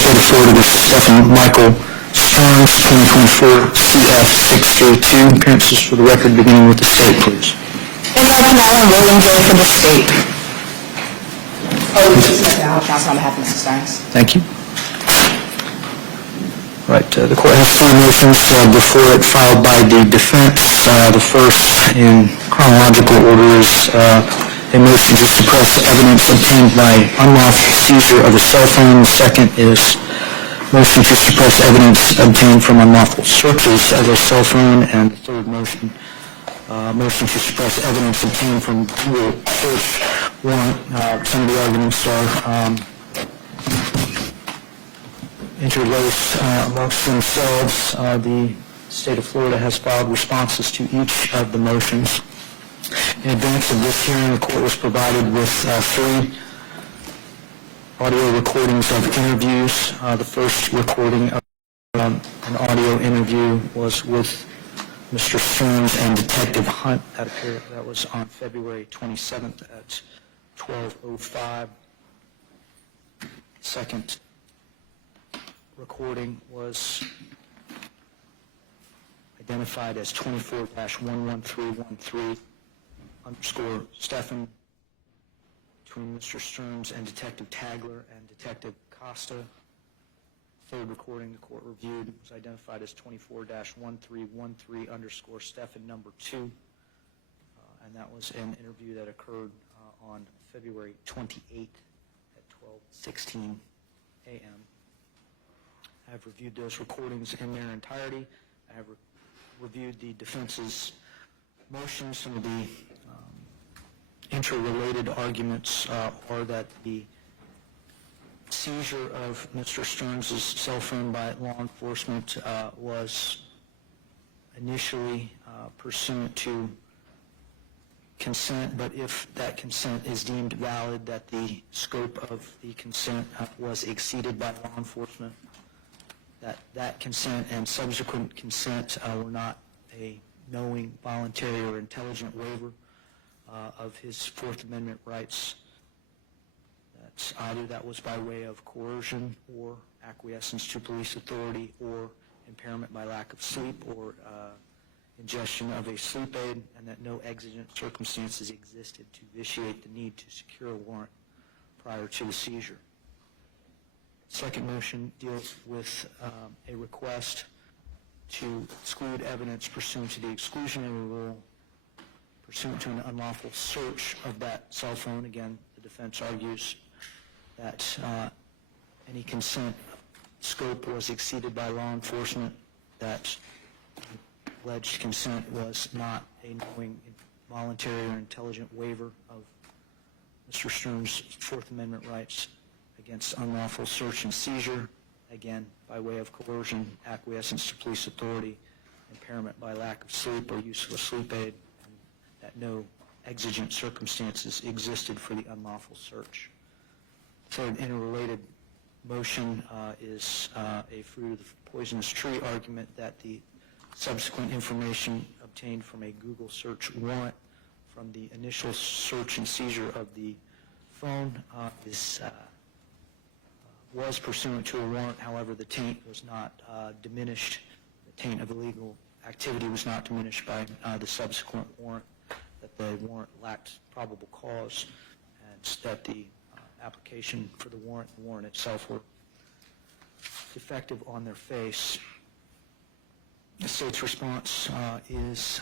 State of Florida v. Stephan Michael Sterns, 2024 CF632. Appearances for the record, beginning with the state, please. And Madeline William J. for the state. Counsel on behalf of Mr. Sterns. Thank you. Right, the court has three motions before it filed by the defense. The first, in chronological order, is a motion to suppress evidence obtained by unlawful seizure of a cell phone. The second is motion to suppress evidence obtained from unlawful searches of a cell phone. And the third motion, motion to suppress evidence obtained from Google search warrant. Some of the arguments are interlaced amongst themselves. The state of Florida has filed responses to each of the motions. In advance of this hearing, the court was provided with three audio recordings of interviews. The first recording of an audio interview was with Mr. Sterns and Detective Hunt. That was on February 27th at 12:05. Second recording was identified as 24-11313 _ Stephan between Mr. Sterns and Detective Tagler and Detective Costa. Third recording the court reviewed was identified as 24-1313 _ Stephan number 2, and that was an interview that occurred on February 28th at 12:16 a.m. I have reviewed those recordings in their entirety. I have reviewed the defense's motions. Some of the interrelated arguments are that the seizure of Mr. Sterns' cell phone by law enforcement was initially pursuant to consent, but if that consent is deemed valid, that the scope of the consent was exceeded by law enforcement, that consent and subsequent consent were not a knowing, voluntary, or intelligent waiver of his Fourth Amendment rights. That's either that was by way of coercion or acquiescence to police authority or impairment by lack of sleep or ingestion of a sleep aid, and that no exigent circumstances existed to vitiate the need to secure a warrant prior to the seizure. Second motion deals with a request to exclude evidence pursuant to the exclusionary rule, pursuant to an unlawful search of that cell phone. Again, the defense argues that any consent scope was exceeded by law enforcement, that alleged consent was not a knowing, voluntary, or intelligent waiver of Mr. Sterns' Fourth Amendment rights against unlawful search and seizure, again, by way of coercion, acquiescence to police authority, impairment by lack of sleep or use of a sleep aid, and that no exigent circumstances existed for the unlawful search. Third interrelated motion is a fruit of the poisonous tree argument that the subsequent information obtained from a Google search warrant from the initial search and seizure of the phone was pursuant to a warrant. However, the taint was not diminished. The taint of illegal activity was not diminished by the subsequent warrant, that the warrant lacked probable cause, and that the application for the warrant itself were defective on their face. The state's response is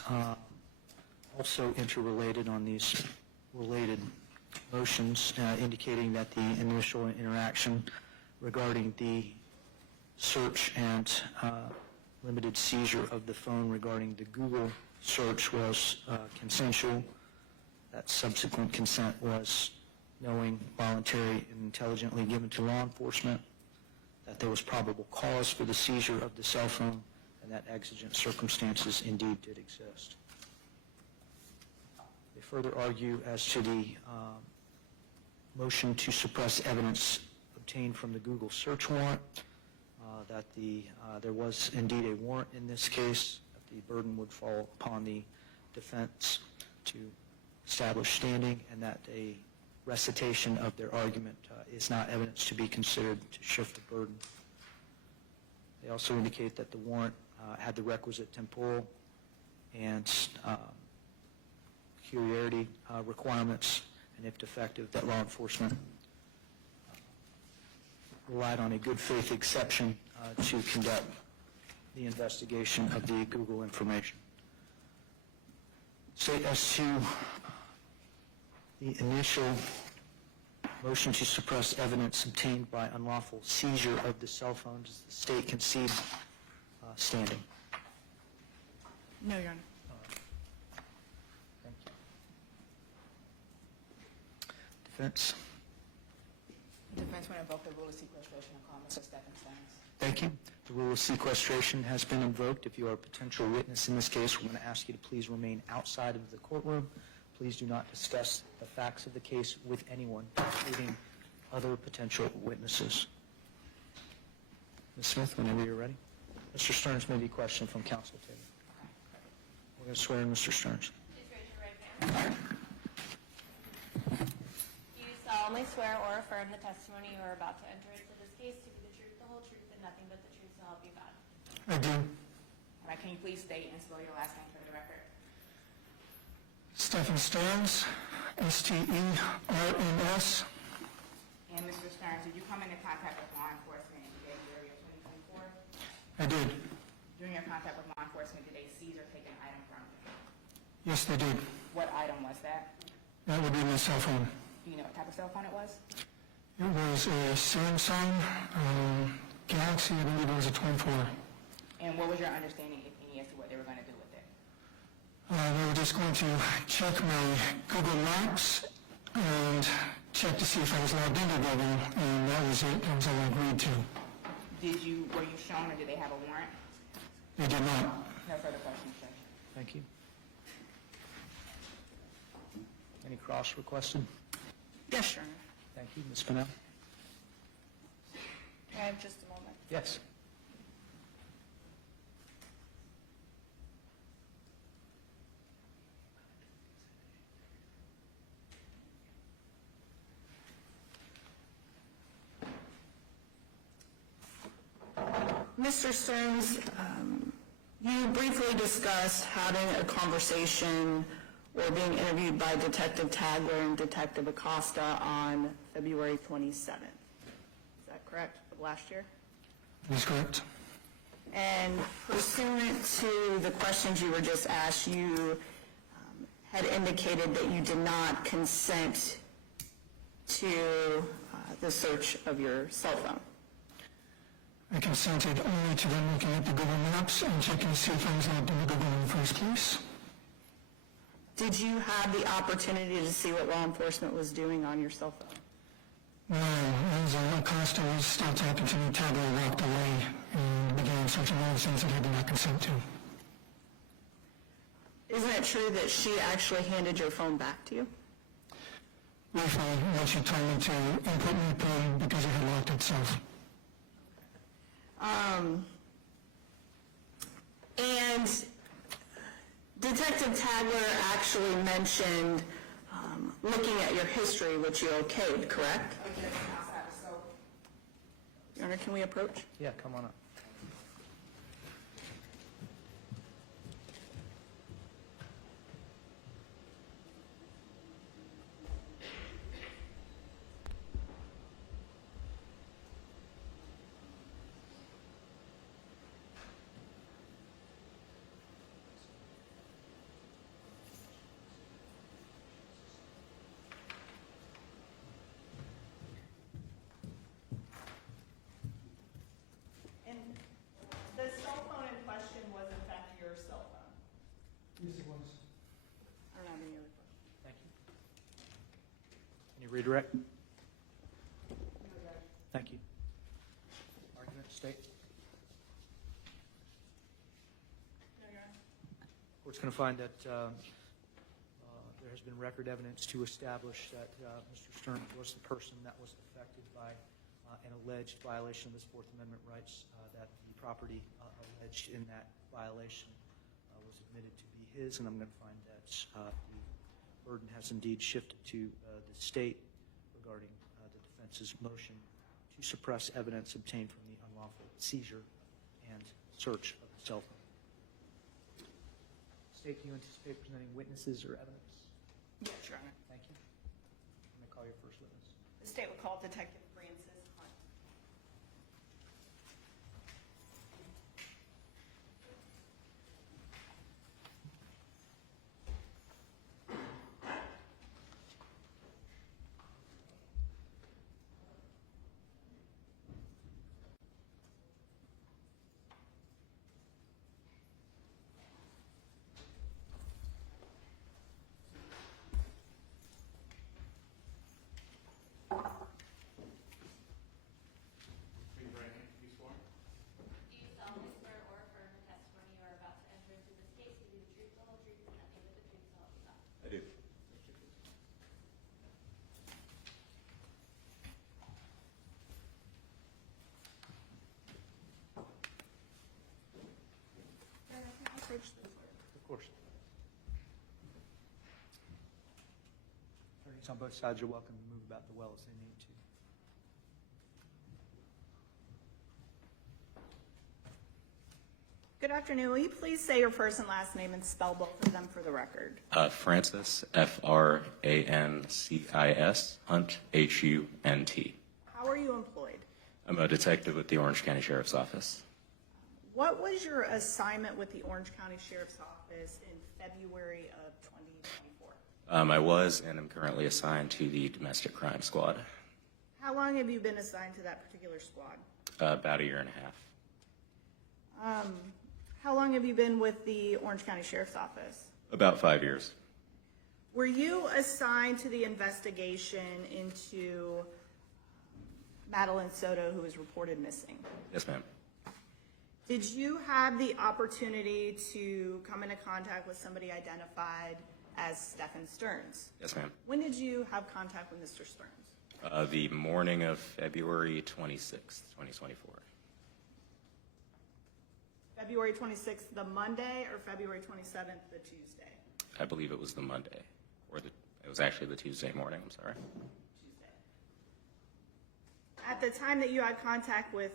also interrelated on these related motions, indicating that the initial interaction regarding the search and limited seizure of the phone regarding the Google search was consensual. That subsequent consent was knowing, voluntary, and intelligently given to law enforcement, that there was probable cause for the seizure of the cell phone, and that exigent circumstances indeed did exist. They further argue as to the motion to suppress evidence obtained from the Google search warrant, that there was indeed a warrant in this case, that the burden would fall upon the defense to establish standing, and that a recitation of their argument is not evidence to be considered to shift the burden. They also indicate that the warrant had the requisite temporal and peculiarity requirements, and if defective, that law enforcement relied on a good faith exception to conduct the investigation of the Google information. So as to the initial motion to suppress evidence obtained by unlawful seizure of the cell phone, does the state concede standing? No, Your Honor. Thank you. Defense? The defense will invoke the rule of sequestration and call Mr. Stephan Sterns. Thank you. The rule of sequestration has been invoked. If you are a potential witness in this case, we're going to ask you to please remain outside of the courtroom. Please do not discuss the facts of the case with anyone, including other potential witnesses. Ms. Smith, whenever you're ready. Mr. Sterns, maybe a question from counsel table. We're going to swear in Mr. Sterns. Please raise your right hand. Do you solemnly swear or affirm the testimony you are about to enter into this case to be the truth, the whole truth, and nothing but the truth to help you God? I do. All right, can you please state and spell your last name for the record? Stephan Sterns, S-T-E-R-N-S. And Mr. Sterns, did you come into contact with law enforcement in January of 2024? I did. During your contact with law enforcement, did they seize or take an item from you? Yes, they did. What item was that? That would be my cell phone. Do you know what type of cell phone it was? It was a Samsung Galaxy, I believe it was a 24. And what was your understanding, if any, as to what they were going to do with it? They were just going to check my Google Maps and check to see if I was logged into Google, and that was it. That was all I agreed to. Were you shown or did they have a warrant? They did not. No further questions, Judge. Thank you. Any cross requested? Yes, Your Honor. Thank you. Ms. Pinnell? I have just a moment. Yes. Mr. Sterns, you briefly discussed having a conversation or being interviewed by Detective Tagler and Detective Acosta on February 27th. Is that correct, of last year? That is correct. And pursuant to the questions you were just asked, you had indicated that you did not consent to the search of your cell phone. I consented only to them looking at the Google Maps and checking to see if I was logged into Google in the first place. Did you have the opportunity to see what law enforcement was doing on your cell phone? No, as Acosta was still talking to me, Tagler walked away and began searching all the things that I did not consent to. Isn't it true that she actually handed your phone back to you? Briefly, when she told me to input my PIN because it had locked itself. And Detective Tagler actually mentioned looking at your history, which you okayed, correct? Okay, outside, so Your Honor, can we approach? Yeah, come on up. And the cell phone in question was in fact your cell phone? Yes, it was. I don't have any other questions. Thank you. Can you redirect? Thank you. Argument, state. No, Your Honor. Court's going to find that there has been record evidence to establish that Mr. Sterns was the person that was affected by an alleged violation of his Fourth Amendment rights, that the property alleged in that violation was admitted to be his, and I'm going to find that the burden has indeed shifted to the state regarding the defense's motion to suppress evidence obtained from the unlawful seizure and search of the cell phone. State, do you anticipate presenting witnesses or evidence? Yes, Your Honor. Thank you. I'm going to call your first witness. The state will call Detective Francis Hunt. Do you solemnly swear or affirm the testimony you are about to enter into this case to be the truth, the whole truth, and nothing but the truth, so help you God? I do. Of course. Attorneys on both sides are welcome to move about the well as they need to. Good afternoon. Will you please say your first and last name and spell both of them for the record? Francis, Francis, Hunt, Hunt. How are you employed? I'm a detective with the Orange County Sheriff's Office. What was your assignment with the Orange County Sheriff's Office in February of 2024? I was and am currently assigned to the Domestic Crime Squad. How long have you been assigned to that particular squad? About a year and a half. How long have you been with the Orange County Sheriff's Office? About 5 years. Were you assigned to the investigation into Madeline Soto, who was reported missing? Yes, ma'am. Did you have the opportunity to come into contact with somebody identified as Stephan Sterns? Yes, ma'am. When did you have contact with Mr. Sterns? The morning of February 26th, 2024. February 26th, the Monday, or February 27th, the Tuesday? I believe it was the Monday, or it was actually the Tuesday morning, I'm sorry. Tuesday. At the time that you had contact with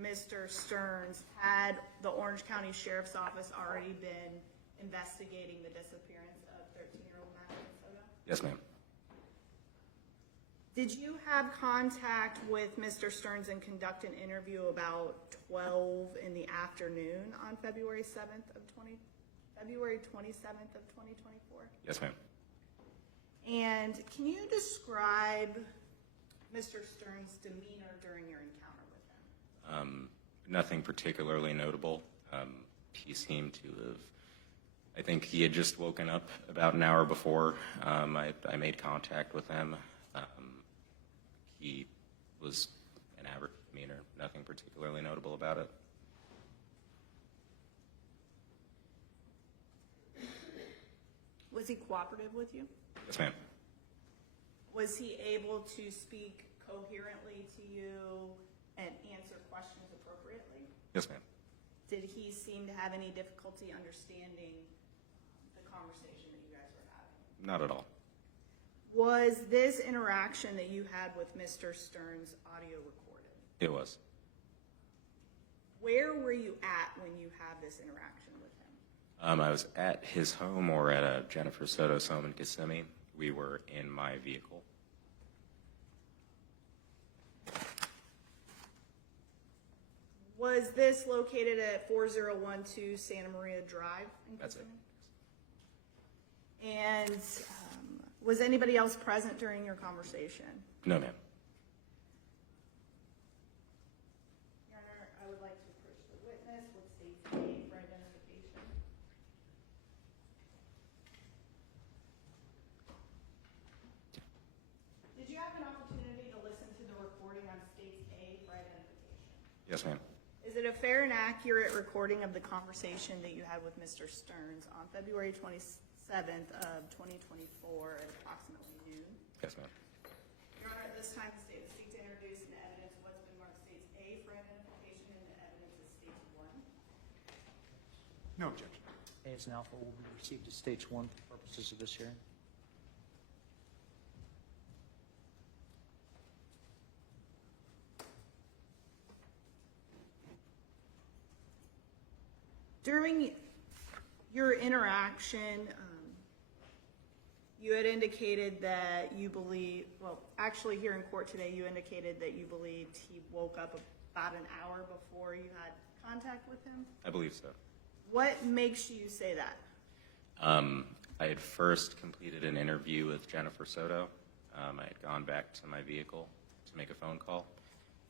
Mr. Sterns, had the Orange County Sheriff's Office already been investigating the disappearance of 13-year-old Madeline Soto? Yes, ma'am. Did you have contact with Mr. Sterns and conduct an interview about 12 in the afternoon on February 27th of 2024? Yes, ma'am. And can you describe Mr. Sterns' demeanor during your encounter with him? Nothing particularly notable. He seemed to have, I think he had just woken up about an hour before I made contact with him. He was an average demeanor, nothing particularly notable about it. Was he cooperative with you? Yes, ma'am. Was he able to speak coherently to you and answer questions appropriately? Yes, ma'am. Did he seem to have any difficulty understanding the conversation that you guys were having? Not at all. Was this interaction that you had with Mr. Sterns audio recorded? It was. Where were you at when you had this interaction with him? I was at his home or at Jennifer Soto's home in Kissimmee. We were in my vehicle. Was this located at 4012 Santa Maria Drive in That's it. Kissimmee? And was anybody else present during your conversation? No, ma'am. Your Honor, I would like to approach the witness with state's name for identification. Did you have an opportunity to listen to the recording on state's A for identification? Yes, ma'am. Is it a fair and accurate recording of the conversation that you had with Mr. Sterns on February 27th of 2024 at approximately noon? Yes, ma'am. Your Honor, at this time, the state will seek to introduce into evidence what's been marked state's A for identification and the evidence is state's 1. No objection. A as an alpha will be received as Stage 1 for purposes of this hearing. During your interaction, you had indicated that you believe, well, actually here in court today, you indicated that you believed he woke up about an hour before you had contact with him. I believe so. What makes you say that? I had first completed an interview with Jennifer Soto. I had gone back to my vehicle to make a phone call,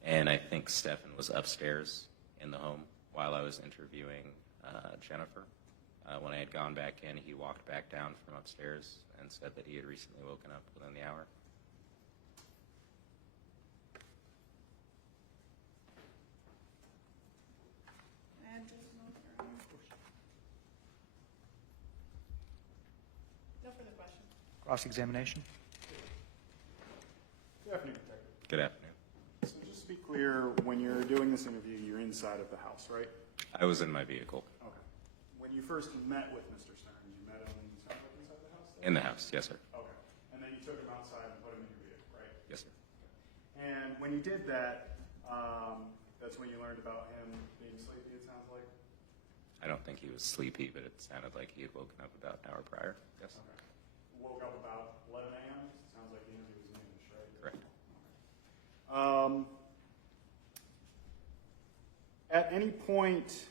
and I think Stephan was upstairs in the home while I was interviewing Jennifer. When I had gone back in, he walked back down from upstairs and said that he had recently woken up within the hour. No further questions. Cross-examination? Good afternoon, Detective. Good afternoon. So just to be clear, when you're doing this interview, you're inside of the house, right? I was in my vehicle. Okay. When you first met with Mr. Sterns, you met him inside the house? In the house, yes, sir. Okay. And then you took him outside and put him in your vehicle, right? Yes, sir. And when you did that, that's when you learned about him being sleepy, it sounds like? I don't think he was sleepy, but it sounded like he had woken up about an hour prior. Yes. Okay. Woke up about 11 a.m.? Sounds like the interview was noonish, right? Correct. At any point,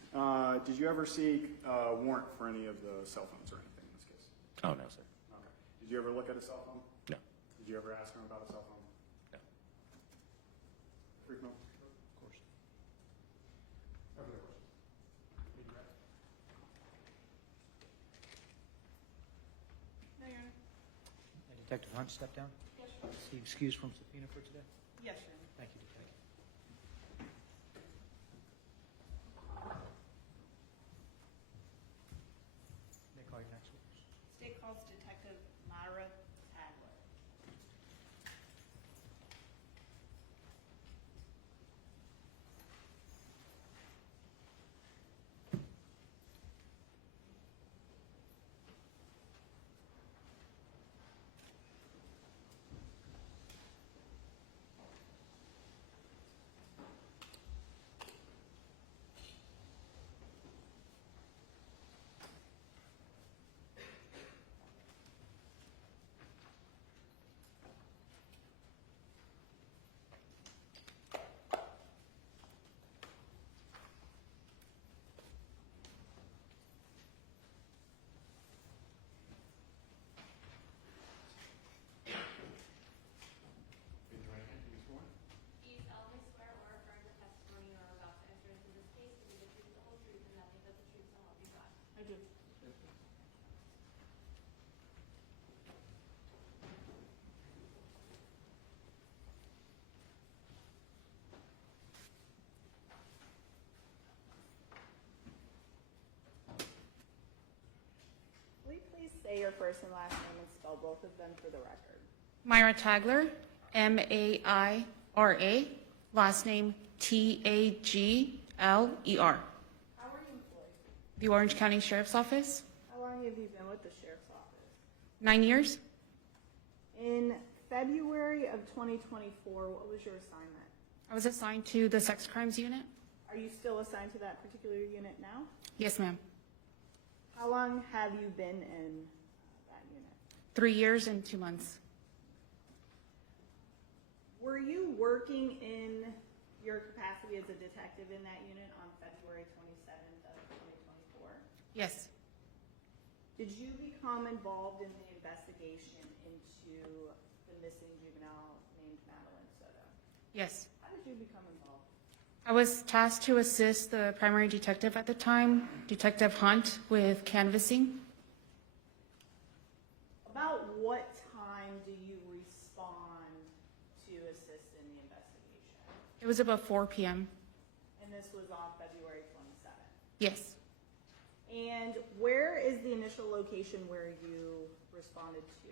did you ever seek a warrant for any of the cell phones or anything in this case? Oh, no, sir. Okay. Did you ever look at a cell phone? No. Did you ever ask him about a cell phone? No. Frequent? Of course. No further questions. No, Your Honor. Detective Hunt, step down. Yes, Your Honor. Is he excused from subpoena for today? Yes, Your Honor. Thank you, Detective. May I call your next witness? State calls Detective Myra Tagler. Raise your right hand to be sworn. Do you solemnly swear or affirm the testimony you are about to enter into this case to be the truth, the whole truth, and nothing but the truth, so help you God? I do. Will you please say your first and last name and spell both of them for the record? Myra Tagler, M-A-I-R-A, last name T-A-G-L-E-R. How are you employed? The Orange County Sheriff's Office, How long have you been with the sheriff's office? 9 years. In February of 2024, what was your assignment? I was assigned to the Sex Crimes Unit. Are you still assigned to that particular unit now? Yes, ma'am. How long have you been in that unit? 3 years and 2 months. Were you working in your capacity as a detective in that unit on February 27th of 2024? Yes. Did you become involved in the investigation into the missing juvenile named Madeline Soto? Yes. How did you become involved? I was tasked to assist the primary detective at the time, Detective Hunt, with canvassing. About what time do you respond to assist in the investigation? It was about 4 p.m. And this was on February 27th. Yes. And where is the initial location where you responded to?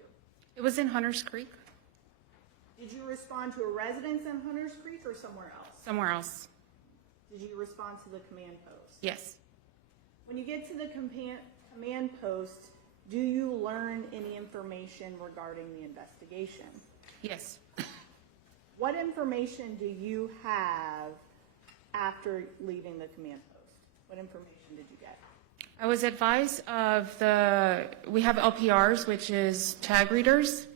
It was in Hunters Creek, Did you respond to a residence in Hunters Creek or somewhere else? somewhere else. Did you respond to the command post? Yes. When you get to the command post, do you learn any information regarding the investigation? Yes. What information do you have after leaving the command post? What information did you get? I was advised of we have LPRs, which is tag readers,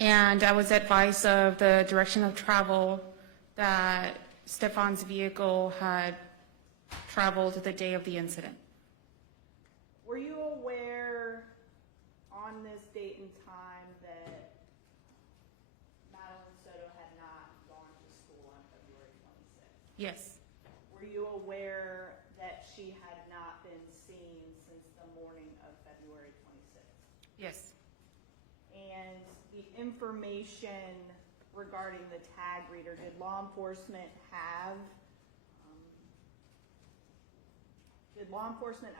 and I was advised of the direction of travel that Stephan's vehicle had traveled the day of the incident. Were you aware on this date and time that Madeline Soto had not gone to school on February 26th? Yes, Were you aware that she had not been seen since the morning of February 26th? yes, And the information regarding the tag reader, did law enforcement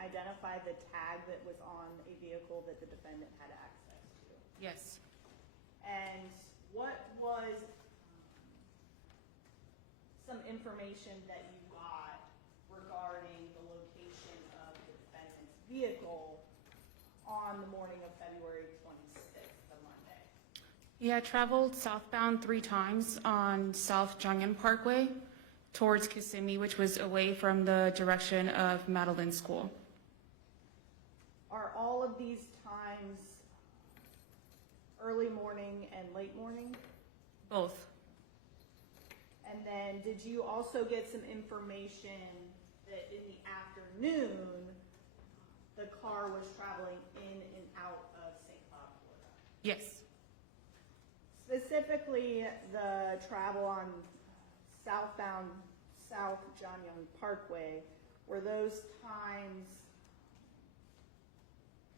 identify the tag that was on a vehicle that the defendant had access to? yes. And what was some information that you got regarding the location of the defendant's vehicle on the morning of February 26th, the Monday? He had traveled southbound 3 times on South Jungin Parkway towards Kissimmee, which was away from the direction of Madeline School. Are all of these times early morning and late morning? Both. And then did you also get some information that in the afternoon, the car was traveling in and out of St. Cloud, Florida? Yes, Specifically, the travel on southbound South John Young Parkway, were those times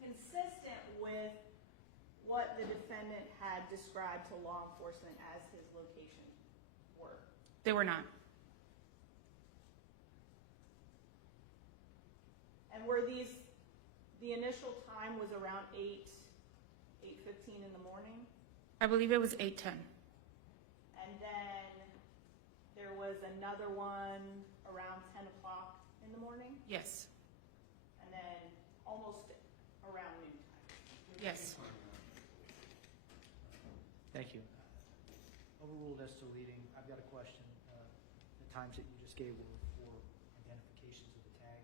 consistent with what the defendant had described to law enforcement as his location were? they were not. And were these, the initial time was around 8:15 in the morning? I believe it was 8:10. And then there was another one around 10 o'clock in the morning? Yes, And then almost around noontime? yes. Thank you. Overruled as to leading, I've got a question. The times that you just gave were for identifications of the tag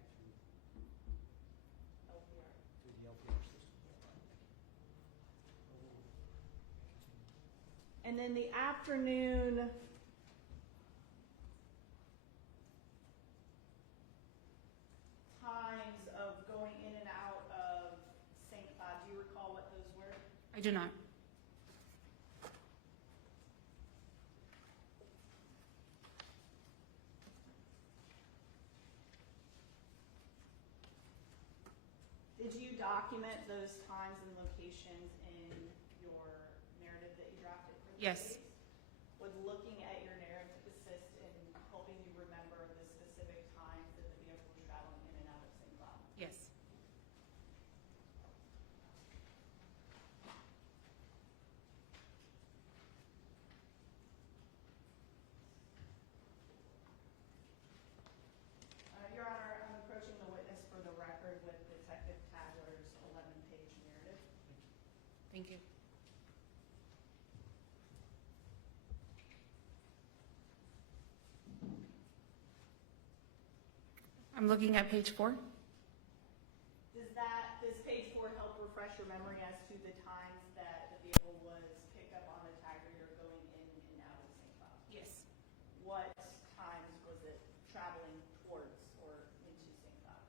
LPR. through the LPR system. Overruled. Continue. And then the afternoon times of going in and out of St. Cloud, do you recall what those were? I do not. Did you document those times and locations in your narrative that you drafted for the Yes. case? Would looking at your narrative assist in helping you remember the specific times that the vehicle was traveling in and out of St. Cloud? Yes. Your Honor, I'm approaching the witness for the record with Detective Tagler's 11-page narrative. Thank you. I'm looking at page 4. Does page 4 help refresh your memory as to the times that the vehicle was picked up on the tag reader going in and out of St. Cloud? Yes. What times was it traveling towards or into St. Cloud?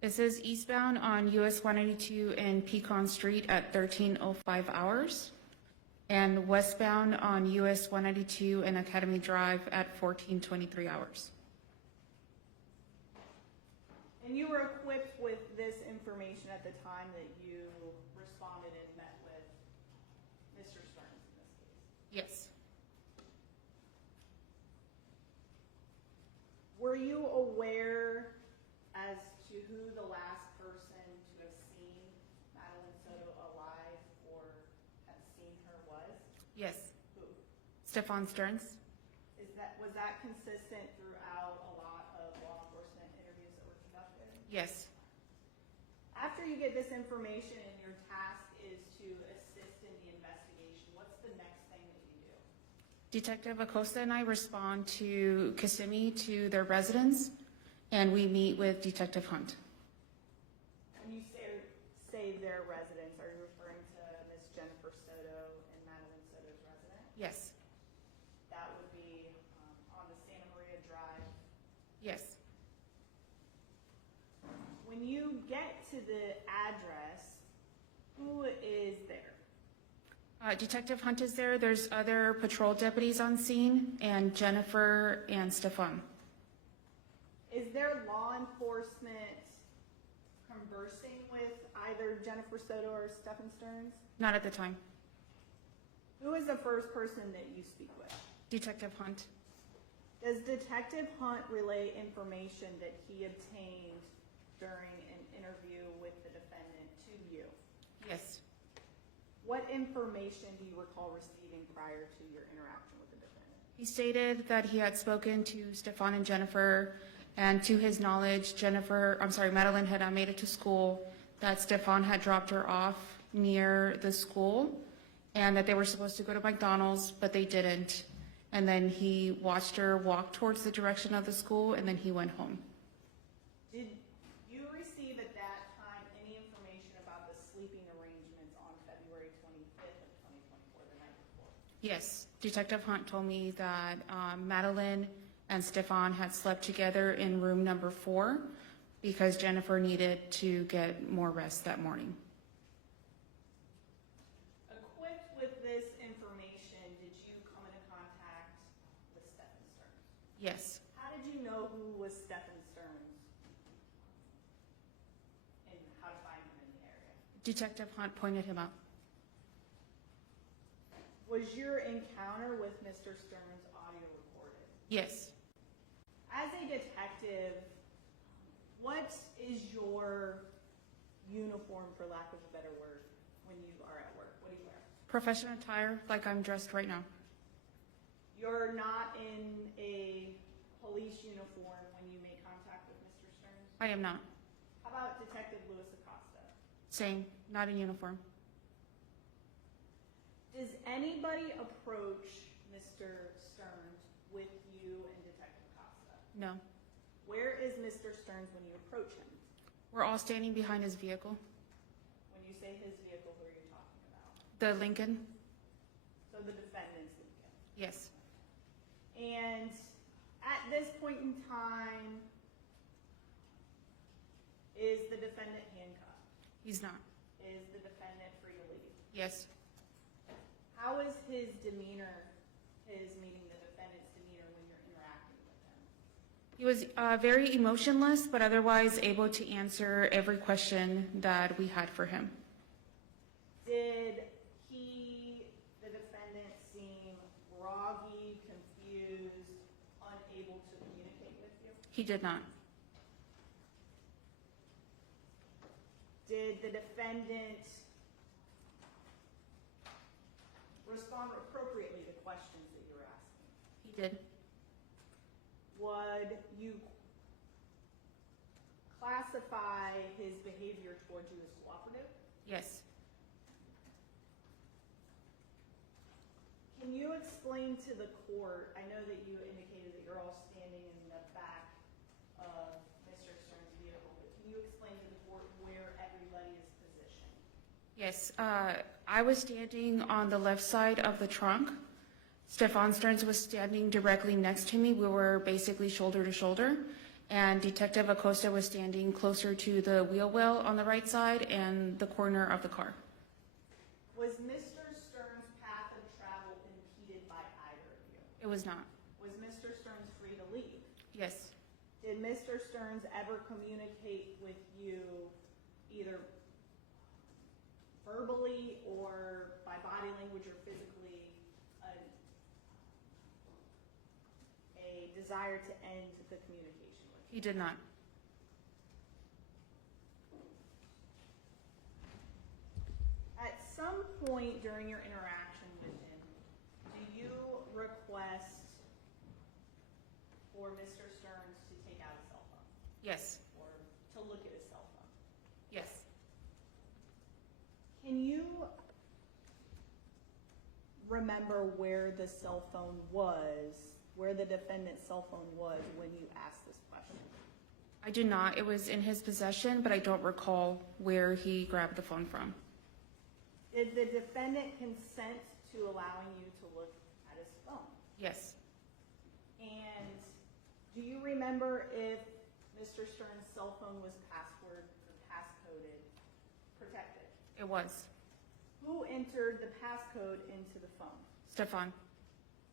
It says eastbound on US 182 and Pecan Street at 13:05 hours, and westbound on US 192 and Academy Drive at 14:23 hours. And you were equipped with this information at the time that you responded and met with Mr. Sterns in this case? Yes. Were you aware as to who the last person to have seen Madeline Soto alive or have seen her was? Yes. Who? Stephan Sterns? Was that consistent throughout a lot of law enforcement interviews that were conducted? Yes. After you get this information and your task is to assist in the investigation, what's the next thing that you do? Detective Acosta and I respond to Kissimmee, to their residence, and we meet with Detective Hunt. And you say their residence, are you referring to Ms. Jennifer Soto and Madeline Soto's residence? Yes. That would be on the Santa Maria Drive. Yes. When you get to the address, who is there? Detective Hunt is there. There's other patrol deputies on scene, and Jennifer and Stephan. Is there law enforcement conversing with either Jennifer Soto or Stephan Sterns? Not at the time. Who is the first person that you speak with? Detective Hunt. Does Detective Hunt relay information that he obtained during an interview with the defendant to you? Yes. What information do you recall receiving prior to your interaction with the defendant? He stated that he had spoken to Stephan and Jennifer, and to his knowledge, Madeline had not made it to school, that Stephan had dropped her off near the school, and that they were supposed to go to McDonald's, but they didn't. And then he watched her walk towards the direction of the school, and then he went home. Did you receive at that time any information about the sleeping arrangements on February 25th of 2024, the night before? Yes, Detective Hunt told me that Madeline and Stephan had slept together in room number 4 because Jennifer needed to get more rest that morning. Equipped with this information, did you come into contact with Stephan Sterns? Yes. How did you know who was Stephan Sterns and how to find him in the area? Detective Hunt pointed him out. Was your encounter with Mr. Sterns audio recorded? Yes. As a detective, what is your uniform, for lack of a better word, when you are at work? What do you wear? Professional attire, like I'm dressed right now. You're not in a police uniform when you make contact with Mr. Sterns? I am not. How about Detective Louis Acosta? Same, not in uniform. Does anybody approach Mr. Sterns with you and Detective Acosta? No. Where is Mr. Sterns when you approach him? We're all standing behind his vehicle. When you say his vehicle, who are you talking about? The Lincoln? So the defendant's Lincoln. Yes. And at this point in time, is the defendant handcuffed? He's not. Is the defendant free to leave? Yes. How is his demeanor, his meaning the defendant's demeanor when you're interacting with him? He was very emotionless, but otherwise able to answer every question that we had for him. Did the defendant, seem groggy, confused, unable to communicate with you? He did not. Did the defendant respond appropriately to questions that you were asking? He did. Would you classify his behavior towards you as cooperative? Yes. Can you explain to the court, I know that you indicated that you're all standing in the back of Mr. Sterns' vehicle, but can you explain to the court where everybody is positioned? Yes. I was standing on the left side of the trunk. Stephan Sterns was standing directly next to me. We were basically shoulder to shoulder. And Detective Acosta was standing closer to the wheel well on the right side and the corner of the car. Was Mr. Sterns' path of travel impeded by either of you? It was not. Was Mr. Sterns free to leave? Yes. Did Mr. Sterns ever communicate with you either verbally or by body language or physically a desire to end the communication with you? He did not. At some point during your interaction with him, do you request for Mr. Sterns to take out his cell phone Yes. or to look at his cell phone? Yes. Can you remember where the cell phone was, where the defendant's cell phone was when you asked this question? I do not. It was in his possession, but I don't recall where he grabbed the phone from. Did the defendant consent to allowing you to look at his phone? Yes. And do you remember if Mr. Stern's cell phone was password or passcoded protected? It was. Who entered the passcode into the phone? Stephan.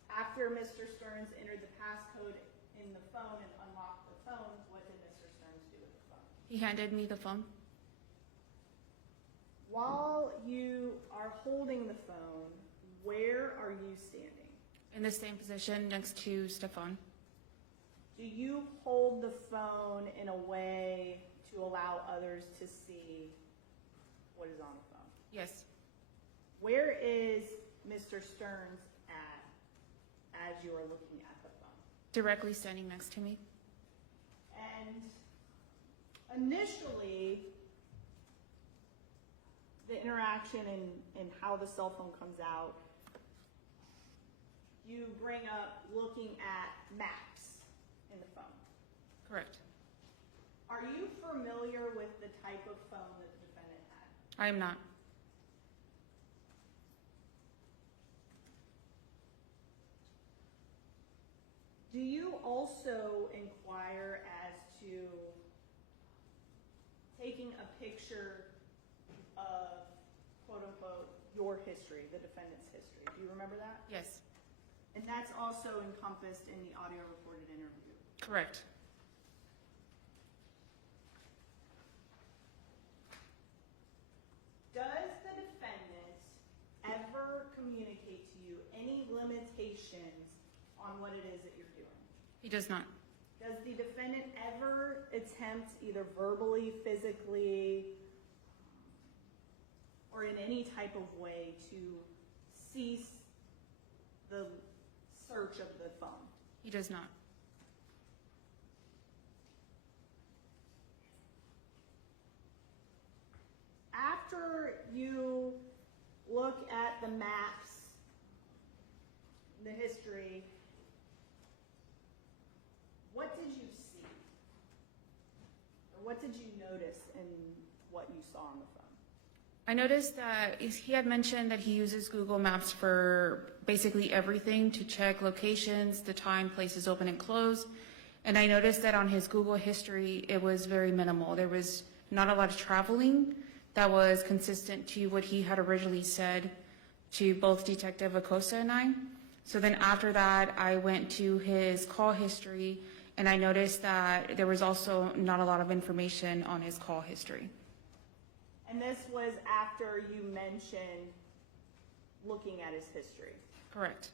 After Mr. Sterns entered the passcode in the phone and unlocked the phone, what did Mr. Sterns do with the phone? He handed me the phone. While you are holding the phone, where are you standing? In the same position next to Stephan. Do you hold the phone in a way to allow others to see what is on the phone? Yes. Where is Mr. Sterns at as you are looking at the phone? Directly standing next to me. And initially, the interaction and how the cell phone comes out, you bring up looking at maps in the phone. Correct. Are you familiar with the type of phone that the defendant had? I am not. Do you also inquire as to taking a picture of, quote unquote, your history, the defendant's history? Do you remember that? Yes. And that's also encompassed in the audio recorded interview. Correct. Does the defendant ever communicate to you any limitations on what it is that you're doing? He does not. Does the defendant ever attempt, either verbally, physically, or in any type of way, to cease the search of the phone? He does not. After you look at the maps, the history, what did you see? Or what did you notice in what you saw on the phone? I noticed that he had mentioned that he uses Google Maps for basically everything, to check locations, the time places open and close. And I noticed that on his Google history, it was very minimal. There was not a lot of traveling that was consistent to what he had originally said to both Detective Acosta and I. So then after that, I went to his call history, and I noticed that there was also not a lot of information on his call history. And this was after you mentioned looking at his history. Correct.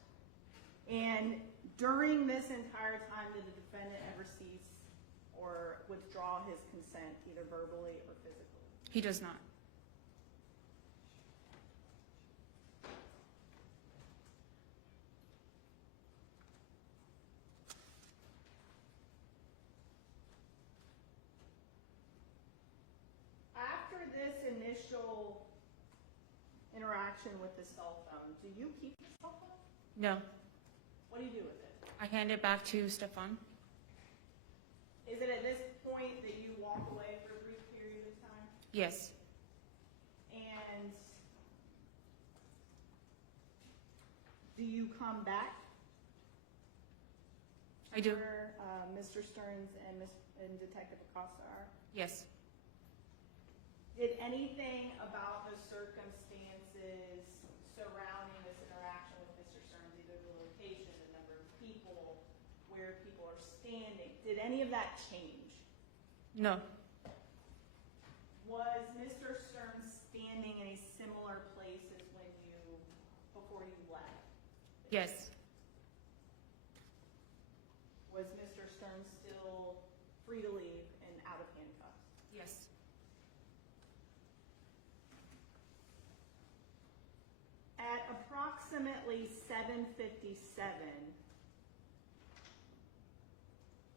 And during this entire time, did the defendant ever cease or withdraw his consent, either verbally or physically? He does not. After this initial interaction with the cell phone, do you keep the cell phone? No. What do you do with it? I hand it back to Stephan. Is it at this point that you walk away for a brief period of time? Yes. And do you come back? I do. Where Mr. Sterns and Detective Acosta are? Yes. Did anything about the circumstances surrounding this interaction with Mr. Sterns, either the location, the number of people, where people are standing, did any of that change? No. Was Mr. Sterns standing in a similar place as before you left? Yes. Was Mr. Sterns still free to leave and out of handcuffs? Yes. At approximately 7:57,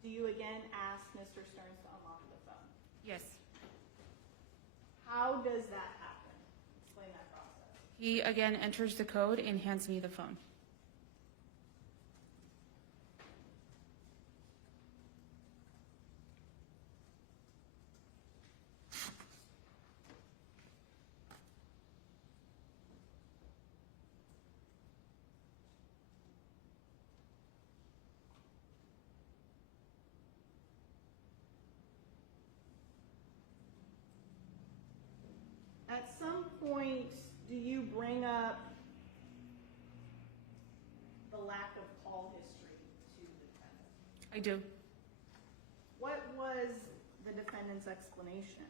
do you again ask Mr. Sterns to unlock the phone? Yes. How does that happen? Explain that process. He again enters the code and hands me the phone. point do you bring up the lack of call history to the defendant? I do. What was the defendant's explanation?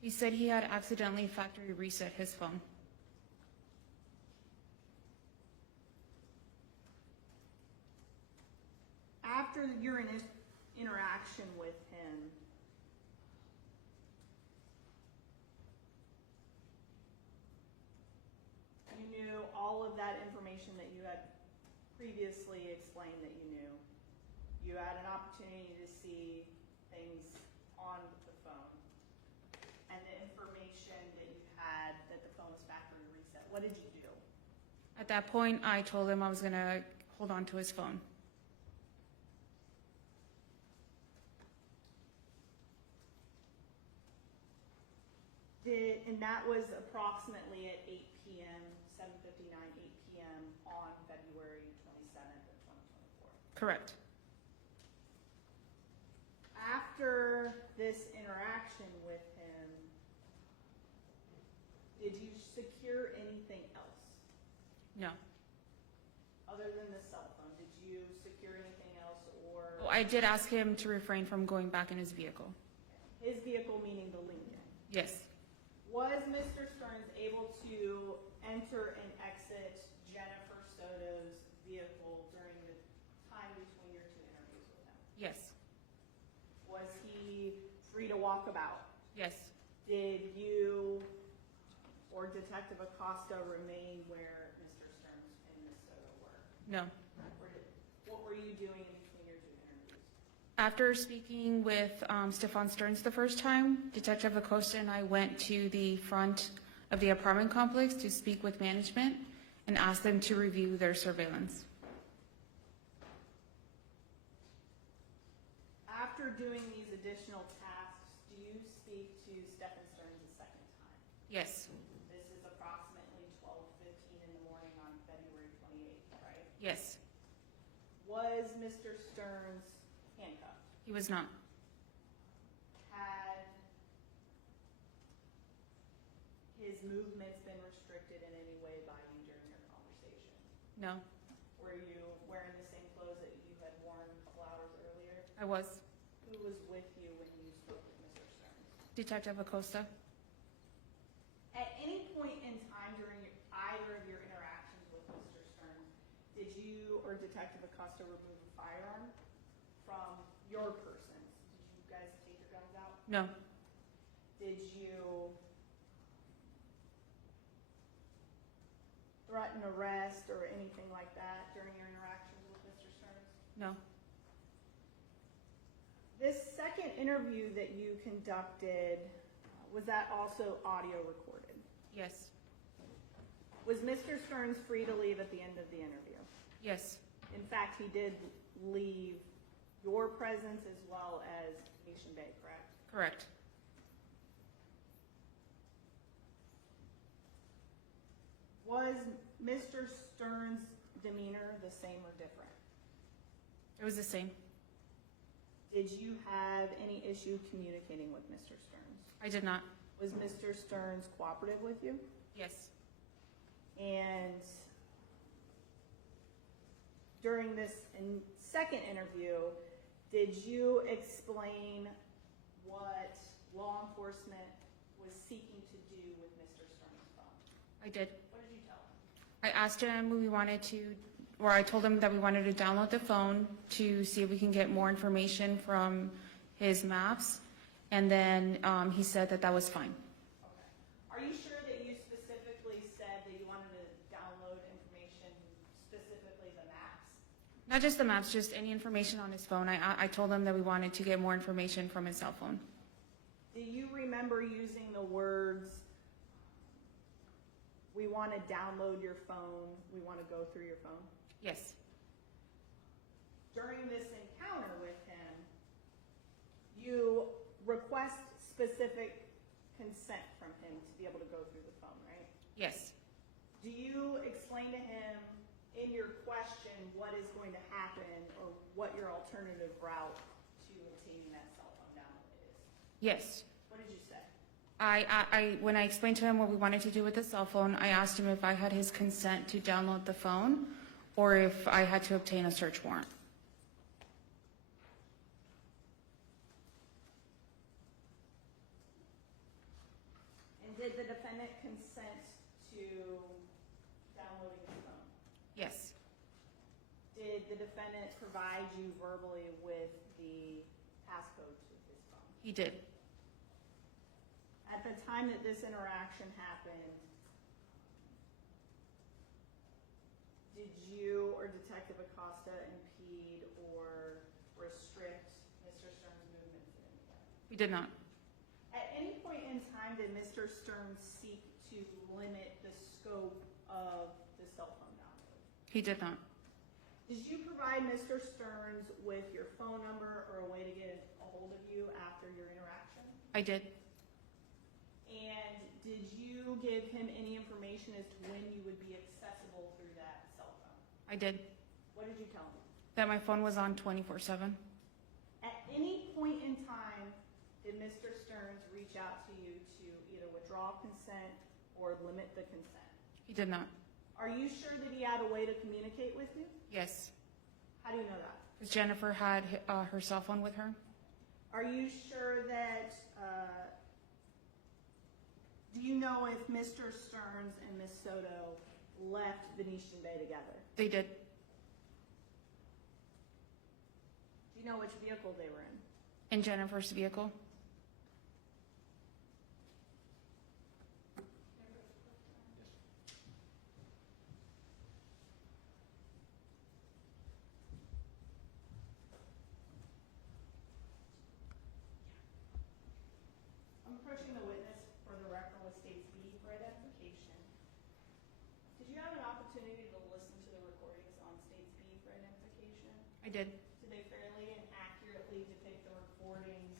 He said he had accidentally factory reset his phone. After your interaction with him, you knew all of that information that you had previously explained that you knew. You had an opportunity to see things on the phone and the information that you had that the phone was factory reset. What did you do? At that point, I told him I was going to hold on to his phone. And that was approximately at 8 p.m., 7:59, 8 p.m. on February 27th of 2024. Correct. After this interaction with him, did you secure anything else No. other than the cell phone? Did you secure anything else, or Well, I did ask him to refrain from going back in his vehicle. his vehicle, meaning the Lincoln? Yes. Was Mr. Sterns able to enter and exit Jennifer Soto's vehicle during the time between your two interviews with him? Yes. Was he free to walk about? Yes. Did you or Detective Acosta remain where Mr. Sterns and Ms. Soto were? No. What were you doing in between your two interviews? After speaking with Stephan Sterns the first time, Detective Acosta and I went to the front of the apartment complex to speak with management and ask them to review their surveillance. After doing these additional tasks, do you speak to Stephan Sterns a second time? Yes. This is approximately 12:15 in the morning on February 28th, right? Yes. Was Mr. Sterns handcuffed? He was not. Had his movements been restricted in any way by you during your conversation? No. Were you wearing the same clothes that you had worn a couple hours earlier? I was. Who was with you when you spoke with Mr. Sterns? Detective Acosta. At any point in time during either of your interactions with Mr. Sterns, did you or Detective Acosta remove a firearm from your persons? Did you guys take your guns out? No. Did you threaten arrest or anything like that during your interactions with Mr. Sterns? No. This second interview that you conducted, was that also audio recorded? Yes. Was Mr. Sterns free to leave at the end of the interview? Yes. In fact, he did leave your presence as well as Nation Bay, correct? Correct. Was Mr. Sterns' demeanor the same or different? It was the same. Did you have any issue communicating with Mr. Sterns? I did not. Was Mr. Sterns cooperative with you? Yes. And during this second interview, did you explain what law enforcement was seeking to do with Mr. Sterns' phone? I did. What did you tell him? I asked him I told him that we wanted to download the phone to see if we can get more information from his maps. And then he said that that was fine. Okay. Are you sure that you specifically said that you wanted to download information, specifically the maps? Not just the maps, just any information on his phone. I told him that we wanted to get more information from his cell phone. Do you remember using the words, we want to download your phone, we want to go through your phone? Yes. During this encounter with him, you request specific consent from him to be able to go through the phone, right? Yes. Do you explain to him in your question what is going to happen or what your alternative route to obtaining that cell phone download is? Yes. What did you say? When I explained to him what we wanted to do with the cell phone, I asked him if I had his consent to download the phone or if I had to obtain a search warrant. And did the defendant consent to downloading the phone? Yes, Did the defendant provide you verbally with the passcode to his phone? he did. At the time that this interaction happened, did you or Detective Acosta impede or restrict Mr. Sterns' movements in any way? We did not. At any point in time, did Mr. Sterns seek to limit the scope of the cell phone download? He did not. Did you provide Mr. Sterns with your phone number or a way to get a hold of you after your interaction? I did. And did you give him any information as to when you would be accessible through that cell phone? I did. What did you tell him? That my phone was on 24/7. At any point in time, did Mr. Sterns reach out to you to either withdraw consent or limit the consent? He did not. Are you sure that he had a way to communicate with you? Yes. How do you know that? Because Jennifer had her cell phone with her. Are you sure that, do you know if Mr. Sterns and Ms. Soto left Venetian Bay together? They did. Do you know which vehicle they were in? In Jennifer's vehicle. I'm approaching the witness for the record with State's B for identification. Did you have an opportunity to listen to the recordings on State's B for identification? I did. Did they fairly and accurately depict the recordings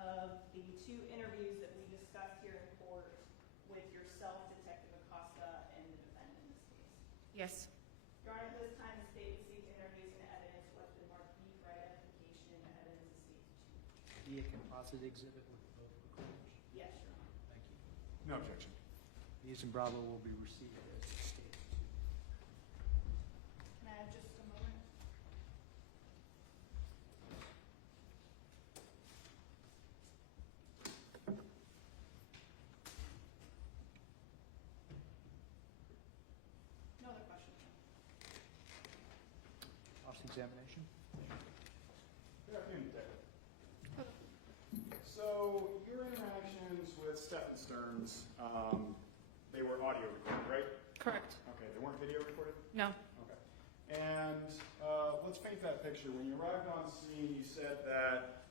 of the two interviews that we discussed here in court with yourself, Detective Acosta, and the defendant in this case? Yes. Your Honor, at this time, the State received interviews and evidence what's been marked B for identification and evidence of State 2. Be a composite exhibit with both recordings. Yes, Your Honor. Thank you. No objection. These and Bravo will be received as stated. Can I have just a moment? No other questions? Office examination. Good afternoon, Detective. So your interactions with Stephan Sterns, they were audio recorded, right? Correct. Okay, they weren't video recorded? No. Okay. And let's paint that picture. When you arrived on scene, you said that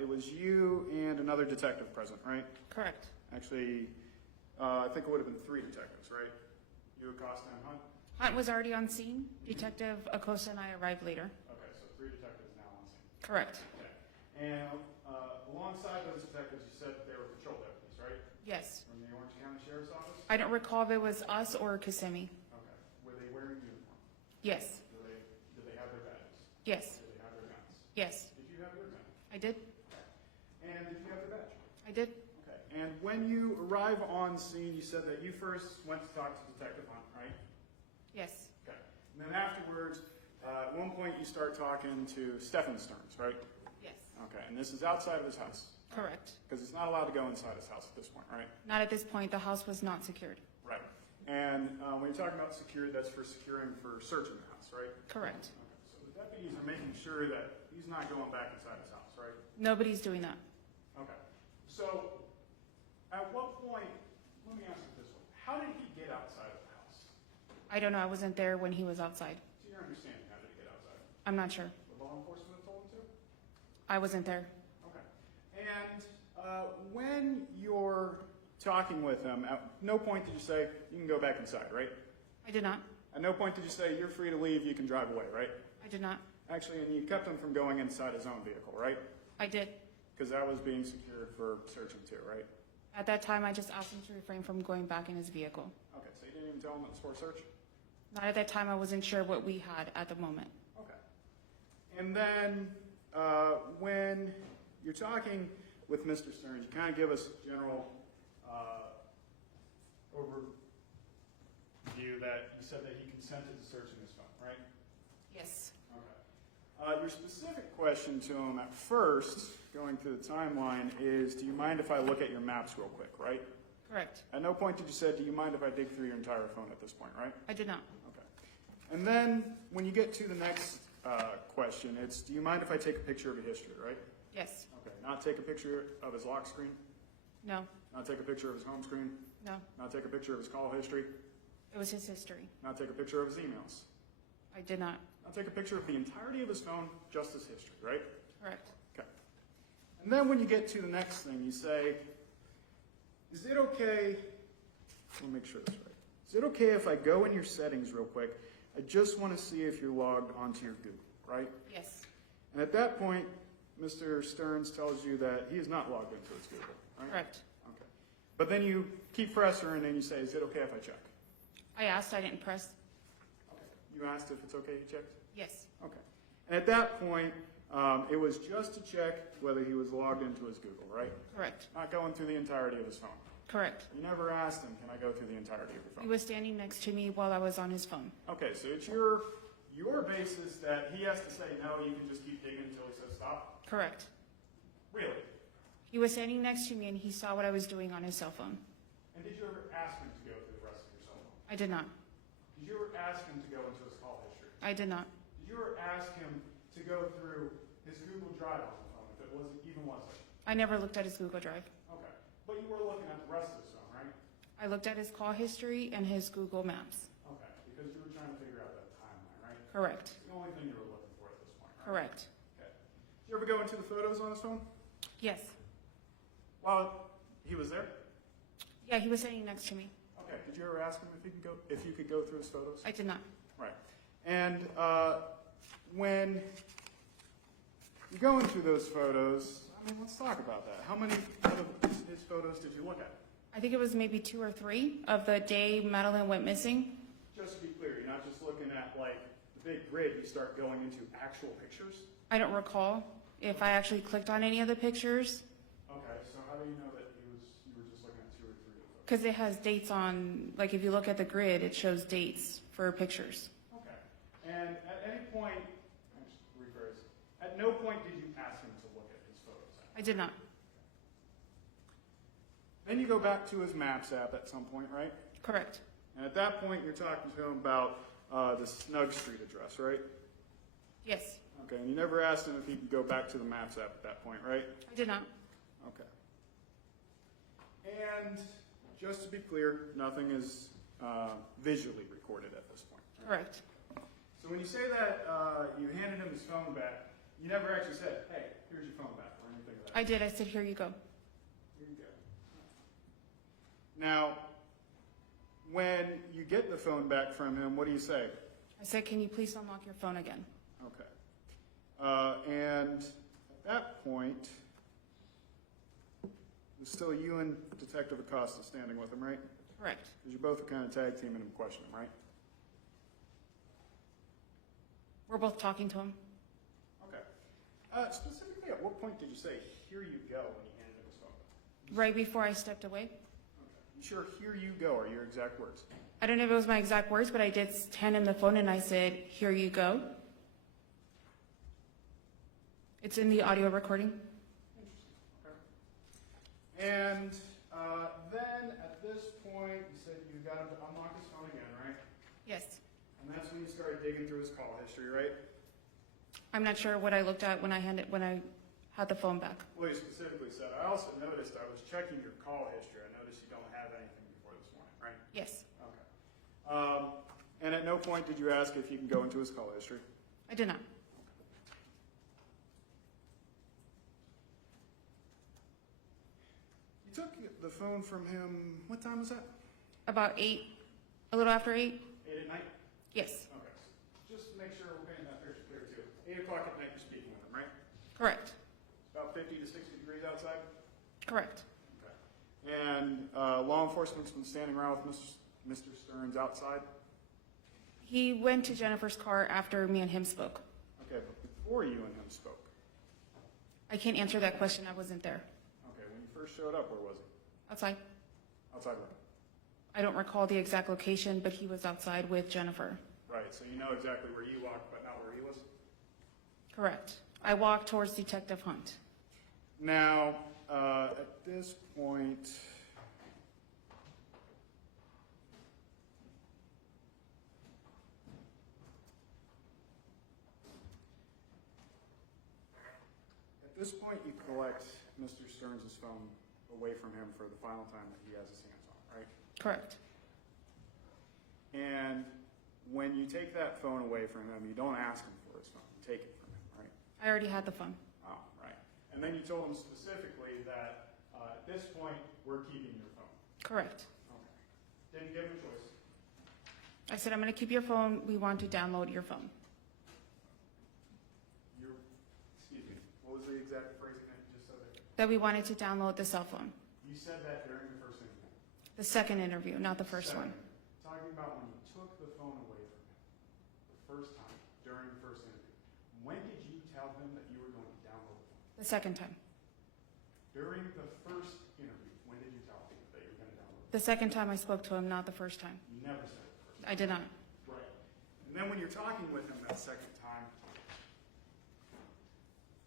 it was you and another detective present, right? Correct. Actually, I think it would have been 3 detectives, right? You, Acosta, and Hunt? Hunt was already on scene. Detective Acosta and I arrived later. Okay, so 3 detectives now on scene. Correct. Okay. And alongside those detectives, you said they were patrol deputies, right? Yes. From the Orange County Sheriff's Office? I don't recall if it was us or Kissimmee. Okay. Were they wearing uniform? Yes. Did they have their badges? Yes. Did they have their guns? Yes. Did you have your gun? I did. And did you have their badge? I did. Okay. And when you arrive on scene, you said that you first went to talk to Detective Hunt, right? Yes. Okay. And then afterwards, at one point you start talking to Stephan Sterns, right? Yes. Okay. And this is outside of his house? Correct. Because it's not allowed to go inside his house at this point, right? Not at this point. The house was not secured. Right. And when you're talking about secured, that's for securing for searching the house, right? Correct. Okay. So the deputies are making sure that he's not going back inside his house, right? Nobody's doing that. Okay. So at what point, let me ask it this way, how did he get outside of the house? I don't know. I wasn't there when he was outside. To your understanding, how did he get outside? I'm not sure. The law enforcement have told him to? I wasn't there. Okay. And when you're talking with him, at no point did you say, you can go back inside, right? I did not. At no point did you say, you're free to leave, you can drive away, right? I did not. Actually, and you kept him from going inside his own vehicle, right? I did. Because that was being secured for searching too, right? At that time, I just asked him to refrain from going back in his vehicle. Okay, so you didn't even tell him it was for search? Not at that time. I wasn't sure what we had at the moment. Okay. And then when you're talking with Mr. Sterns, you kind of give us general you that you said that he consented to searching his phone, right? Yes. Okay. Your specific question to him at first, going through the timeline, is do you mind if I look at your maps real quick, right? Correct. At no point did you say, do you mind if I dig through your entire phone at this point, right? I did not. Okay. And then when you get to the next question, it's do you mind if I take a picture of your history, right? Yes. Okay. Not take a picture of his lock screen? No. Not take a picture of his home screen? No. Not take a picture of his call history? It was his history. Not take a picture of his emails? I did not. Not take a picture of the entirety of his phone, just his history, right? Correct. Okay. And then when you get to the next thing, you say, is it okay, let me make sure this is right. Is it okay if I go in your settings real quick? I just want to see if you're logged onto your Google, right? Yes. And at that point, Mr. Sterns tells you that he is not logged into his Google, right? Correct. Okay. But then you keep pressing and then you say, is it okay if I check? I asked, I didn't press. Okay. You asked if it's okay you checked? Yes. Okay. And at that point, it was just to check whether he was logged into his Google, right? Correct. Not going through the entirety of his phone. Correct. You never asked him, can I go through the entirety of your He phone? was standing next to me while I was on his phone. Okay, so it's your basis that he has to say no, you can just keep digging until he says stop? Correct. Really? He was standing next to me and he saw what I was doing on his cell phone. And did you ever ask him to go through the rest of your cell phone? I did not. Did you ever ask him to go into his call history? I did not. Did you ever ask him to go through his Google Drive on the phone, if it even was it? I never looked at his Google Drive. Okay. But you were looking at the rest of his phone, right? I looked at his call history and his Google Maps. Okay, because you were trying to figure out that timeline, right? Correct. It's the only thing you were looking for at this point, right? Correct. Okay. Did you ever go into the photos on his phone? Yes. While he was there? Yeah, he was standing next to me. Okay. Did you ever ask him if you could go through his photos? I did not. Right. And when you go into those photos, I mean, let's talk about that. How many out of his photos did you look at? I think it was maybe 2 or 3 of the day Madeline went missing. Just to be clear, you're not just looking at like the big grid, you start going into actual pictures? I don't recall if I actually clicked on any of the pictures Okay, so how do you know that you were just looking at 2 or 3 of those? because it has dates on, like if you look at the grid, it shows dates for pictures. Okay. And at any point, I'm just rephrase, at no point did you ask him to look at his photos? I did not. Then you go back to his Maps app at some point, right? Correct. And at that point, you're talking to him about the Snug Street address, right? Yes. Okay, and you never asked him if he could go back to the Maps app at that point, right? I did not. Okay. And just to be clear, nothing is visually recorded at this point. Right? Correct. So when you say that you handed him his phone back, you never actually said, hey, here's your phone back, or anything of that. I did. I said, here you go. Here you go. Now, when you get the phone back from him, what do you say? I said, can you please unlock your phone again? Okay. And at that point, it's still you and Detective Acosta standing with him, right? Correct. Because you both are kind of tag teaming him, questioning him, right? We're both talking to him. Okay. Specifically, at what point did you say, here you go, when you handed him his phone? Right before I stepped away. Okay. You sure here you go are your exact words? I don't know if it was my exact words, but I did hand him the phone and I said, here you go. It's in the audio recording. Okay. And then at this point, you said you got him to unlock his phone again, right? Yes. And that's when you started digging through his call history, right? I'm not sure what I looked at when I had the phone back. Well, you specifically said, I also noticed I was checking your call history. I noticed you don't have anything before this morning, right? Yes. Okay. And at no point did you ask if you can go into his call history? I did not. You took the phone from him, what time was that? About 8, a little after 8? 8 at night? Yes. Okay. Just to make sure we're painting that picture clear too. 8 o'clock at night you're speaking with him, right? Correct. About 50 to 60 degrees outside? Correct. Okay. And law enforcement's been standing around with Mr. Sterns outside? He went to Jennifer's car after me and him spoke. Okay, but before you and him spoke? I can't answer that question. I wasn't there. Okay, when you first showed up, where was he? Outside. Outside where? I don't recall the exact location, but he was outside with Jennifer. Right, so you know exactly where you walked, but not where he was? Correct. I walked towards Detective Hunt. Now, at this point, you collect Mr. Sterns' phone away from him for the final time that he has his hands on it, right? Correct. And when you take that phone away from him, you don't ask him for his phone, you take it from him, right? I already had the phone. Oh, right. And then you told him specifically that at this point, we're keeping your phone. Correct. Okay. Didn't give him a choice. I said, I'm going to keep your phone. We want to download your phone. Excuse me, what was the exact phrasing that you just said there? That we wanted to download the cell phone. You said that during the first interview. The second interview, not the first one. Talking about when you took the phone away from him, the first time, during the first interview. When did you tell him that you were going to download the phone? The second time. During the first interview, when did you tell him that you were going to download it? The second time I spoke to him, not the first time. You never said it the first time. I did not. Right. And then when you're talking with him that second time,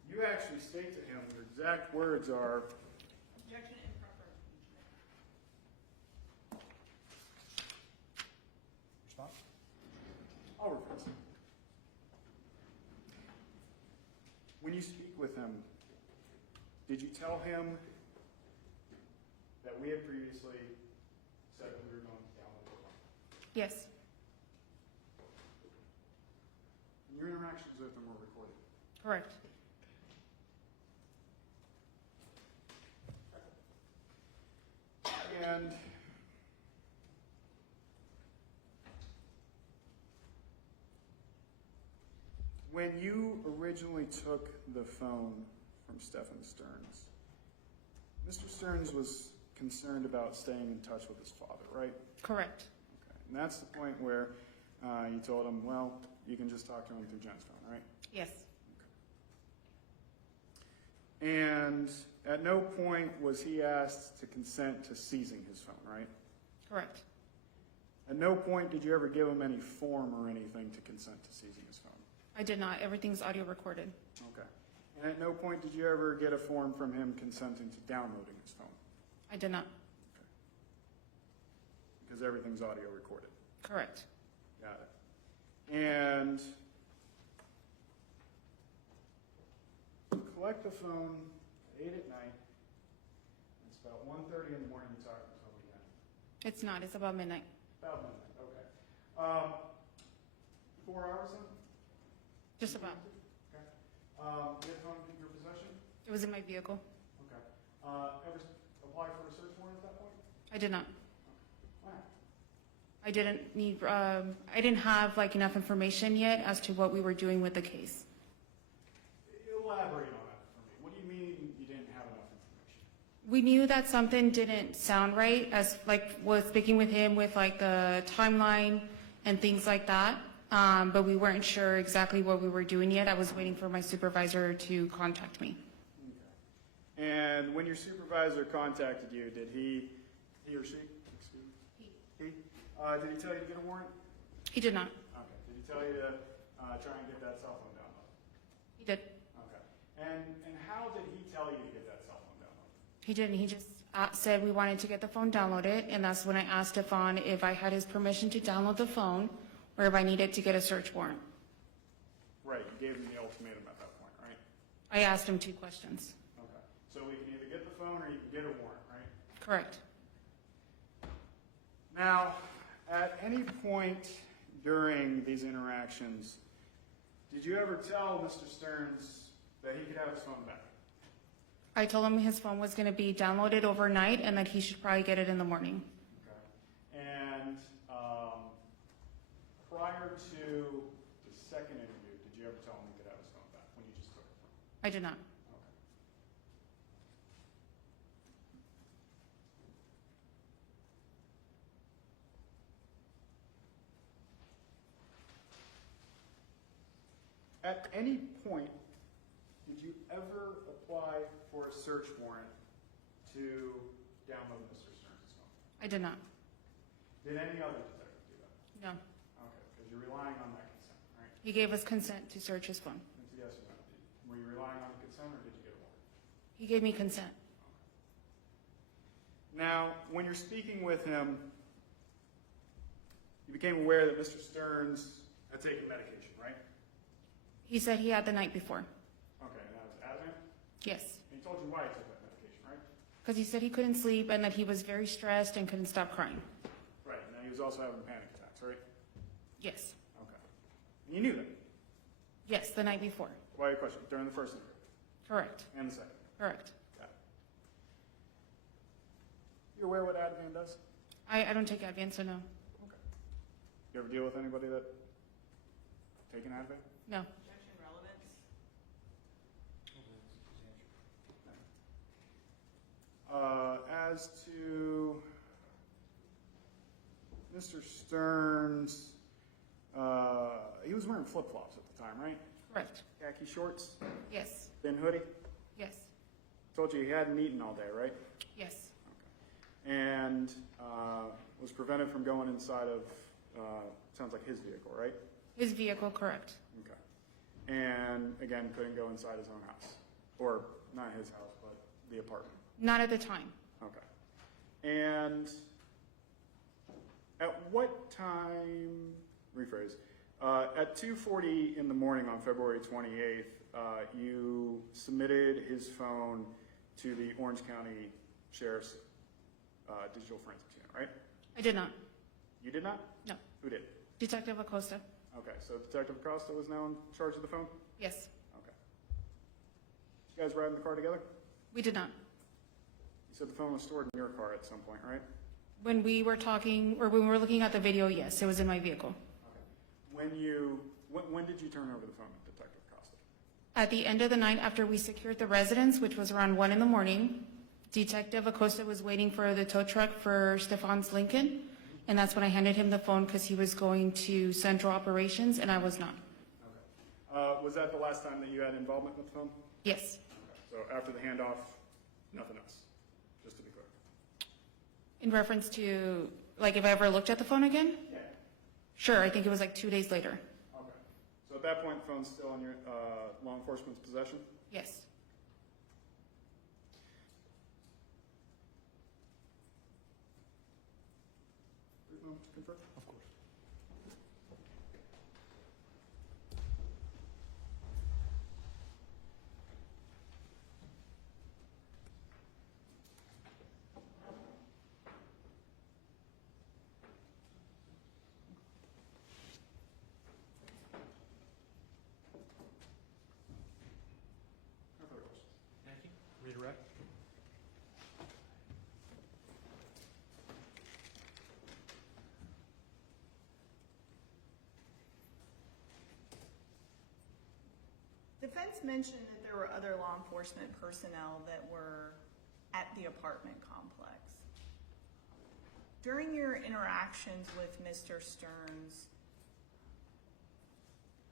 you actually state to him, your exact words are, Objection improper. Response? I'll reference it. When you speak with him, did you tell him that we had previously said that we were going to download the phone? Yes. And your interactions with him were recorded. Correct. And when you originally took the phone from Stephan Sterns, Mr. Sterns was concerned about staying in touch with his father, right? Correct. Okay. And that's the point where you told him, well, you can just talk to him through Jen's phone, right? Yes. And at no point was he asked to consent to seizing his phone, right? Correct. At no point did you ever give him any form or anything to consent to seizing his phone? I did not. Everything's audio recorded. Okay. And at no point did you ever get a form from him consenting to downloading his phone? I did not. Okay. Because everything's audio recorded. Correct. Got it. And you collect the phone at 8 at night. It's about 1:30 in the morning you talk to the phone again. It's not. It's about midnight. About midnight, okay. 4 hours then? Just about. Okay. You had phone in your possession? It was in my vehicle. Okay. Ever apply for a search warrant at that point? I did not. Why not? I didn't need, I didn't have like enough information yet as to what we were doing with the case. Elaborate on that for me. What do you mean you didn't have enough information? We knew that something didn't sound right, as like was speaking with him with like the timeline and things like that. But we weren't sure exactly what we were doing yet. I was waiting for my supervisor to contact me. Okay. And when your supervisor contacted you, did he or she, excuse me? He? Did he tell you to get a warrant? He did not. Okay. Did he tell you to try and get that cell phone download? He did. Okay. And how did he tell you to get that cell phone download? He didn't. He just said we wanted to get the phone downloaded, and that's when I asked Stephan if I had his permission to download the phone or if I needed to get a search warrant. Right. You gave him the ultimatum at that point, right? I asked him 2 questions. Okay. So we can either get the phone or you can get a warrant, right? Correct. Now, at any point during these interactions, did you ever tell Mr. Sterns that he could have his phone back? I told him his phone was going to be downloaded overnight and that he should probably get it in the morning. Okay. And prior to the second interview, did you ever tell him he could have his phone back when you just took it from him? I did not. Okay. At any point, did you ever apply for a search warrant to download Mr. Sterns' phone? I did not. Did any other detective do that? No. Okay, because you're relying on that consent, right? He gave us consent to search his phone. It's a yes or no. Were you relying on the consent, or did you get a warrant? He gave me consent. Now, when you're speaking with him, you became aware that Mr. Sterns had taken medication, right? He said he had the night before. Okay, and that was Ativan? Yes. And he told you why he took that medication, right? Because he said he couldn't sleep and that he was very stressed and couldn't stop crying. Right, now he was also having panic attacks, right? Yes. Okay. And you knew that? Yes, the night before. Why your question? During the first interview? Correct. And the second? Correct. Got it. You aware what Ativan does? I don't take Advance, so no. Okay. You ever deal with anybody that taken Ativan? No. Objection relevance? As to Mr. Sterns, he was wearing flip-flops at the time, right? Correct. Khaki shorts, Yes. thin hoodie. Yes. Told you he hadn't eaten all day, right? Yes. And was prevented from going inside of, sounds like his vehicle, right? His vehicle, correct. Okay. And again, couldn't go inside his own house. Or not his house, but the apartment. Not at the time. Okay. And at what time, rephrase, at 2:40 in the morning on February 28th, you submitted his phone to the Orange County Sheriff's Digital Forensics Unit, right? I did not. You did not? No. Who did? Detective Acosta. Okay, so Detective Acosta was now in charge of the phone? Yes. Okay. You guys ride in the car together? We did not. You said the phone was stored in your car at some point, right? When we were talking, or when we were looking at the video, yes, it was in my vehicle. Okay. When did you turn over the phone to Detective Acosta? At the end of the night, after we secured the residence, which was around 1 in the morning, Detective Acosta was waiting for the tow truck for Stephan's Lincoln, and that's when I handed him the phone because he was going to Central Operations, and I was not. Okay. Was that the last time that you had involvement with the phone? Yes. Okay. So after the handoff, nothing else, just to be clear? In reference to, like, if I ever looked at the phone again? Yeah. Sure, I think it was like 2 days later. Okay. So at that point, the phone's still in your law enforcement's possession? Yes. Brief moment to confirm? Of course. No further questions. Thank you. Redirect. Defense mentioned that there were other law enforcement personnel that were at the apartment complex. During your interactions with Mr. Sterns,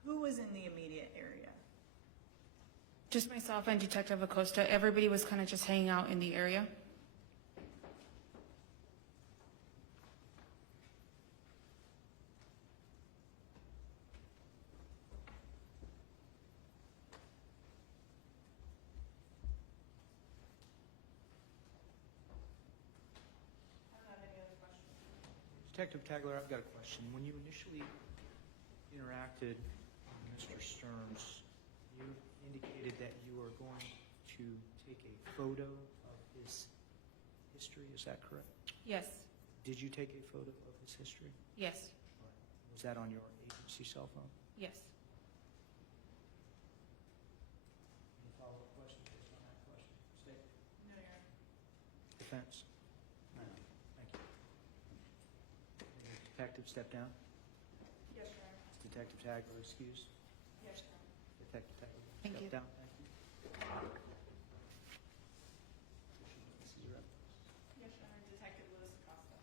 who was in the immediate area? Just myself and Detective Acosta. Everybody was kind of just hanging out in the area. Detective Tagler, I've got a question. When you initially interacted with Mr. Sterns, you indicated that you were going to take a photo of his history, is that correct? Yes. Did you take a photo of his history? Yes. Was that on your agency cell phone? Yes. Any follow-up questions based on that question? State. No, Your Honor. Defense? No. Thank you. Will the detective step down? Yes, Your Honor. Is Detective Tagler excused? Yes, Your Honor. Detective Tagler, Thank you. step down. Thank you. This is your up. Yes, Your Honor. Detective Lewis Acosta.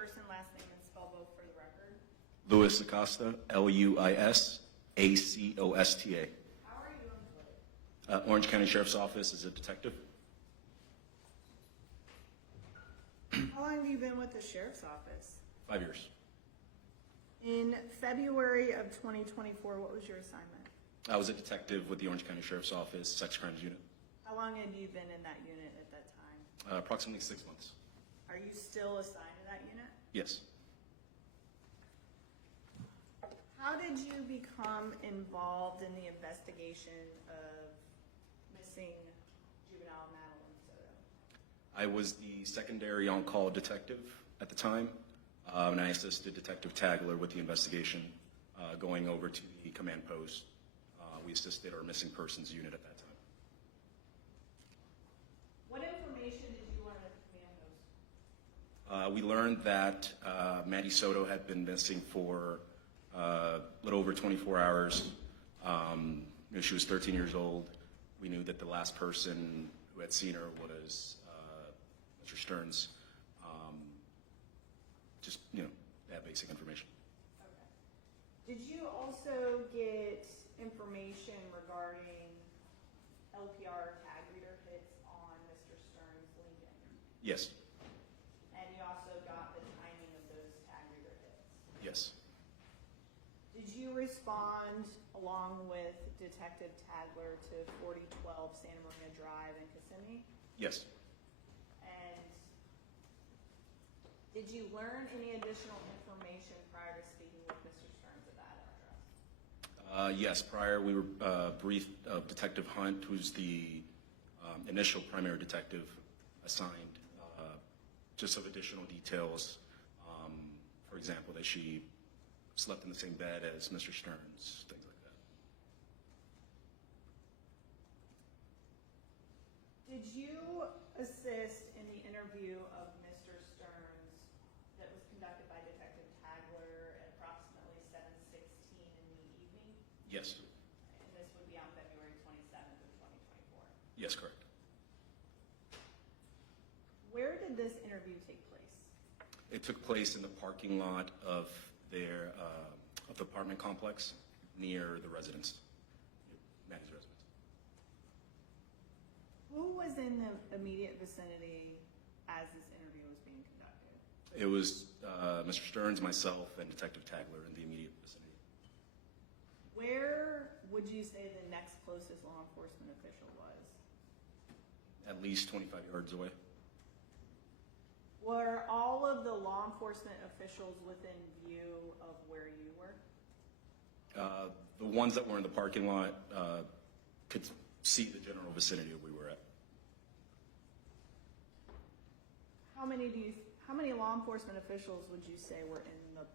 first and last name and spell both for the record? Louis Acosta, Luisacosta. How are you employed? Orange County Sheriff's Office as a detective. How long have you been with the sheriff's office? 5 years. In February of 2024, what was your assignment? I was a detective with the Orange County Sheriff's Office Sex Crimes Unit. How long had you been in that unit at that time? Approximately 6 months. Are you still assigned to that unit? Yes. How did you become involved in the investigation of missing juvenile Madeline Soto? I was the secondary on-call detective at the time, and I assisted Detective Tagler with the investigation, going over to the command post. We assisted our missing persons unit at that time. What information did you learn at the command post? We learned that Maddie Soto had been missing for a little over 24 hours. She was 13 years old. We knew that the last person who had seen her was Mr. Sterns. Just, that basic information. Okay. Did you also get information regarding LPR tag reader hits on Mr. Sterns' LinkedIn? Yes. And you also got the timing of those tag reader hits? Yes. Did you respond along with Detective Tagler to 4012 Santa Maria Drive in Kissimmee? Yes. And did you learn any additional information prior to speaking with Mr. Sterns at that address? Yes. Prior, we were briefed of Detective Hunt, who's the initial primary detective assigned, just of additional details. For example, that she slept in the same bed as Mr. Sterns, things like that. Did you assist in the interview of Mr. Sterns that was conducted by Detective Tagler at approximately 7:16 in the evening? Yes. And this would be on February 27th of 2024. Yes, correct. Where did this interview take place? It took place in the parking lot of their of the apartment complex near the residence, Maddie's residence. Who was in the immediate vicinity as this interview was being conducted? It was Mr. Sterns, myself, and Detective Tagler in the immediate vicinity. Where would you say the next closest law enforcement official was? At least 25 yards away. Were all of the law enforcement officials within view of where you were? The ones that were in the parking lot could see the general vicinity of where we were at. How many law enforcement officials would you say were in the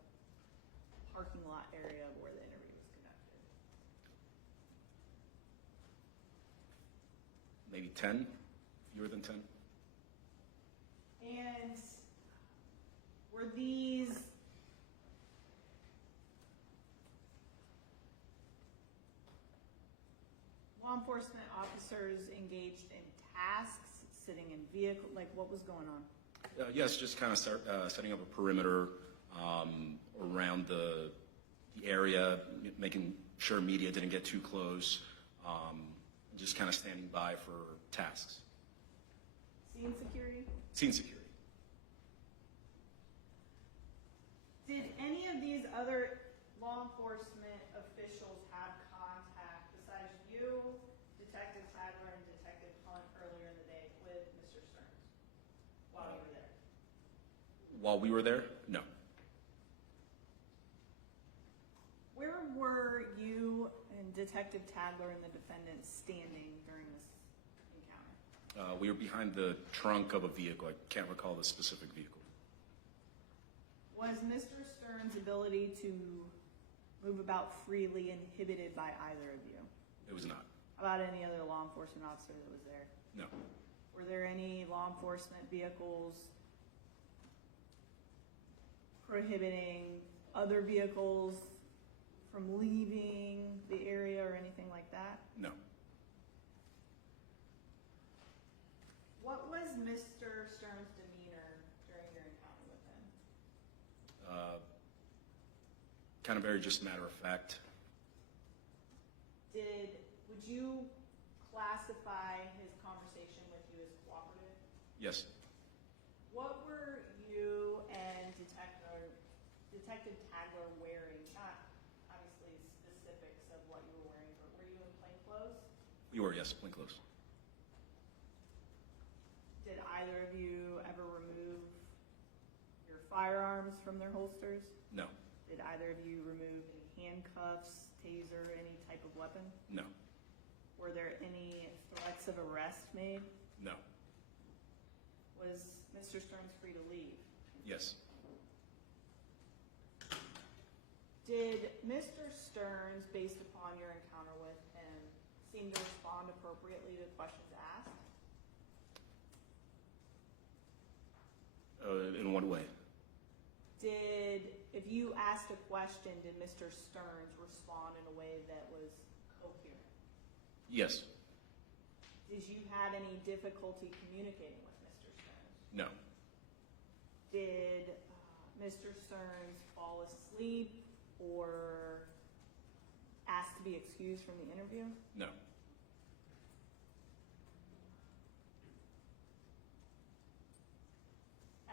parking lot area where the interview was conducted? Maybe 10, fewer than 10. And were these law enforcement officers engaged in tasks, sitting in vehicle, like what was going on? Yes, just kind of setting up a perimeter around the area, making sure media didn't get too close, just kind of standing by for tasks. Scene security? Scene security. Did any of these other law enforcement officials have contact besides you, Detective Tagler, and Detective Hunt earlier in the day with Mr. Sterns while you were there? While we were there? No. Where were you and Detective Tagler and the defendant standing during this encounter? We were behind the trunk of a vehicle. I can't recall the specific vehicle. Was Mr. Sterns' ability to move about freely inhibited by either of you? It was not. How about any other law enforcement officer that was there? No. Were there any law enforcement vehicles prohibiting other vehicles from leaving the area or anything like that? No. What was Mr. Sterns' demeanor during your encounter with him? Kind of very just matter of fact. Would you classify his conversation with you as cooperative? Yes. What were you and Detective Tagler wearing? Not obviously specifics of what you were wearing, but were you in plain clothes? We were, yes, plain clothes. Did either of you ever remove your firearms from their holsters? No. Did either of you remove any handcuffs, taser, any type of weapon? No. Were there any threats of arrest made? No. Was Mr. Sterns free to leave? Yes. Did Mr. Sterns, based upon your encounter with him, seem to respond appropriately to questions asked? In what way? If you asked a question, did Mr. Sterns respond in a way that was coherent? Yes. Did you have any difficulty communicating with Mr. Sterns? No. Did Mr. Sterns fall asleep or ask to be excused from the interview? No.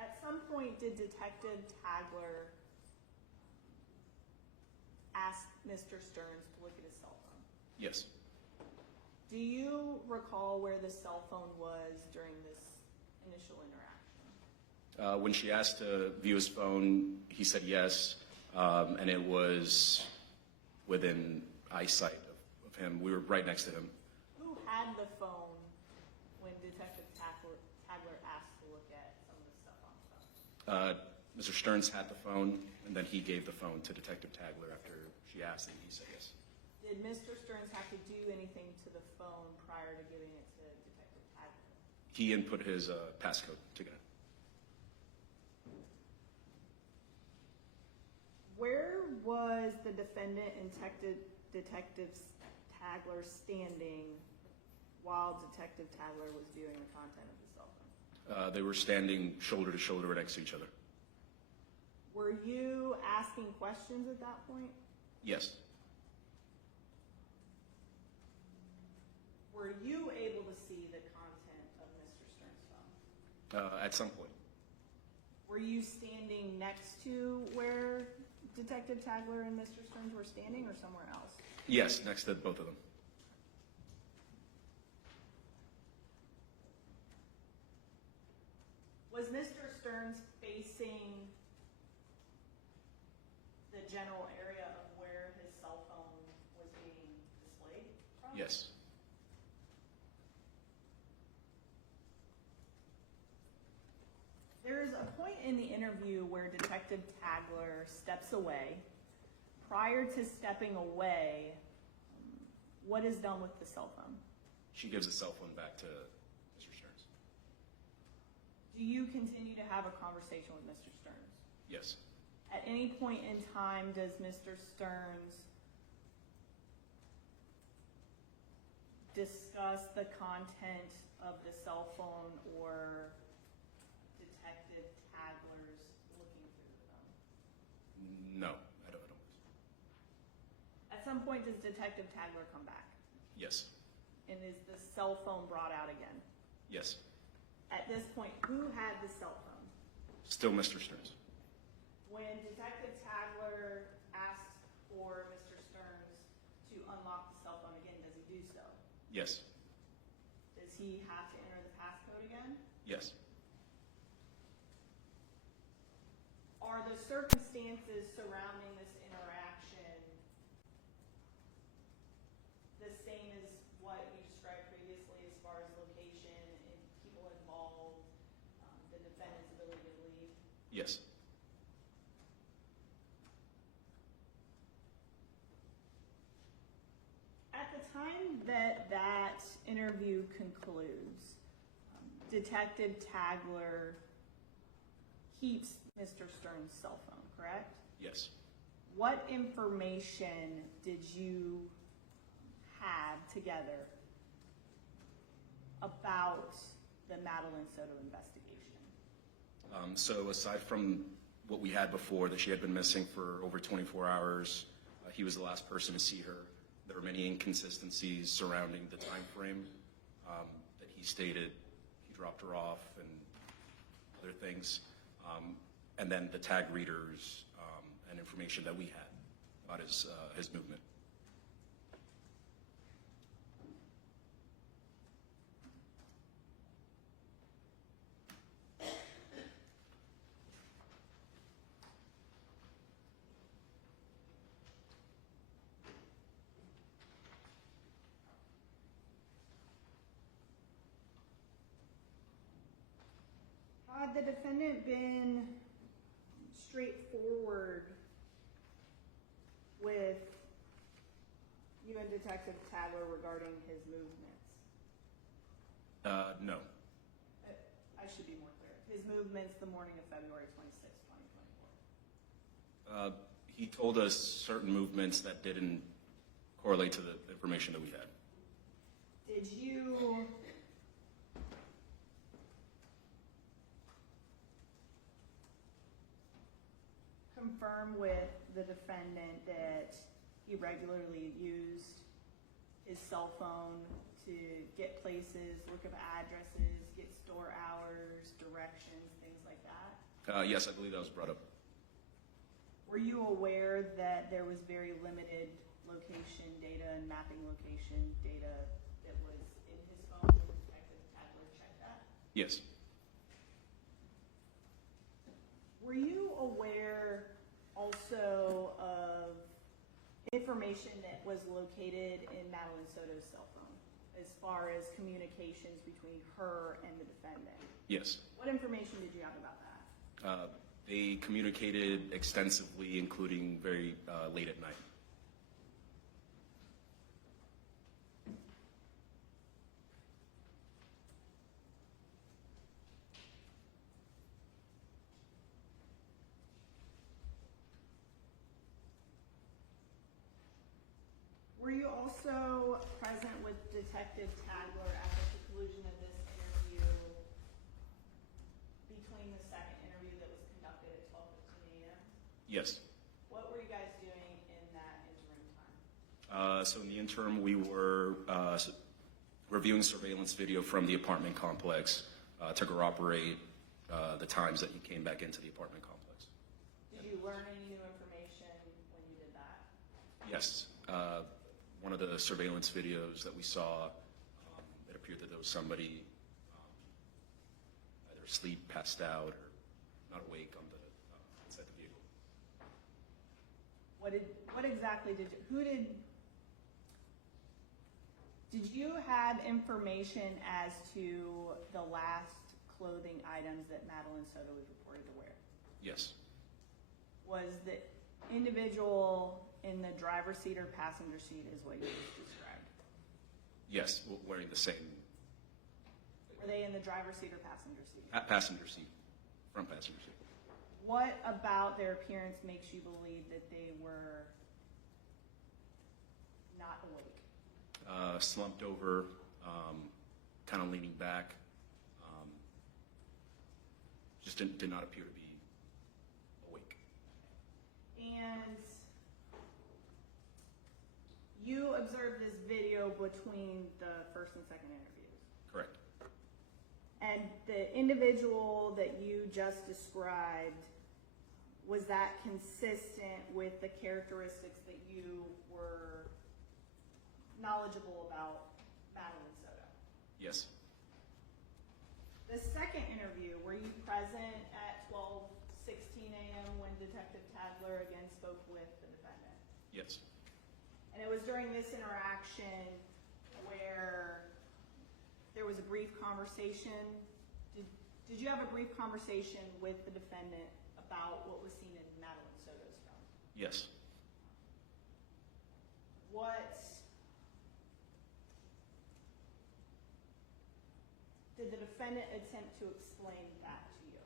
At some point, did Detective Tagler ask Mr. Sterns to look at his cell phone? Yes. Do you recall where the cell phone was during this initial interaction? When she asked to view his phone, he said yes, and it was within eyesight of him. We were right next to him. Who had the phone when Detective Tagler asked to look at some of the stuff on the phone? Mr. Stearns had the phone, and then he gave the phone to Detective Tagler after she asked, and he said yes. Did Mr. Sterns have to do anything to the phone prior to giving it to Detective Tagler? He input his passcode to get it. Where was the defendant and Detective Tagler standing while Detective Tagler was viewing the content of the cell phone? They were standing shoulder to shoulder next to each other. Were you asking questions at that point? Yes. Were you able to see the content of Mr. Sterns' phone? At some point. Were you standing next to where Detective Tagler and Mr. Sterns were standing or somewhere else? Yes, next to both of them. Was Mr. Sterns facing the general area of where his cell phone was being displayed from? Yes. There is a point in the interview where Detective Tagler steps away. Prior to stepping away, what is done with the cell phone? She gives the cell phone back to Mr. Stearns. Do you continue to have a conversation with Mr. Sterns? Yes. At any point in time, does Mr. Sterns discuss the content of the cell phone or Detective Tagler's looking through the phone? No, I don't. At some point, does Detective Tagler come back? Yes. And is the cell phone brought out again? Yes. At this point, who had the cell phone? Still Mr. Stearns. When Detective Tagler asks for Mr. Sterns to unlock the cell phone again, does he do so? Yes. Does he have to enter the passcode again? Yes. Are the circumstances surrounding this interaction the same as what you described previously as far as location and people involved, the defendant's ability to leave? Yes. At the time that that interview concludes, Detective Tagler keeps Mr. Sterns' cell phone, correct? Yes. What information did you have together about the Madeline Soto investigation? So aside from what we had before, that she had been missing for over 24 hours. He was the last person to see her. There were many inconsistencies surrounding the time frame that he stated. He dropped her off and other things. And then the tag readers and information that we had about his movement. Had the defendant been straightforward with you and Detective Tagler regarding his movements? No. I should be more clear. His movements the morning of February 26, 2024. He told us certain movements that didn't correlate to the information that we had. Did you confirm with the defendant that he regularly used his cell phone to get places, look up addresses, get store hours, directions, things like that? Yes, I believe that was brought up. Were you aware that there was very limited location data and mapping location data that was in his phone when Detective Tagler checked that? Yes. Were you aware also of information that was located in Madeline Soto's cell phone as far as communications between her and the defendant? Yes. What information did you have about that? They communicated extensively, including very late at night. Were you also present with Detective Tagler at the conclusion of this interview between the second interview that was conducted at 12:15 a.m.? Yes. What were you guys doing in that interim time? So in the interim, we were reviewing surveillance video from the apartment complex to corroborate the times that he came back into the apartment complex. Did you learn any new information when you did that? Yes. One of the surveillance videos that we saw, it appeared that there was somebody either asleep, passed out, or not awake on the inside the vehicle. What exactly did you have information as to the last clothing items that Madeline Soto was reported to wear? Yes. Was the individual in the driver's seat or passenger seat is what you just described? Yes, wearing the same. Were they in the driver's seat or passenger seat? Passenger seat, front passenger seat. What about their appearance makes you believe that they were not awake? Slumped over, kind of leaning back. Just did not appear to be awake. And you observed this video between the first and second interviews? Correct. And the individual that you just described, was that consistent with the characteristics that you were knowledgeable about Madeline Soto? Yes. The second interview, were you present at 12:16 a.m. when Detective Tagler again spoke with the defendant? Yes. And it was during this interaction where there was a brief conversation. Did you have a brief conversation with the defendant about what was seen in Madeline Soto's phone? Yes. Did the defendant attempt to explain that to you?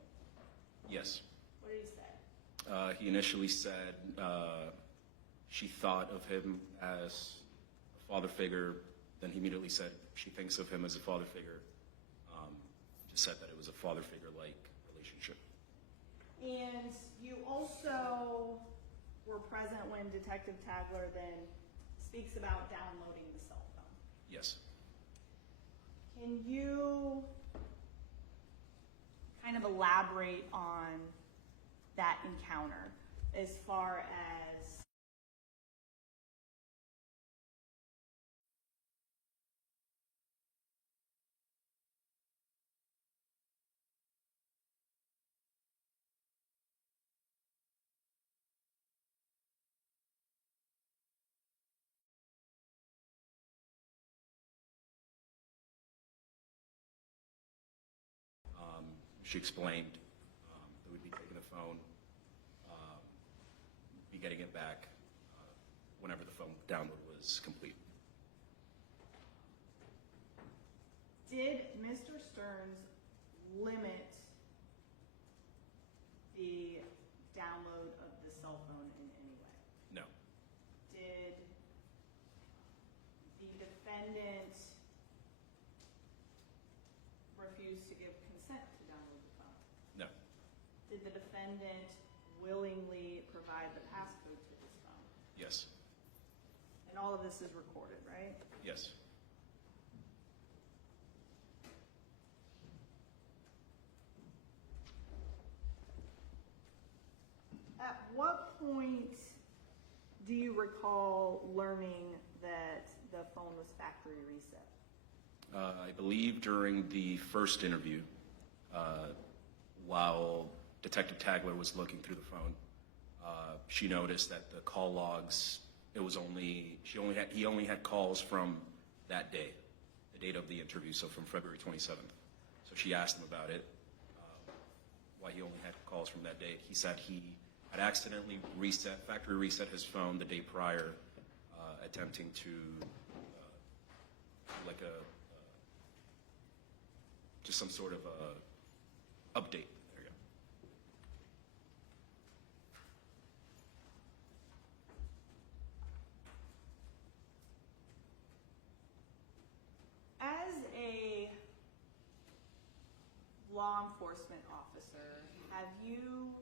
Yes. What did he say? He initially said she thought of him as a father figure. Then he immediately said she thinks of him as a father figure. Just said that it was a father figure-like relationship. And you also were present when Detective Tagler then speaks about downloading the cell phone. Yes. Can you kind of elaborate on that encounter as far as She explained that we'd be taking the phone, be getting it back whenever the phone download was complete. did Mr. Sterns limit the download of the cell phone in any way? No. Did the defendant refuse to give consent to download the phone? No. Did the defendant willingly provide the passcode to this phone? Yes. And all of this is recorded, right? Yes. At what point do you recall learning that the phone was factory reset? I believe during the first interview, while Detective Tagler was looking through the phone, she noticed that the call logs, he only had calls from that day, the date of the interview, so from February 27th. So she asked him about it, why he only had calls from that date. He said he had accidentally factory reset his phone the day prior, attempting to just some sort of update. There you go. As a law enforcement officer, have you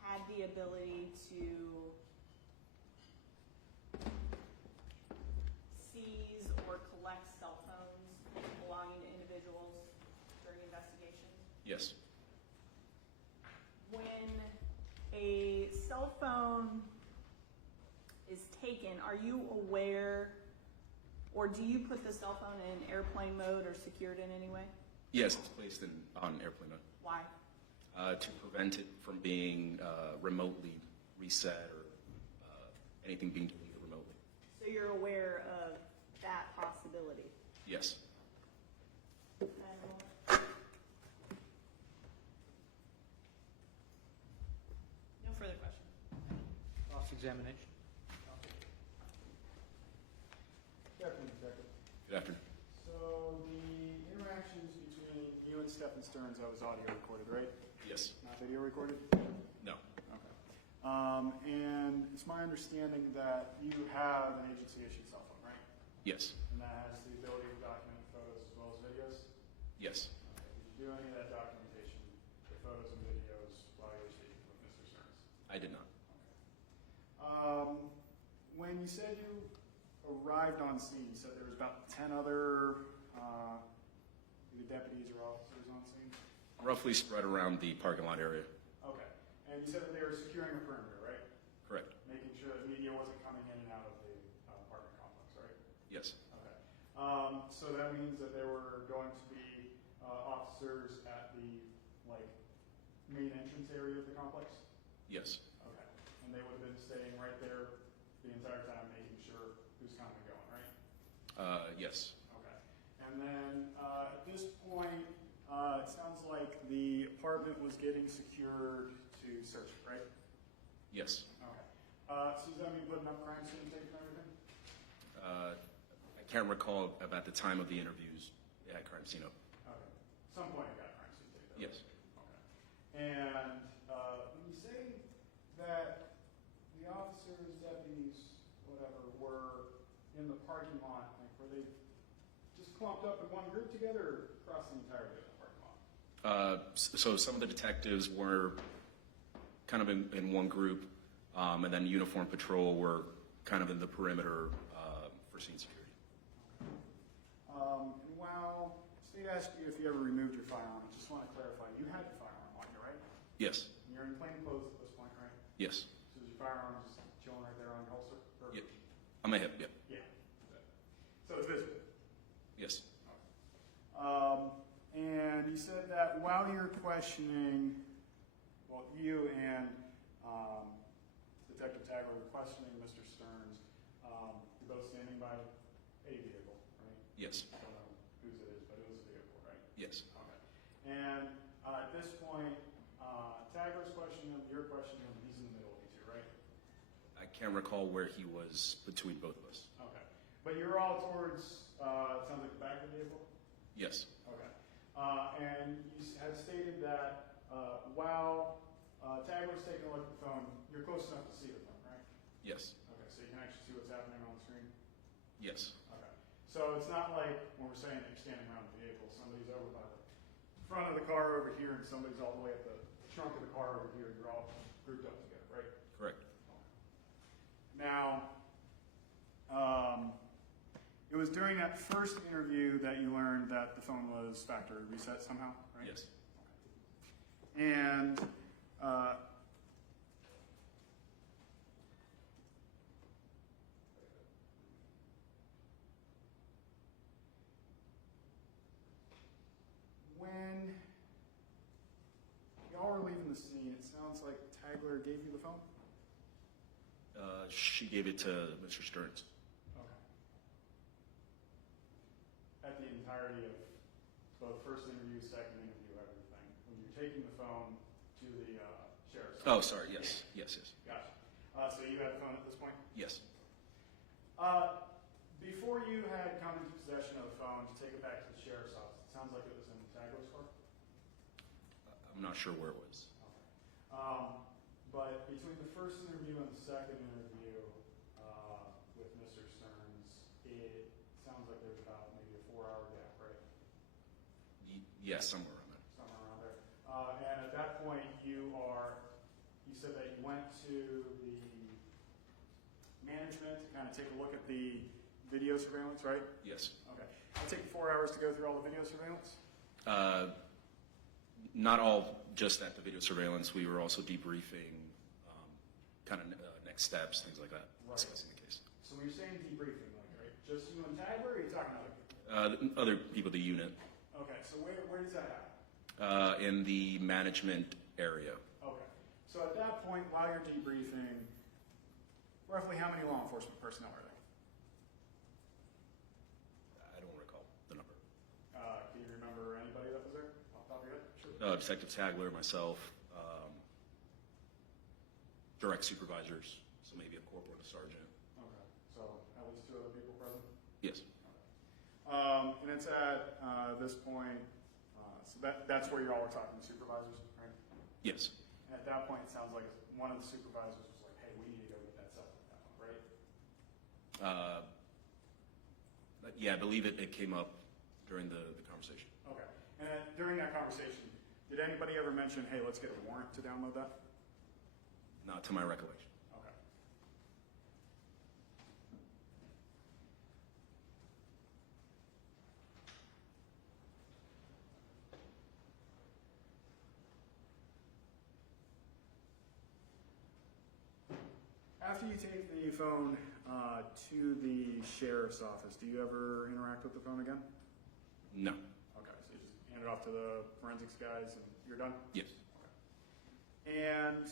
had the ability to seize or collect cell phones belonging to individuals during investigations? Yes. When a cell phone is taken, are you aware, or do you put the cell phone in airplane mode or secured in any way? Yes, it's placed on airplane mode. Why? To prevent it from being remotely reset or anything being deleted remotely. So you're aware of that possibility? Yes. No further questions. Cross-examination. Good afternoon, Detective. Good afternoon. So the interactions between you and Stephan Sterns, that was audio recorded, right? Yes. Not video recorded? No. Okay. And it's my understanding that you have an agency-issued cell phone, right? Yes. And that has the ability to document photos as well as videos? Yes. Okay. Did you do any of that documentation, the photos and videos, while you were speaking with Mr. Sterns? I did not. Okay. When you said you arrived on scene, you said there was about 10 other either deputies or officers on scene? Roughly spread around the parking lot area. Okay. And you said that they were securing a perimeter, right? Correct. Making sure that media wasn't coming in and out of the apartment complex, right? Yes. Okay. So that means that there were going to be officers at the main entrance area of the complex? Yes. Okay. And they would have been staying right there the entire time, making sure who's coming and going, right? Yes. Okay. And then at this point, it sounds like the apartment was getting secured to search it, right? Yes. Okay. So does that mean putting up crime scene tape and everything? I can't recall about the time of the interviews at crime scene. Okay. Some point it got crime scene tape, though. Yes. Okay. And when you say that the officers, deputies, whatever, were in the parking lot, were they just clumped up in one group together or across the entirety of the parking lot? So some of the detectives were kind of in one group, and then uniform patrol were kind of in the perimeter for scene security. And while State asked you if you ever removed your firearm, I just want to clarify, you had your firearm on you, right? Yes. And you're in plain clothes at this point, right? Yes. So is your firearm just chilling right there on your holster? Or- Yep. On my hip. Yep. Yeah. So it's visible? Yes. And you said that while you're questioning, well, you and Detective Tagler were questioning Mr. Sterns, you're both standing by a vehicle, right? Yes. I don't know whose it is, but it was a vehicle, right? Yes. Okay. And at this point, Tagler's questioning him, you're questioning him, he's in the middle of you two, right? I can't recall where he was between both of us. Okay. But you're all towards, it sounds like the back of the vehicle? Yes. Okay. And you had stated that while Tagler's taking a look at the phone, you're close enough to see the phone, right? Yes. Okay, so you can actually see what's happening on the screen? Yes. Okay. So it's not like when we're saying that you're standing around the vehicle, somebody's over by the front of the car over here and somebody's all the way at the trunk of the car over here. You're all grouped up together, right? Correct. Now, it was during that first interview that you learned that the phone was factory reset somehow, right? Yes. And when y'all were leaving the scene, it sounds like Tagler gave you the phone? She gave it to Mr. Sterns. Okay. At the entirety of both first interview, second interview, everything. When you're taking the phone to the sheriff's. Oh, sorry. Yes. Yes. Yes. Gotcha. So you had the phone at this point? Yes. Before you had come into possession of the phone to take it back to the sheriff's office, it sounds like it was in Tagler's car? I'm not sure where it was. Okay. But between the first interview and the second interview with Mr. Sterns, it sounds like there's about maybe a 4-hour gap, right? Yes, somewhere around there. Somewhere around there. And at that point, you said that you went to the management to kind of take a look at the video surveillance, right? Yes. Okay. It'll take 4 hours to go through all the video surveillance? Not all just at the video surveillance. We were also debriefing kind of next steps, things like that, Right. discussing the case. So when you're saying debriefing, like, right, just you and Tagler, or are you talking to other people? Other people, the unit, Okay, so where does that happen? in the management area. Okay. So at that point, while you're debriefing, roughly how many law enforcement personnel are there? I don't recall the number. Can you remember anybody that was there off the top of your head? Sure. Detective Tagler, myself, direct supervisors, so maybe a corporal and a sergeant. Okay, so at least 2 other people present? Yes. And it's at this point, so that's where you all were talking to supervisors, right? Yes. And at that point, it sounds like one of the supervisors was like, hey, we need to go get that cell phone, right? Yeah, I believe it came up during the conversation. Okay. And then during that conversation, did anybody ever mention, hey, let's get a warrant to download that? Not to my recollection. Okay. After you take the phone to the sheriff's office, do you ever interact with the phone again? No. Okay, so you just hand it off to the forensics guys and you're done? Yes. Okay. And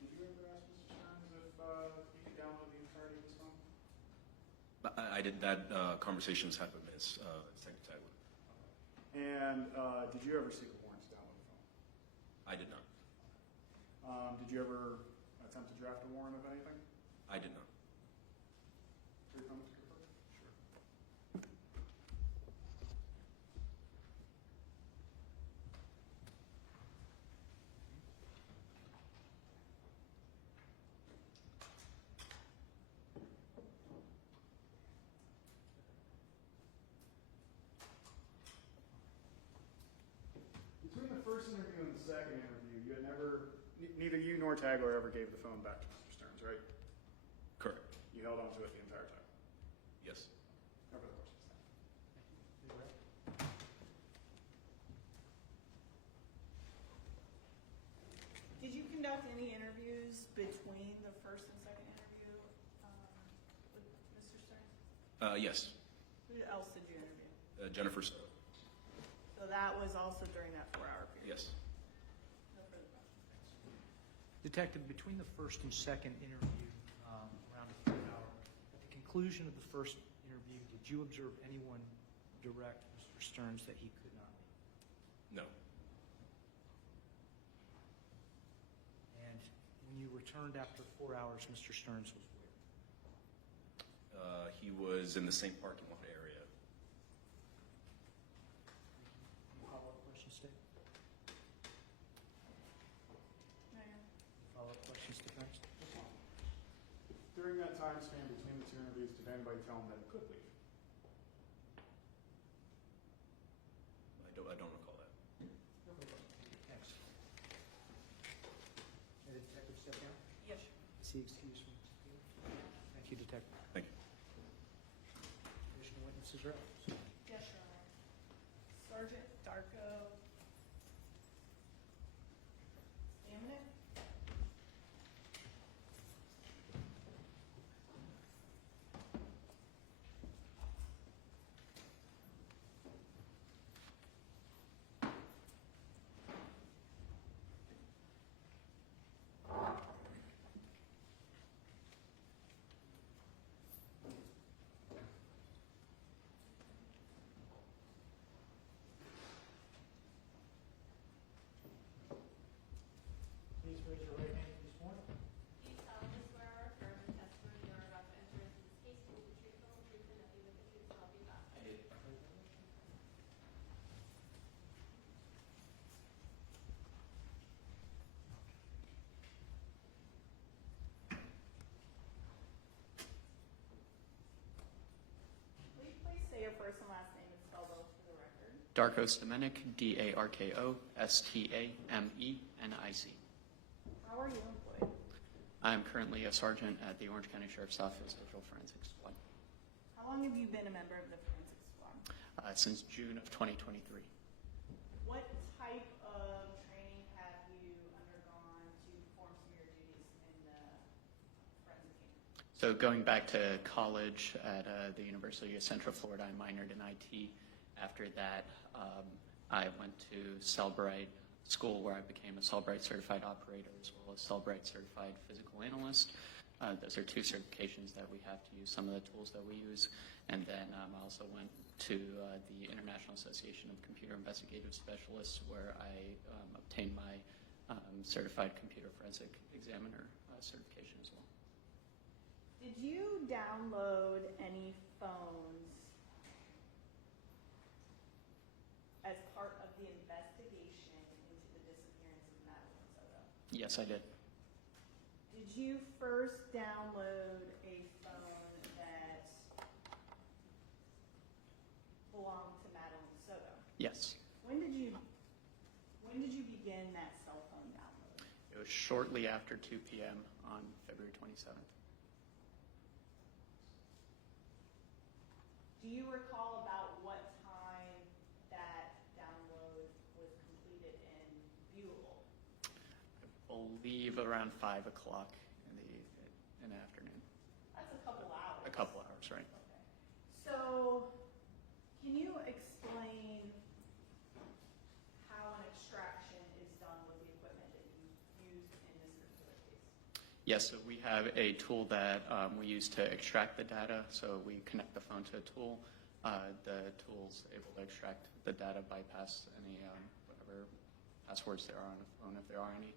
did you ever ask Mr. Sterns if he could download the entirety of his phone? I did. That conversation was had with Ms. Detective Tagler. And did you ever seek a warrant to download the phone? I did not. Did you ever attempt to draft a warrant of anything? I did not. Your comment to confirm? Sure. first interview and the second interview, you had never, neither you nor Tagler ever gave the phone back to Mr. Sterns, right? Correct. You held on to it the entire time. Yes. No further questions. Did you conduct any interviews between the first and second interview with Mr. Sterns? Yes. Who else did you interview? Jennifer Soto. So that was also during that 4-hour period? Yes. No further questions. Detective, between the first and second interview, around a 3 hour, at the conclusion of the first interview, did you observe anyone direct Mr. Sterns that he could not meet? No. And when you returned after 4 hours, Mr. Sterns was where? He was in the same parking lot area. Any follow-up questions, Dave? Follow-up questions, defense? During that time span between the two interviews, did anybody tell him that he could leave? I don't recall that. Thanks. May the detective step down? Yes, sir. Is he excused from this appeal? Thank you, detective. Thank you. Additional witnesses are up. Yes, Your Honor. Sergeant Darko Staminit? Please raise your right hand this morning. Do you solemnly swear or affirm the testimony you are about to enter into this case to be the truth, the whole truth, and nothing but the truth, so help you God? I do. Will you please say your first and last name and spell those for the record? Darko Stamenik, Darko Stamenic. How are you employed? I'm currently a sergeant at the Orange County Sheriff's Office Digital Forensics Squad How long have you been a member of the forensic squad? since June of 2023. What type of training have you undergone to perform some of your duties in the forensic team? So going back to college at the University of Central Florida, I minored in IT. After that, I went to Cellbrite School, where I became a Cellbrite certified operator as well as Cellbrite certified physical analyst. Those are two certifications that we have to use some of the tools that we use. And then I also went to the International Association of Computer Investigative Specialists, where I obtained my certified computer forensic examiner certification as well. Did you download any phones as part of the investigation into the disappearance of Madeline Soto? Yes, I did. Did you first download a phone that belonged to Madeline Soto? Yes. When did you begin that cell phone download? It was shortly after 2 p.m. on February 27th. Do you recall about what time that download was completed and viewable? I believe around 5 o'clock in the afternoon. That's a couple hours. A couple hours, right? Okay. So, can you explain how an extraction is done with the equipment that you used in this particular case? Yes, so we have a tool that we use to extract the data. So we connect the phone to a tool. The tool's able to extract the data, bypass any whatever passwords there are on the phone, if there are any.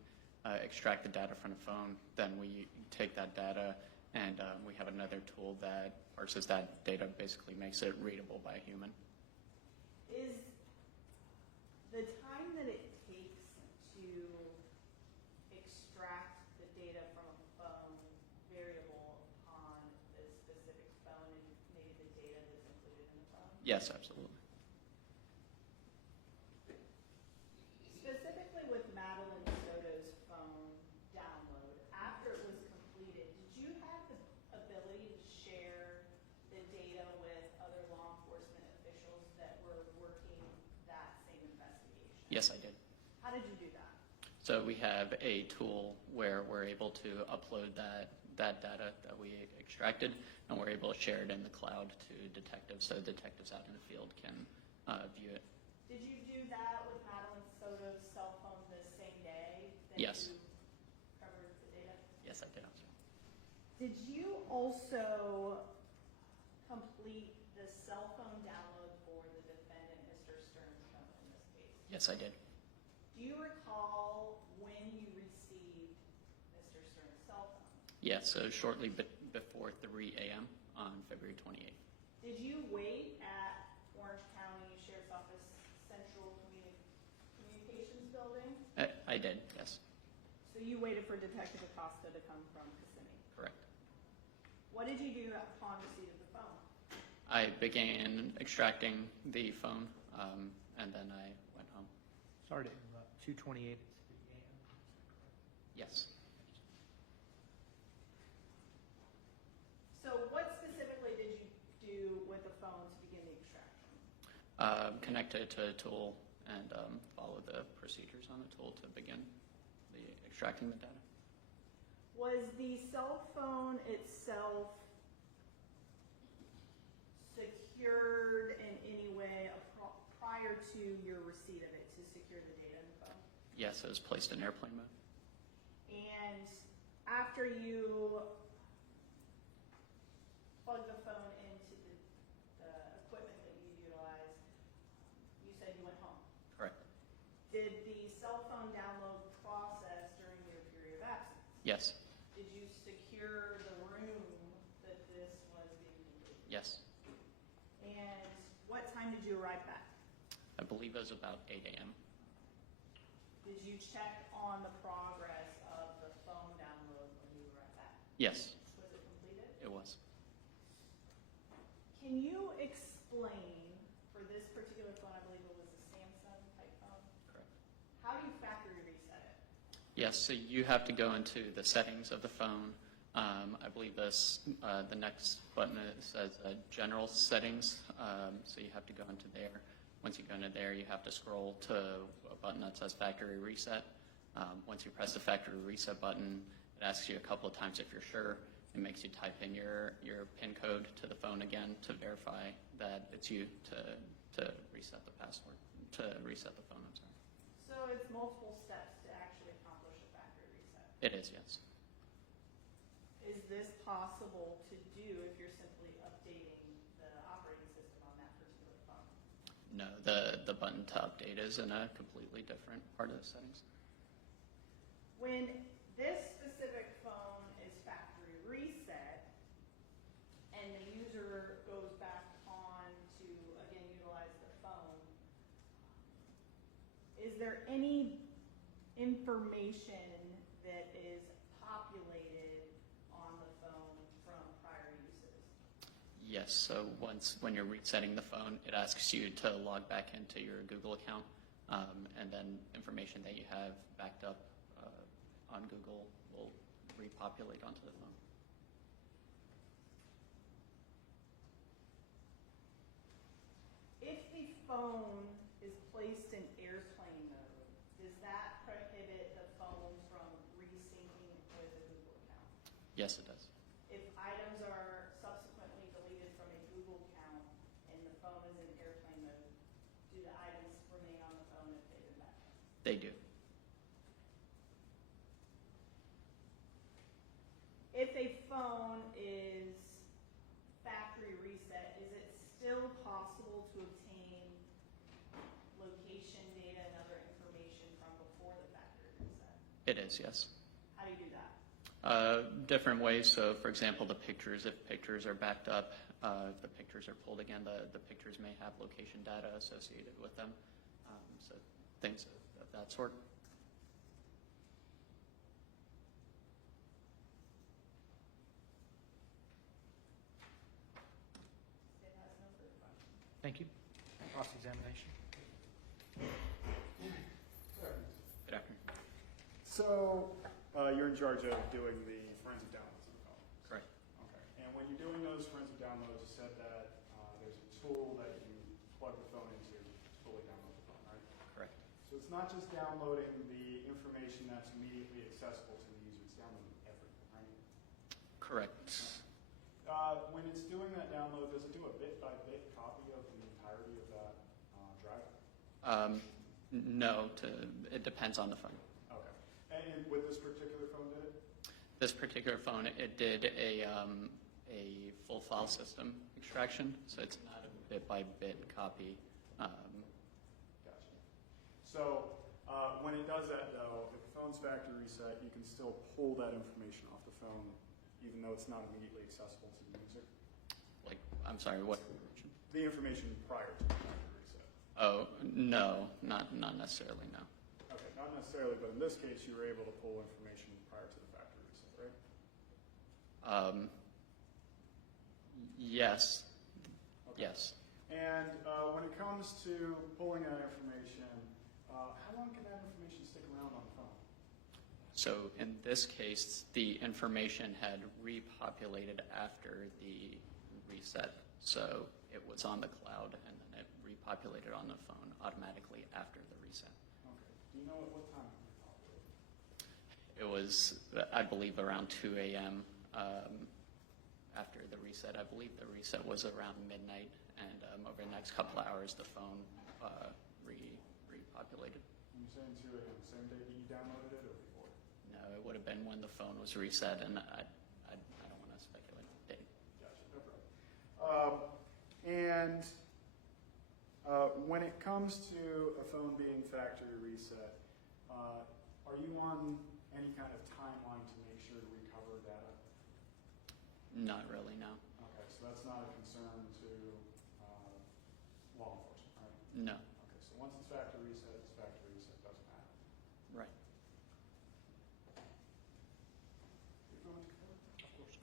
Extract the data from the phone. Then we take that data and we have another tool that parses that data, basically makes it readable by a human. Is the time that it takes to extract the data from a phone variable upon the specific phone and maybe the data that's included in the phone? Yes, absolutely. Specifically Yes, I did. How did you do that? So we have a tool where we're able to upload that data that we extracted, and we're able to share it in the cloud to detectives, so detectives out in the field can view it. Did you do that with Madeline Soto's cell phone the same day that Yes. you covered the data? Yes, I did. Did you also complete the cell phone download for the defendant, Mr. Sterns' phone in this case? Yes, I did. Do you recall when you received Mr. Sterns' cell phone? Yes, so shortly before 3 a.m. on February 28th. Did you wait at Orange County Sheriff's Office Central Communications Building? I did, yes. So you waited for Detective Acosta to come from Kissimmee? Correct. What did you do upon receipt of the phone? I began extracting the phone, and then I went home. Sorry to interrupt. 2:28 at 3 a.m. Yes. So what specifically did you do with the phone to begin the extraction? Connect it to a tool and follow the procedures on the tool to begin the extracting the data. Was the cell phone itself secured in any way prior to your receipt of it to secure the data in the phone? Yes, it was placed in airplane mode. And after you plugged the phone into the equipment that you utilized, you said you went home. Correct. Did the cell phone download process during your period of absence? Yes. Did you secure the room that this was being completed? Yes. And what time did you arrive back? I believe it was about 8 a.m. Did you check on the progress of the phone download when you arrived back? Yes, Was it completed? it was. Can you explain, for this particular phone, I believe it was a Samsung type phone, Correct. how do you factory reset it? Yes, so you have to go into the settings of the phone. I believe this, the next button says general settings, so you have to go into there. Once you go into there, you have to scroll to a button that says factory reset. Once you press the factory reset button, it asks you a couple of times if you're sure. It makes you type in your PIN code to the phone again to verify that it's you to reset the password, to reset the phone, I'm sorry. So it's multiple steps to actually accomplish a factory reset. It is, yes. Is this possible to do if you're simply updating the operating system on that particular phone? No, the button to update is in a completely different part of the settings. When this specific phone is factory reset and the user goes back on to, again, utilize the phone, is there any information that is populated on the phone from prior uses? Yes, so when you're resetting the phone, it asks you to log back into your Google account, and then information that you have backed up on Google will repopulate onto the phone. If the phone is placed in airplane mode, does that prohibit the phone from resyncing with a Google account? Yes, it does. If items are subsequently deleted from a Google account and the phone is in airplane mode, do the items remain on the phone if they've been backed up? They do. If a phone is factory reset, is it still possible to obtain location data and other information from before the factory reset? It is, yes. How do you do that? Different ways. So, for example, the pictures, if pictures are backed up, if the pictures are pulled again, the pictures may have location data associated with them. So things of that sort. It has no further questions. Thank you. Cross-examination. Good afternoon. So, you're in charge of doing the forensic downloads of the phone? Correct. Okay. And when you're doing those forensic downloads, you said that there's a tool that you plug the phone into to fully download the phone, right? Correct. So So it's not just downloading the information that's immediately accessible to the user, it's downloading everything, right? Correct. When it's doing that download, does it do a bit-by-bit copy of the entirety of that drive? No, it depends on the phone. Okay. And with this particular phone, did it? This particular phone, it did a full file system extraction, so it's not a bit-by-bit copy. Gotcha. So when it does that, though, if the phone's factory reset, you can still pull that information off the phone, even though it's not immediately accessible to the user? Like, I'm sorry, what? The information prior to the factory reset? Oh, no, not necessarily, no. Okay, not necessarily, but in this case, you were able to pull information prior to the factory reset, right? Yes. Okay. Yes. And when it comes to pulling that information, how long can that information stick around on the phone? So in this case, the information had repopulated after the reset. So it was on the cloud, and then it repopulated on the phone automatically after the reset. Okay. Do you know at what time it repopulated? It was, I believe, around 2 a.m. After the reset. I believe the reset was around midnight, and over the next couple of hours, the phone repopulated. When you're saying 2 a.m., same day that you downloaded it or before? No, it would have been when the phone was reset, and I don't want to speculate on the date. Gotcha, no problem. And when it comes to a phone being factory reset, are you on any kind of timeline to make sure to recover data? Not really, no. Okay, so that's not a concern to law enforcement, right? No. Okay, so once it's factory reset, doesn't matter. Right. Of course.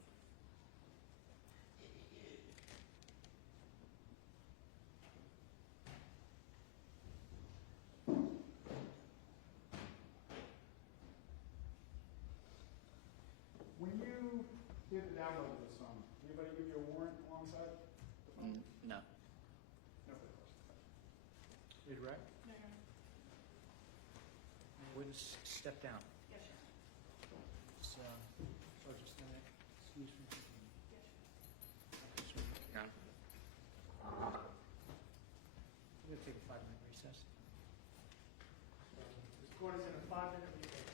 When you did the download of this phone, did anybody give you a warrant alongside the phone? No. No further questions. Redirect? No. Witness, step down. Yes, sir. Sergeant Stanek, excuse me. Yes, sir. Okay, sir. Yeah. We're going to take a 5-minute recess. This court is in a 5-minute recess.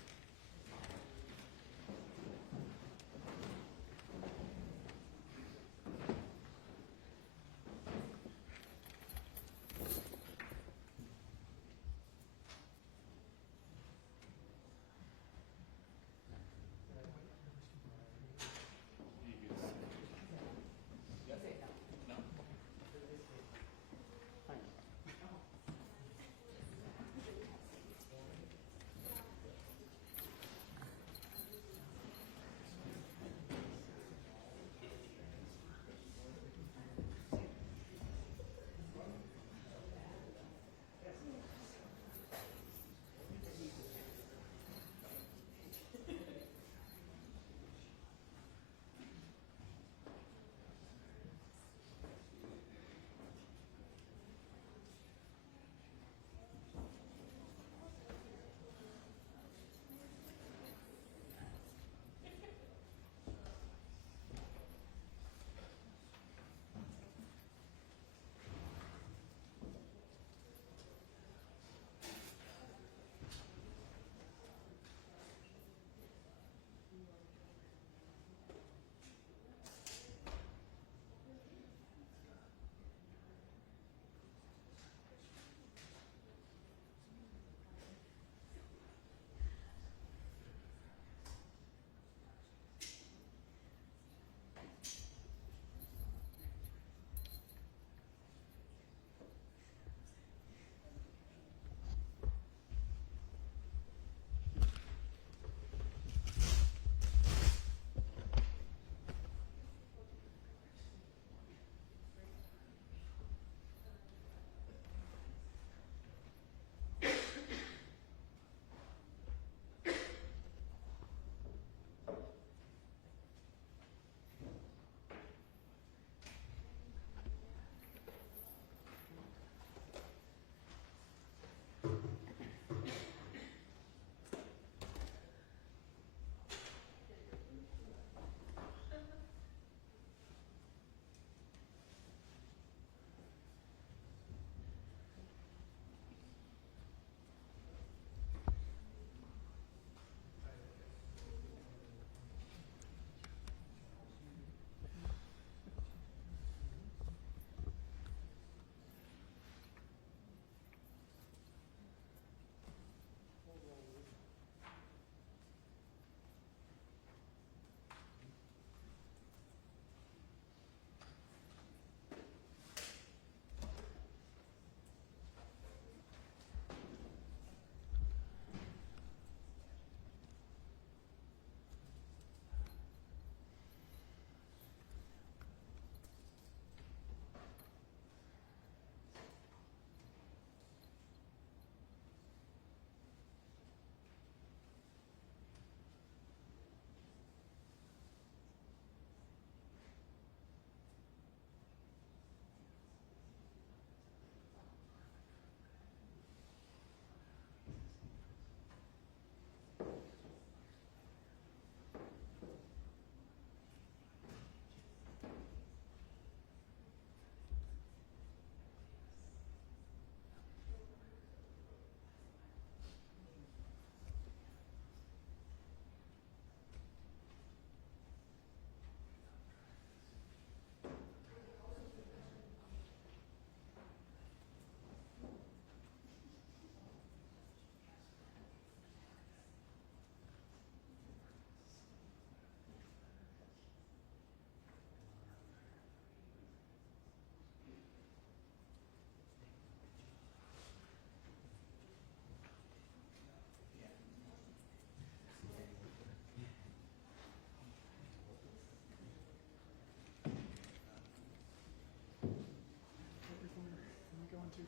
I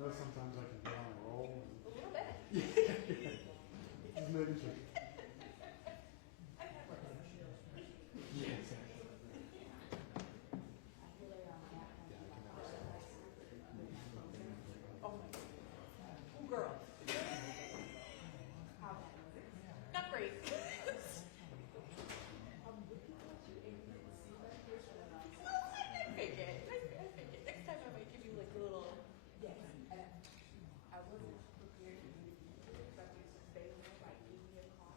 know sometimes I can get on a roll. A little bit. Just making sure. Girl. Not great. I fake it. I fake it. Next time I might give you like a little. Yes. I wasn't prepared to expect you to say that. Like, give me a call.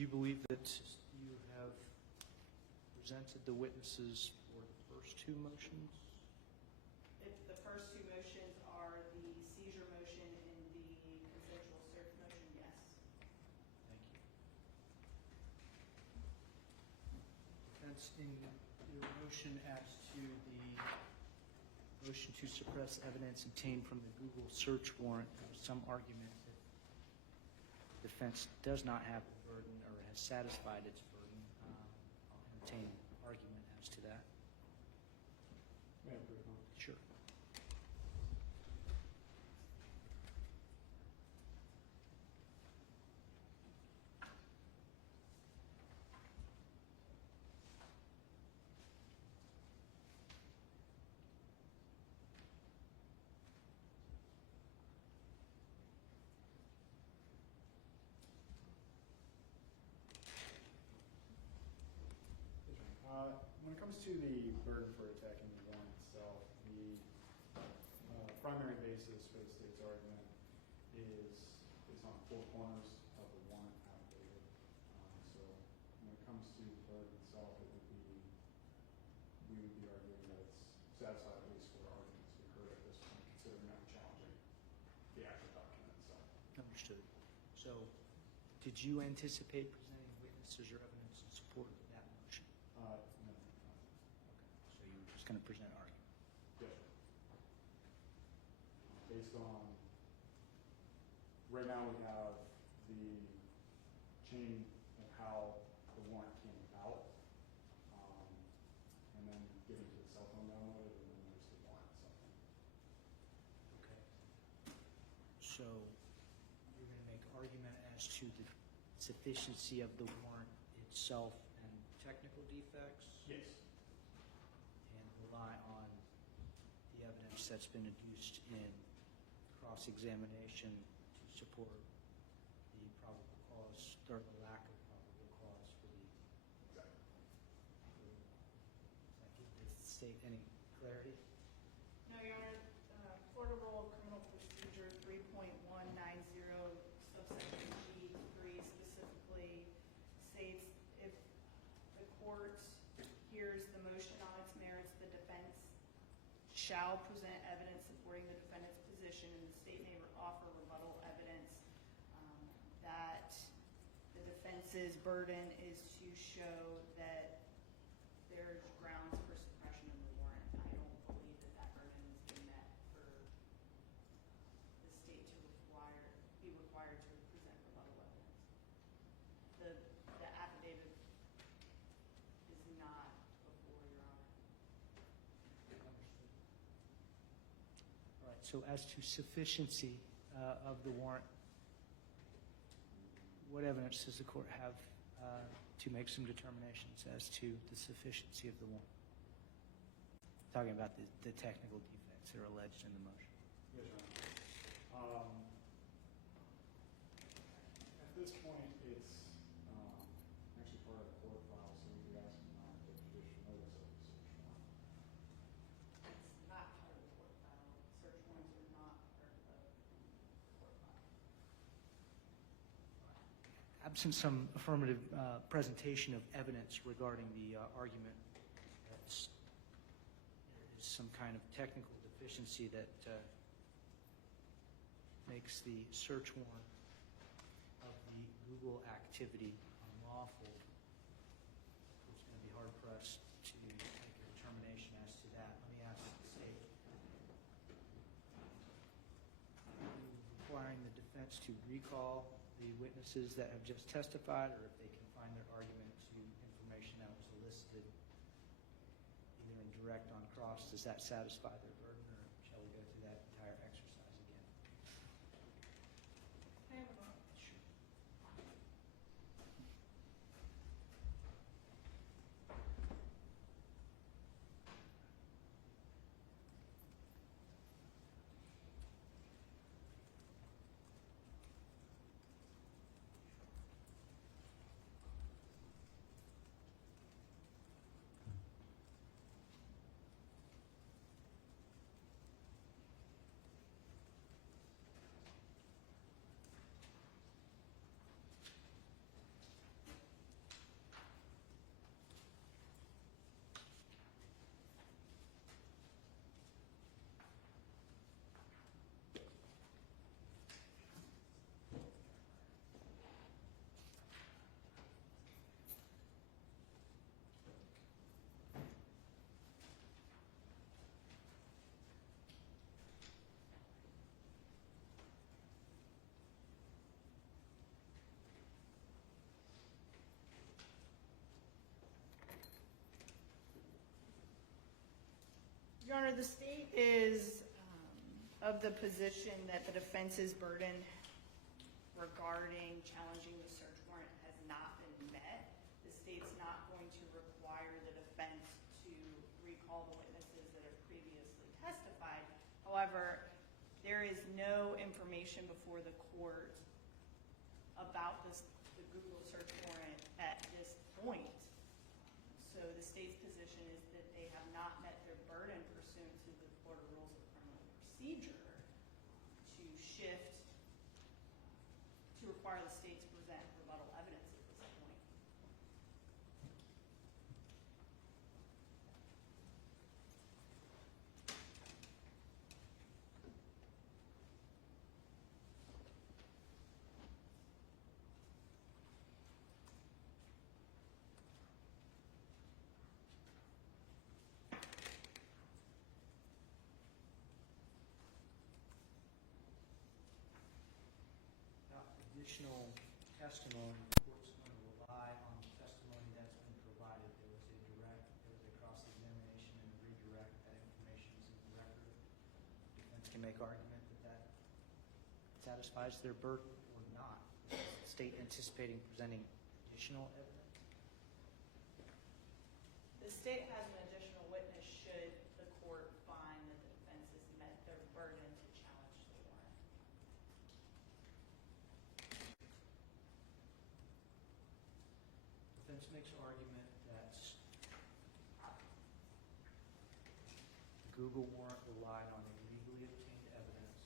Do you believe that you have presented the witnesses for the first two motions? If the first two motions are the seizure motion and the consensual search motion, yes. Thank you. Defense, in your motion as to the motion to suppress evidence obtained from the Google search warrant, there was some argument that the defense does not have the burden or has satisfied its burden. I'll entertain argument as to that. Sure. When it comes to the burden for attacking the warrant itself, the primary basis for the state's argument is on four corners of the warrant affidavit. So when it comes to the burden itself, we would be arguing that it's satisfied at least for arguments we heard at this point, considering I'm challenging the actual document itself. Understood. So, did you anticipate presenting witnesses or evidence in support of that motion? No. Okay. So you were just going to present argument? Yes, sir. Based on, right now we have the chain of how the warrant came about, and then getting to the cell phone download, and then there's the warrant itself. Okay. So you're going to make argument as to the sufficiency of the warrant itself and technical defects? Yes. And rely on the evidence that's been adduced in cross-examination to support the probable cause, or the lack of probable cause for the... Exactly. Does that give the state any clarity? No, Your Honor, Florida Rule of Criminal Procedure 3.190, subsection G3 specifically states if the court hears the motion on its merits, the defense shall present evidence supporting the defendant's position, and the state may offer rebuttal evidence that the defense's burden is to show that there's grounds for suppression of the warrant. I don't believe that that burden has been met for the state to be required to present rebuttal evidence. The affidavit is not before Your Honor. Understood. All right, so as to sufficiency of the warrant, what evidence does the court have to make some determinations as to the sufficiency of the warrant? Talking about the technical defects that are alleged in the motion. Yes, Your Honor. At this point, it's actually part of the court file, so we'd be asking not to take judicial notice of the search warrant. It's not part of the court file. Search warrants are not part of the court file. Absent some affirmative presentation of evidence regarding the argument that there is some kind of technical deficiency that makes the search warrant of the Google activity unlawful, it's going to be hard for us to make a determination as to that. Let me ask the state. Are you requiring the defense to recall the witnesses that have just testified, or if they can find their argument to information that was elicited either in direct on cross, does that satisfy their burden, or shall we go through that entire exercise again? Can I have a vote? Sure. Honor, the state is of the position that the defense's burden regarding challenging the search warrant has not been met. The state's not going to require the defense to recall the witnesses that have previously testified. However, there is no information before the court about the Google search warrant at this point. So the state's position is that they have not met their burden pursuant to the Florida Rules of Criminal Procedure to shift, to require the state to present rebuttal evidence at this point. Now, additional testimony, the court's going to rely on the testimony that's been provided. There was a cross-examination and a redirect. That information is in the record. Defense can make argument that satisfies their burden or not. Is the state anticipating presenting additional evidence? The state has an additional witness should the court find that the defense has met their burden to challenge the warrant. Defense makes argument that the Google warrant relied on illegally obtained evidence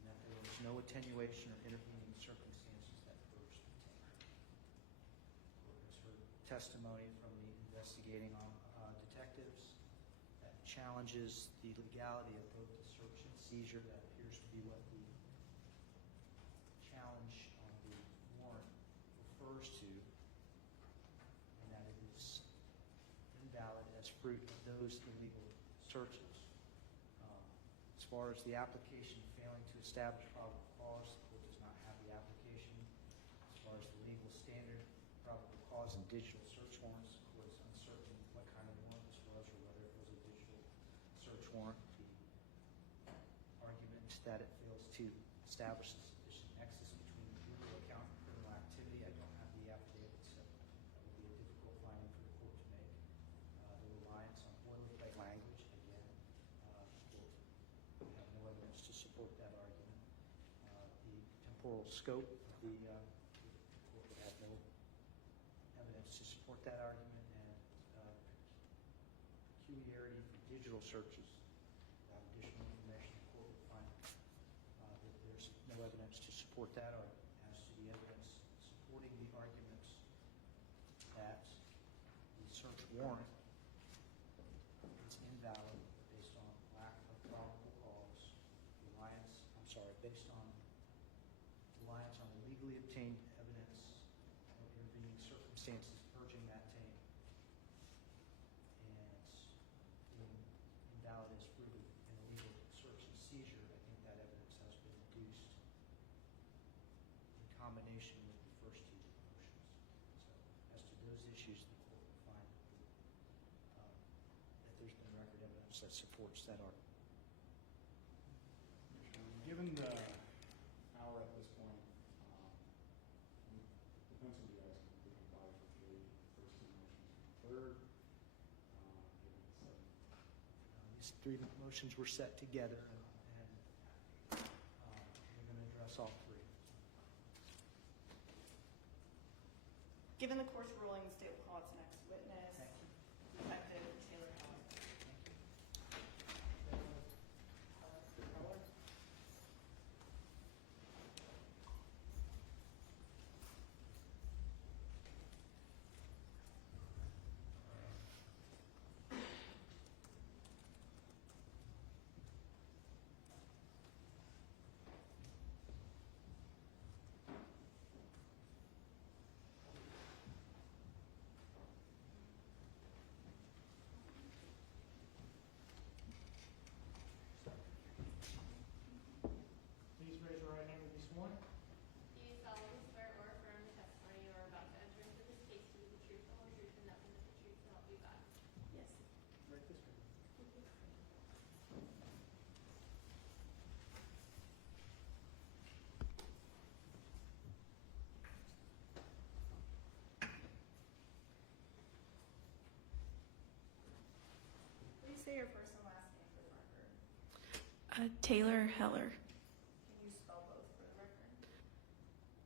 and that there was no attenuation or intervening circumstances that first obtained. Court has heard testimony from the investigating detectives that challenges the legality of both the search and seizure. That appears to be what the challenge on the warrant refers to, and that it is invalid as fruit of those illegal searches. As far as the application failing to establish probable cause, the court does not have the application. As far as the legal standard, probable cause in digital search warrants, the court is uncertain what kind of warrant this was or whether it was a digital search warrant. The argument that it fails to establish a sufficient nexus between the Google account and criminal activity, I don't have the affidavit, so that would be a difficult finding for the court to make. The reliance on boilerplate language, again, we have no evidence to support that argument. The temporal scope of the court would have no evidence to support that argument, and peculiarity for digital searches, without additional information, the court would find that there's no evidence to support that argument. As to the evidence supporting the arguments that the search warrant is invalid based on lack of probable cause, based on reliance on illegally obtained evidence of intervening circumstances purging that taint, and being invalid as fruit of an illegal search and seizure, I think that evidence has been reduced in combination with the first two motions. So as to those issues, the court will find that there's been record evidence that supports that argument. Given the hour at this point, defense will be asking if we can buy for the first two motions and third. These three motions were set together, and we're going to address all three. Given the court's ruling, the state will call its next witness, Detective Taylor Howard. say your first and last name for the record? Taylor Heller. Can you spell both for the record?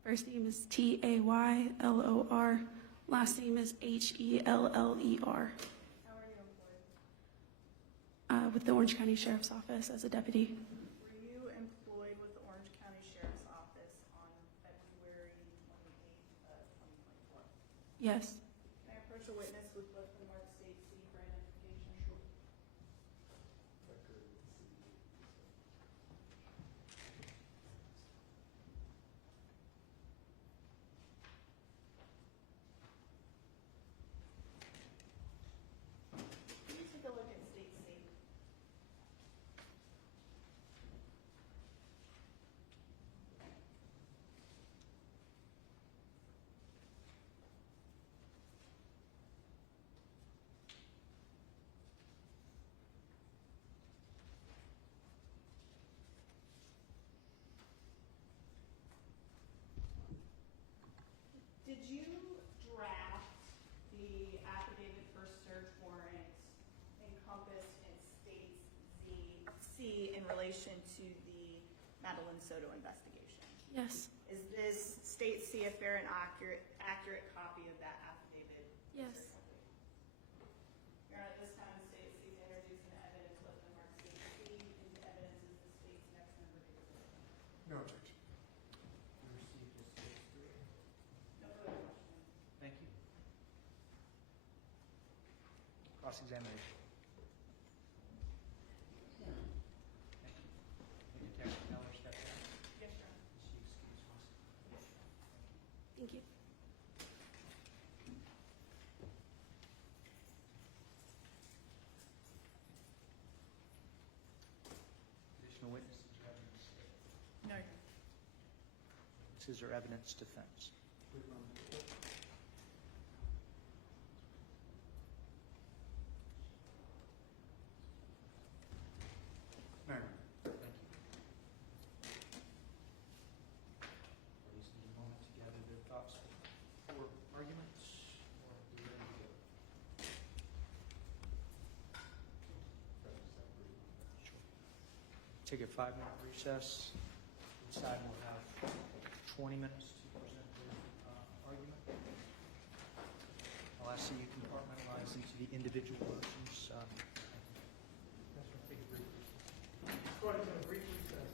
First name is Taylor. Last name is Heller. How are you employed? With the Orange County Sheriff's Office as a deputy. Were you employed with the Orange County Sheriff's Office on February 28th of 2024? Yes. Can I approach a witness with both the marked state C for identification? Can you take a look at state C? Did you draft the affidavit for search warrant encompassed in states C in relation to the Madeline Soto investigation? Yes. Is this state C a fair and accurate copy of that affidavit? Yes. Your Honor, at this time, the state C is introducing the evidence with the marked state C, and the evidence is the state's next number date. No objection. No further questions. Thank you. Cross-examination. Thank you. Detective Heller, step down. Yes, Your Honor. Is she excused? Thank you. Additional witnesses or evidence? No, Your Honor. Witnesses or evidence defense? No. Thank you. Parties need a moment to gather their thoughts for arguments, or are we ready to go? Sure. Take a 5-minute recess. Each side will have 20 minutes to present their argument. I'll ask that you compartmentalize into the individual motions. Take a brief recess. Go ahead and brief recess.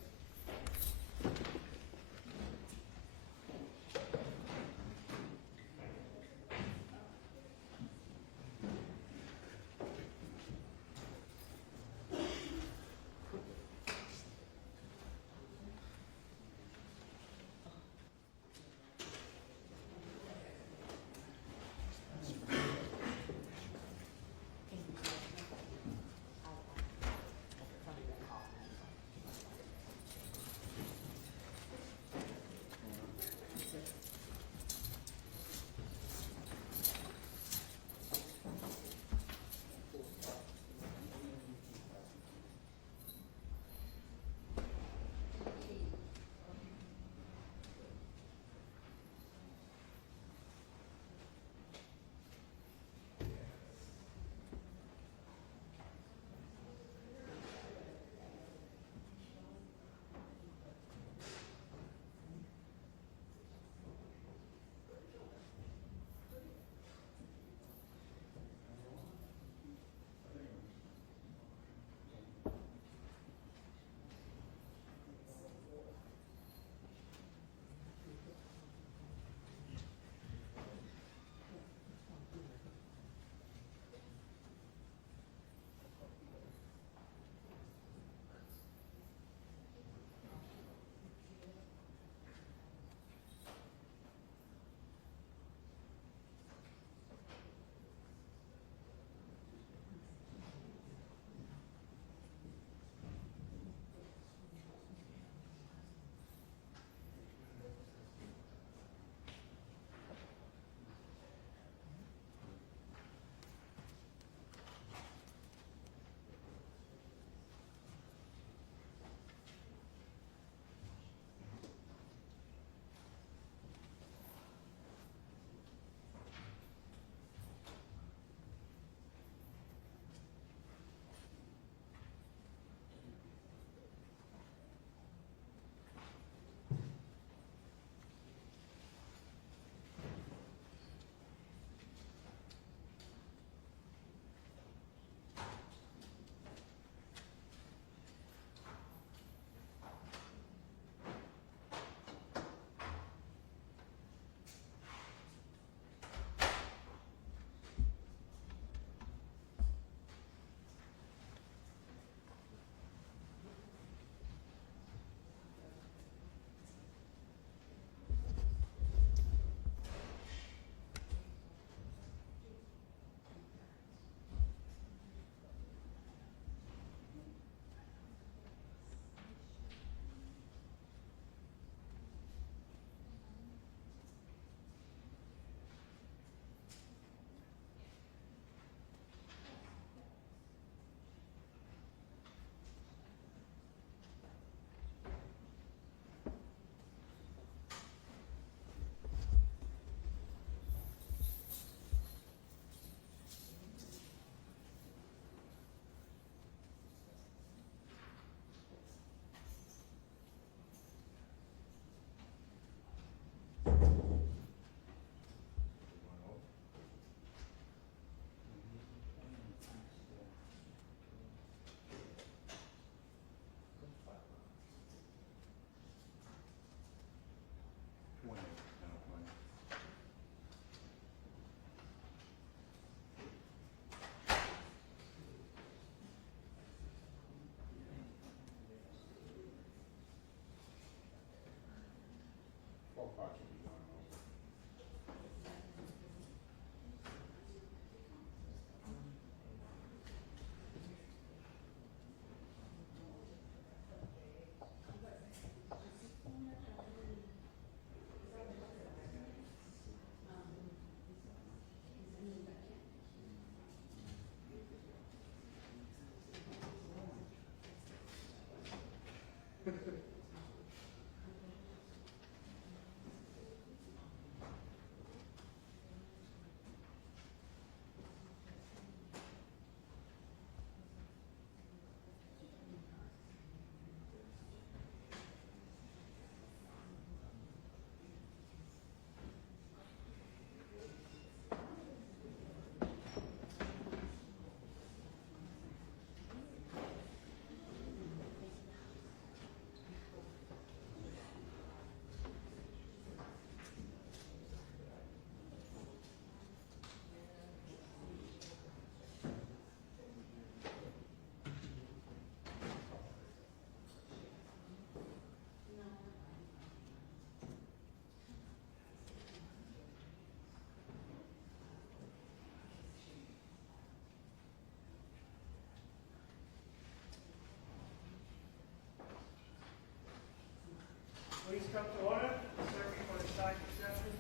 Please come to order. Serving for the side session.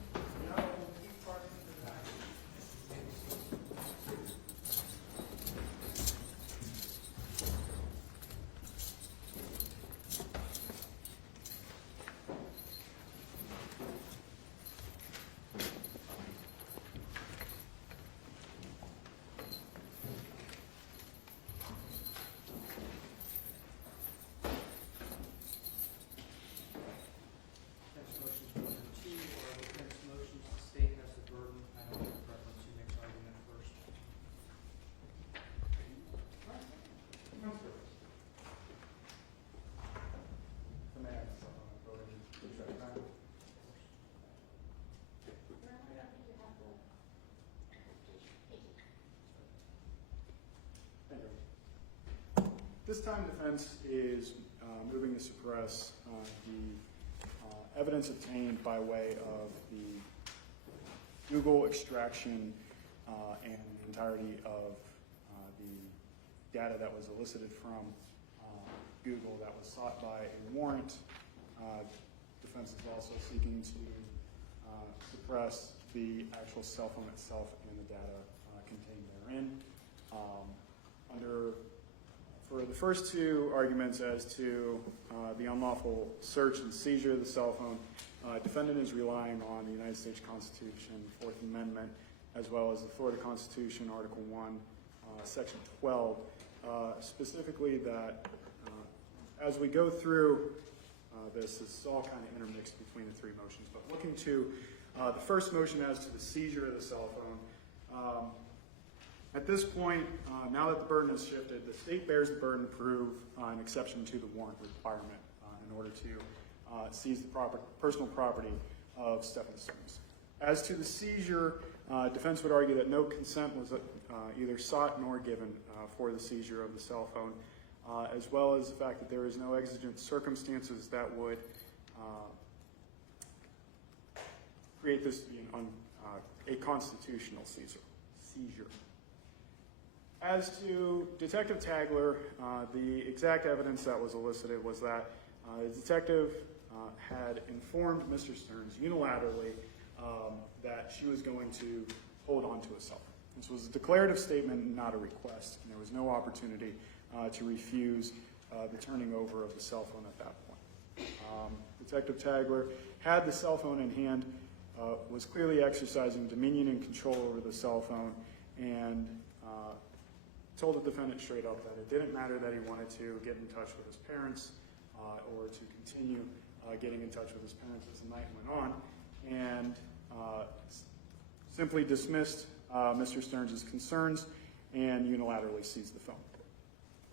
Now we'll keep parking to the back. Defense motions 1 and 2, or defense motions, the state has the burden. I don't have a preference. Who makes argument first? This time defense is moving to suppress the evidence obtained by way of the Google extraction and the entirety of the data that was elicited from Google that was sought by a warrant. Defense is also seeking to suppress the actual cell phone itself and the data contained therein. For the first two arguments as to the unlawful search and seizure of the cell phone, defendant is relying on the United States Constitution, Fourth Amendment, as well as the Florida Constitution, Article 1, Section 12, specifically that as we go through this is all kind of intermixed between the three motions, but looking to the first motion as to the seizure of the cell phone, at this point, now that the burden has shifted, the state bears the burden to prove an exception to the warrant requirement in order to seize the personal property of Stephan Sterns. As to the seizure, defense would argue that no consent was either sought nor given for the seizure of the cell phone, as well as the fact that there is no exigent circumstances that would create this to be a constitutional seizure. As to Detective Tagler, the exact evidence that was elicited was that the detective had informed Mr. Sterns unilaterally that she was going to hold on to a cell phone. This was a declarative statement, not a request, and there was no opportunity to refuse the turning over of the cell phone at that point. Detective Tagler had the cell phone in hand, was clearly exercising dominion and control over the cell phone, and told the defendant straight up that it didn't matter that he wanted to get in touch with his parents or to continue getting in touch with his parents as the night went on, and simply dismissed Mr. Sterns' concerns and unilaterally seized the phone.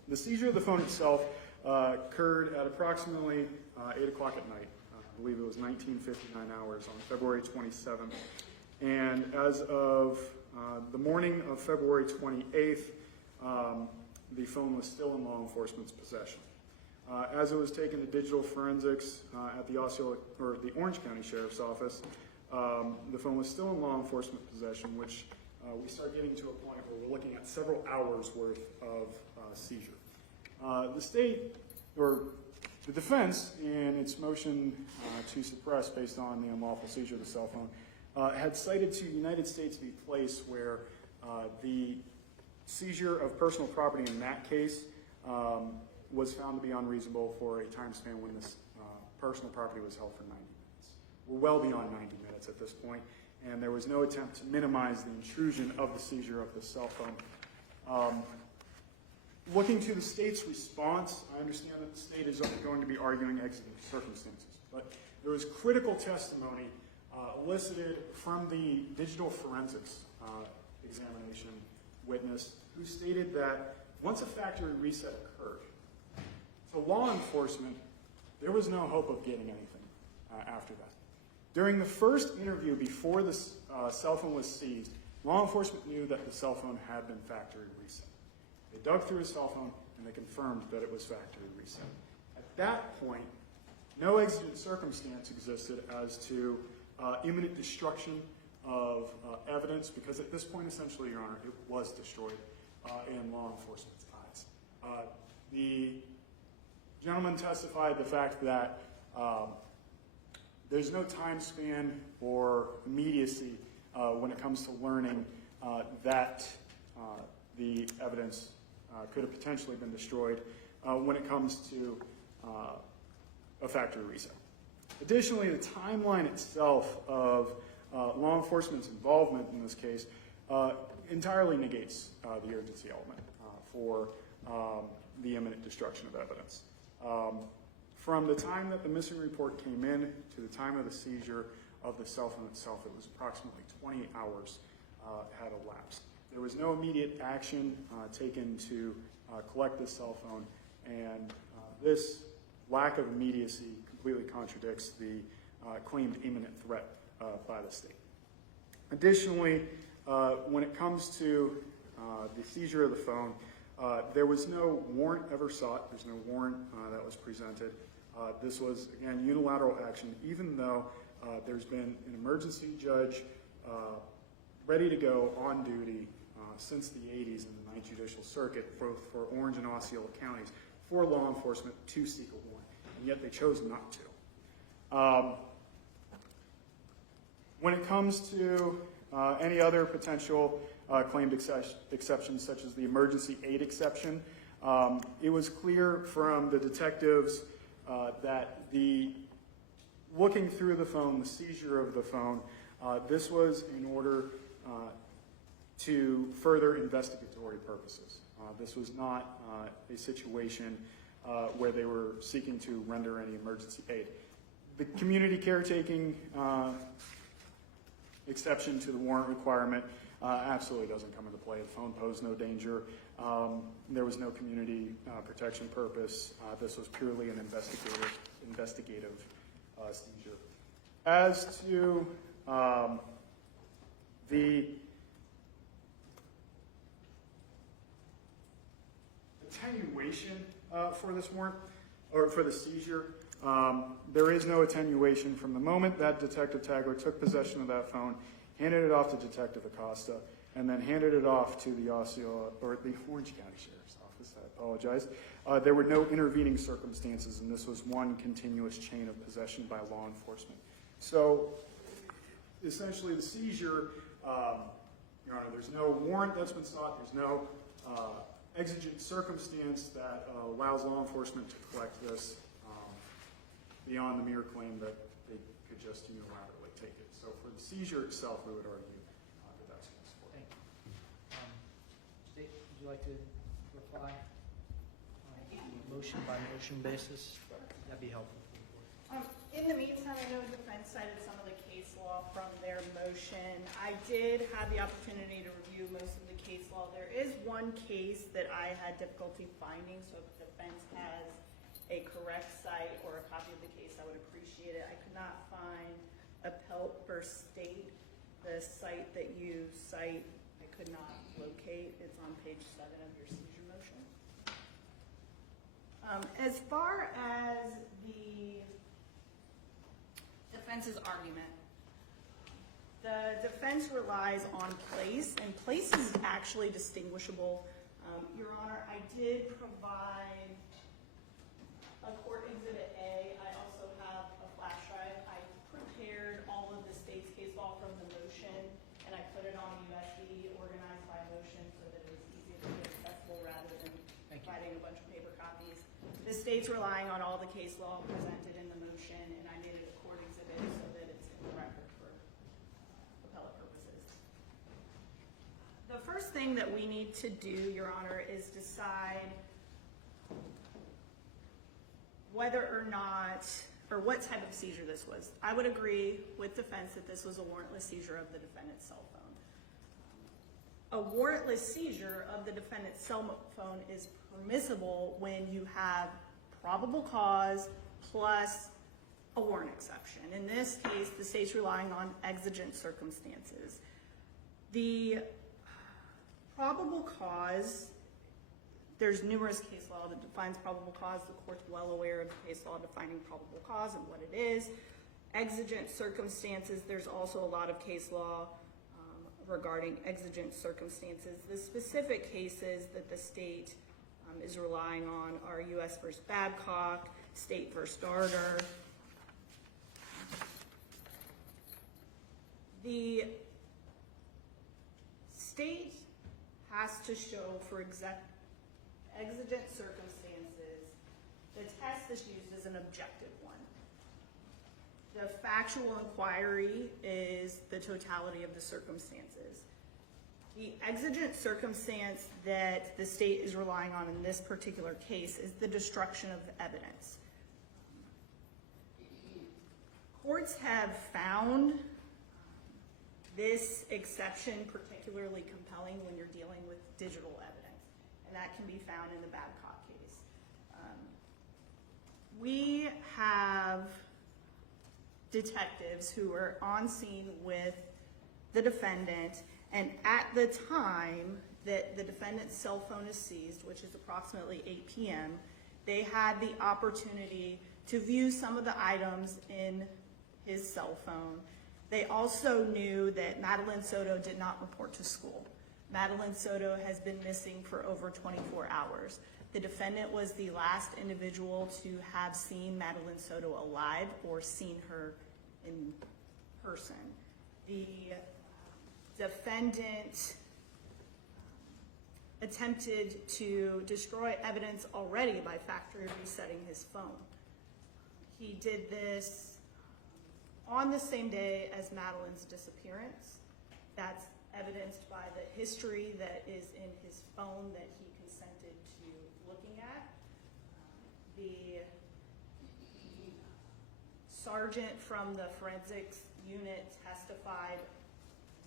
The seizure of the phone itself occurred at approximately 8 o'clock at night. I believe it was 1959 hours on February 27th. And as of the morning of February 28th, the phone was still in law enforcement's possession. As it was taken to digital forensics at the the Orange County Sheriff's Office, the phone was still in law enforcement possession, which we start getting to a point where we're looking at several hours worth of seizure. The state, or the defense, in its motion to suppress based on the unlawful seizure of the cell phone, had cited to United States v. Place, where the seizure of personal property in that case was found to be unreasonable for a time span when this personal property was held for 90 minutes. We're well beyond 90 minutes at this point, and there was no attempt to minimize the intrusion of the seizure of the cell phone. Looking to the state's response, I understand that the state is going to be arguing exigent circumstances, but there was critical testimony elicited from the digital forensics examination witness who stated that once a factory reset occurred, to law enforcement, there was no hope of getting anything after that. During the first interview before the cell phone was seized, law enforcement knew that the cell phone had been factory reset. They dug through his cell phone and they confirmed that it was factory reset. At that point, no exigent circumstance existed as to imminent destruction of evidence, because at this point, essentially, Your Honor, it was destroyed in law enforcement's eyes. The gentleman testified the fact that there's no time span or immediacy when it comes to learning that the evidence could have potentially been destroyed when it comes to a factory reset. Additionally, the timeline itself of law enforcement's involvement in this case entirely negates the urgency element for the imminent destruction of evidence. From the time that the missing report came in to the time of the seizure of the cell phone itself, it was approximately 20 hours had elapsed. There was no immediate action taken to collect this cell phone, and this lack of immediacy completely contradicts the claimed imminent threat by the state. Additionally, when it comes to the seizure of the phone, there was no warrant ever sought. There's no warrant that was presented. This was, again, unilateral action, even though there's been an emergency judge ready to go on duty since the 80s in the 9th Judicial Circuit, both for Orange and Osceola counties, for law enforcement to seek a warrant, and yet they chose not to. When it comes to any other potential claimed exceptions, such as the emergency aid exception, it was clear from the detectives that looking through the phone, the seizure of the phone, this was in order to further investigatory purposes. This was not a situation where they were seeking to render any emergency aid. The community caretaking exception to the warrant requirement absolutely doesn't come into play. The phone posed no danger. There was no community protection purpose. This was purely an investigative seizure. As to the attenuation for this warrant, or for the seizure, there is no attenuation from the moment that Detective Tagler took possession of that phone, handed it off to Detective Acosta, and then handed it off to the Osceola, or the Orange County Sheriff's Office, I apologize. There were no intervening circumstances, and this was one continuous chain of possession by law enforcement. So, essentially, the seizure, Your Honor, there's no warrant that's been sought, there's no exigent circumstance that allows law enforcement to collect this beyond the mere claim that they could just unilaterally take it. So for the seizure itself, we would argue that that's support. Thank you. State, would you like to reply on a motion-by-motion basis? That'd be helpful. In the meantime, I know the defense cited some of the case law from their motion. I did have the opportunity to review most of the case law. There is one case that I had difficulty finding, so if the defense has a correct site or a copy of the case, I would appreciate it. I could not find Appellate versus State, the site that you cite. I could not locate. It's on page 7 of your seizure motion. As far as the defense's argument, the defense relies on place, and place is actually distinguishable. Your Honor, I did provide a court exhibit A. I also have a flash drive. I prepared all of the state's case law from the motion, and I put it on a USB organized by motion so that it was easier to be accessible rather than providing a bunch of paper copies. The state's relying on all the case law presented in the motion, and I made it a court exhibit so that it's in the record for appellate purposes. The first thing that we need to do, Your Honor, is decide whether or not, or what type of seizure this was. I would agree with defense that this was a warrantless seizure of the defendant's cell phone. A warrantless seizure of the defendant's cell phone is permissible when you have probable cause plus a warrant exception. In this case, the state's relying on exigent circumstances. The probable cause, there's numerous case law that defines probable cause. The court's well aware of the case law defining probable cause and what it is. Exigent circumstances, there's also a lot of case law regarding exigent circumstances. The specific cases that the state is relying on are U.S. v. Babcock, State v. Darter. The state has to show for exigent circumstances. The test that's used is an objective one. The factual inquiry is the totality of the circumstances. The exigent circumstance that the state is relying on in this particular case is the destruction of the evidence. Courts have found this exception particularly compelling when you're dealing with digital evidence, and that can be found in the Babcock case. We have detectives who are on scene with the defendant, and at the time that the defendant's cell phone is seized, which is approximately 8 p.m., they had the opportunity to view some of the items in his cell phone. They also knew that Madeline Soto did not report to school. Madeline Soto has been missing for over 24 hours. The defendant was the last individual to have seen Madeline Soto alive or seen her in person. The defendant attempted to destroy evidence already by factory resetting his phone. He did this on the same day as Madeline's disappearance. That's evidenced by the history that is in his phone that he consented to looking at. The sergeant from the forensics unit testified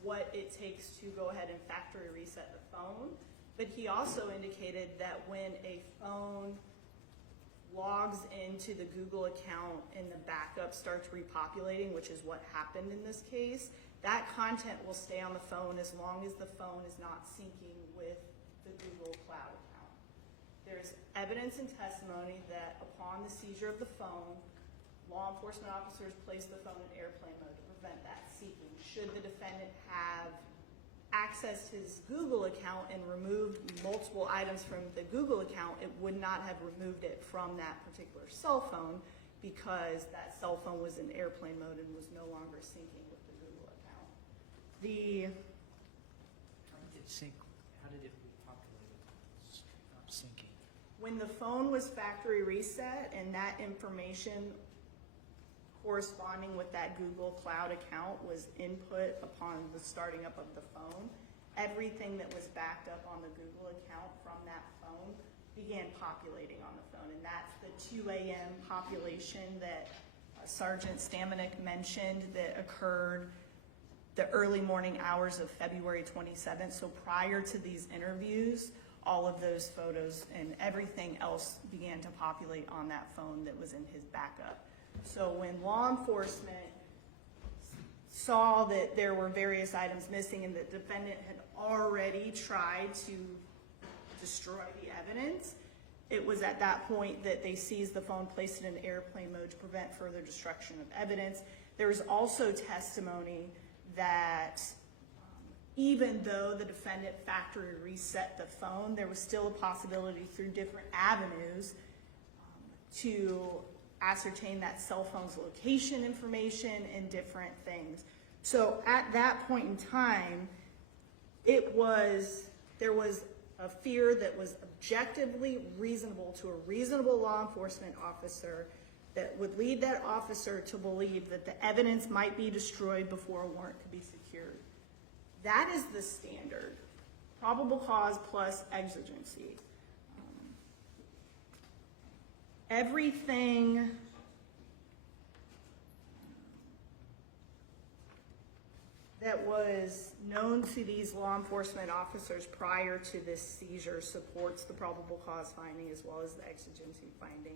what it takes to go ahead and factory reset the phone, but he also indicated that when a phone logs into the Google account and the backup starts repopulating, which is what happened in this case, that content will stay on the phone as long as the phone is not syncing with the Google Cloud account. There's evidence and testimony that upon the seizure of the phone, law enforcement officers placed the phone in airplane mode to prevent that syncing. Should the defendant have accessed his Google account and removed multiple items from the Google account, it would not have removed it from that particular cell phone because that cell phone was in airplane mode and was no longer syncing with the Google account. How did it sync? How did it repopulate? Stop syncing. When the phone was factory reset and that information corresponding with that Google Cloud account was input upon the starting up of the phone, everything that was backed up on the Google account from that phone began populating on the phone. And that's the 2 a.m. population that Sergeant Staminik mentioned that occurred the early morning hours of February 27th. So prior to these interviews, all of those photos and everything else began to populate on that phone that was in his backup. So when law enforcement saw that there were various items missing and the defendant had already tried to destroy the evidence, It was at that point that they seized the phone, placed it in airplane mode to prevent further destruction of evidence. There was also testimony that even though the defendant factory reset the phone, there was still a possibility through different avenues to ascertain that cell phone's location information and different things. So at that point in time, there was a fear that was objectively reasonable to a reasonable law enforcement officer that would lead that officer to believe that the evidence might be destroyed before a warrant could be secured. That is the standard. Probable cause plus exigency. Everything that was known to these law enforcement officers prior to this seizure supports the probable cause finding as well as the exigency finding.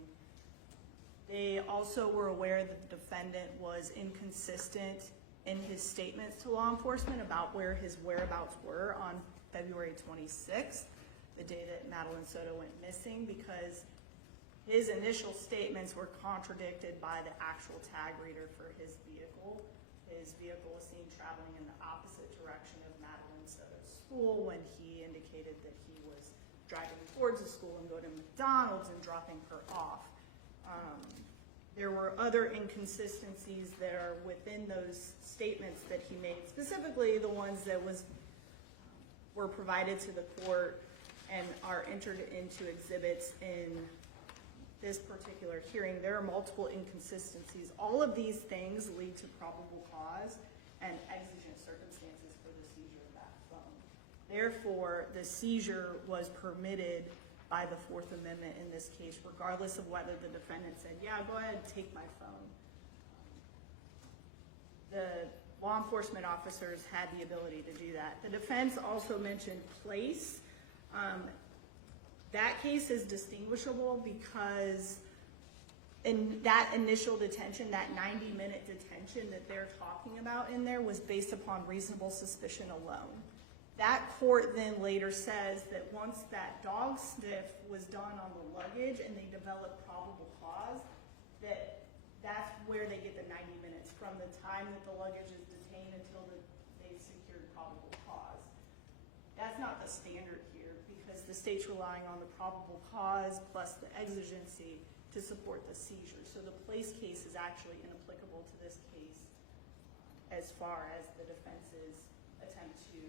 They also were aware that the defendant was inconsistent in his statements to law enforcement about where his whereabouts were on February 26th, the day that Madeline Soto went missing, because his initial statements were contradicted by the actual tag reader for his vehicle. His vehicle was seen traveling in the opposite direction of Madeline Soto's school when he indicated that he was driving towards the school and going to McDonald's and dropping her off. There were other inconsistencies that are within those statements that he made, specifically the ones that were provided to the court and are entered into exhibits in this particular hearing. There are multiple inconsistencies. All of these things lead to probable cause and exigent circumstances for the seizure of that phone. Therefore, the seizure was permitted by the Fourth Amendment in this case, regardless of whether the defendant said, yeah, go ahead and take my phone. The law enforcement officers had the ability to do that. The defense also mentioned place. That case is distinguishable because in that initial detention, that 90-minute detention that they're talking about in there was based upon reasonable suspicion alone. That court then later says that once that dog sniff was done on the luggage and they developed probable cause, that's where they get the 90 minutes from the time that the luggage is detained until they've secured probable cause. That's not the standard here because the state's relying on the probable cause plus the exigency to support the seizure. So the place case is actually inapplicable to this case as far as the defense's attempt to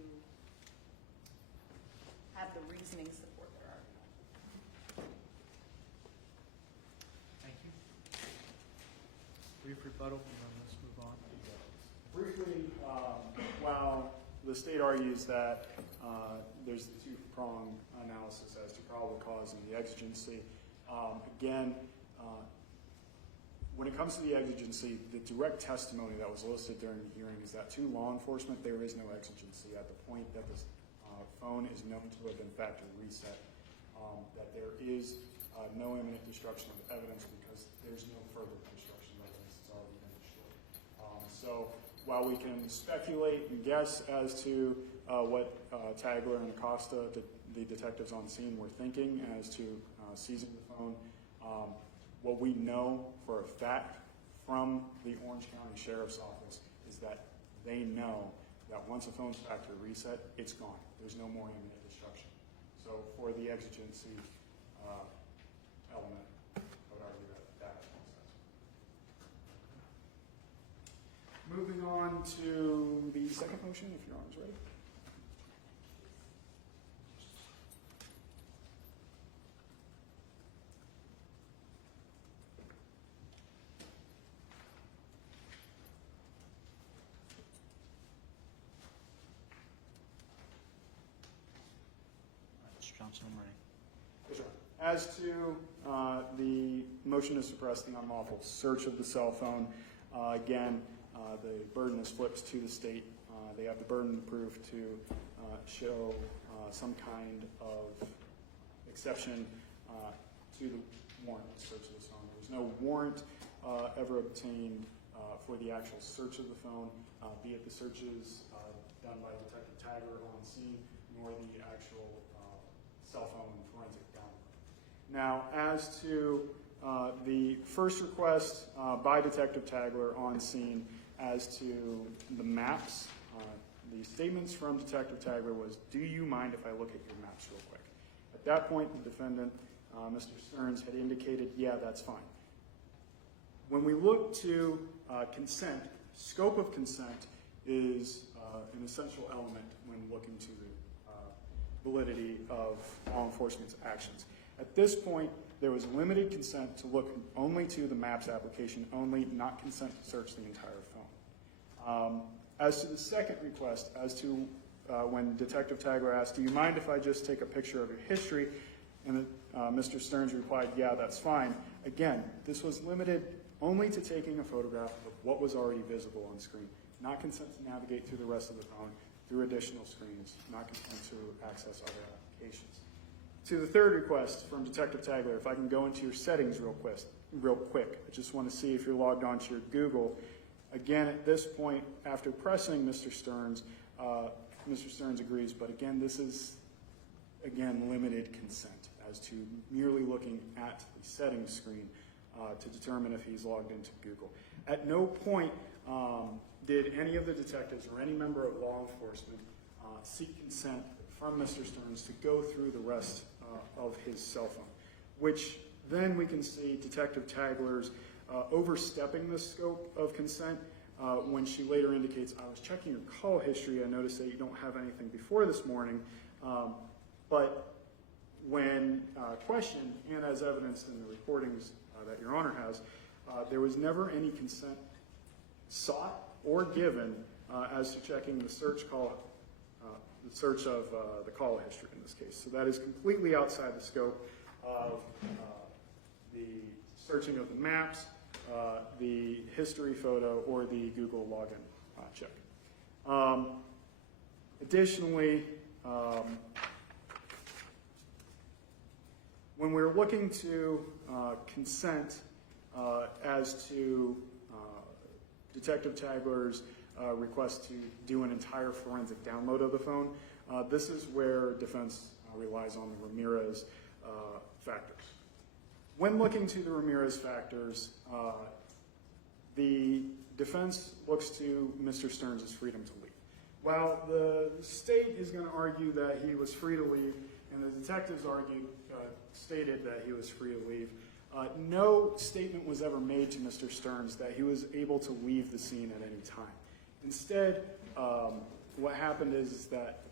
have the reasoning support their argument. Thank you. Brief rebuttal, and then let's move on. Briefly, while the state argues that there's the two-prong analysis as to probable cause and the exigency, again, when it comes to the exigency, the direct testimony that was listed during the hearing is that to law enforcement, there is no exigency at the point that the phone is known to have been factory reset, that there is no imminent destruction of evidence because there's no further destruction of evidence. It's already been destroyed. So while we can speculate and guess as to what Tagler and Acosta, the detectives on scene, were thinking as to seizing the phone, what we know for a fact from the Orange County Sheriff's Office is that they know that once a phone's factory reset, it's gone. There's no more imminent destruction. So for the exigency element, I would argue that makes sense. Moving on to the second motion, if your arm's ready. Johnson, I'm ready. Yes, sir. As to the motion to suppress the unlawful search of the cell phone, again, the burden is flipped to the state. They have the burden of proof to show some kind of exception to the warrant to search of this phone. There was no warrant ever obtained for the actual search of the phone, be it the searches done by Detective Tagler on scene, nor the actual cell phone forensic download. Now, as to the first request by Detective Tagler on scene as to the maps, the statements from Detective Tagler was, "Do you mind if I look at your maps real quick?" At that point, the defendant, Mr. Sterns, had indicated, "Yeah, that's fine." When we look to consent, scope of consent is an essential element when looking to the validity of law enforcement's actions. At this point, there was limited consent to look only to the maps application only, not consent to search the entire phone. As to the second request, as to when Detective Tagler asked, "Do you mind if I just take a picture of your history?" And Mr. Sterns replied, "Yeah, that's fine." Again, this was limited only to taking a photograph of what was already visible on screen, not consent to navigate through the rest of the phone, through additional screens, not consent to access other applications. To the third request from Detective Tagler, if I can go into your settings real quick. I just want to see if you're logged onto your Google. Again, at this point, after pressing Mr. Sterns agrees, but again, this is, limited consent as to merely looking at the settings screen to determine if he's logged into Google. At no point did any of the detectives or any member of law enforcement seek consent from Mr. Sterns to go through the rest of his cell phone, which then we can see Detective Tagler's overstepping the scope of consent when she later indicates, "I was checking your call history. I noticed that you don't have anything before this morning." But when questioned, and as evidenced in the recordings that Your Honor has, there was never any consent sought or given as to checking the search of the call history in this case. So that is completely outside the scope of the searching of the maps, the history photo, or the Google login check. Additionally, when we're looking to consent as to Detective Tagler's request to do an entire forensic download of the phone, this is where defense relies on the Ramirez factors. When looking to the Ramirez factors, the defense looks to Mr. Sterns' freedom to leave. While the state is going to argue that he was free to leave, and the detectives stated that he was free to leave, no statement was ever made to Mr. Sterns that he was able to leave the scene at any time. Instead, what happened is that...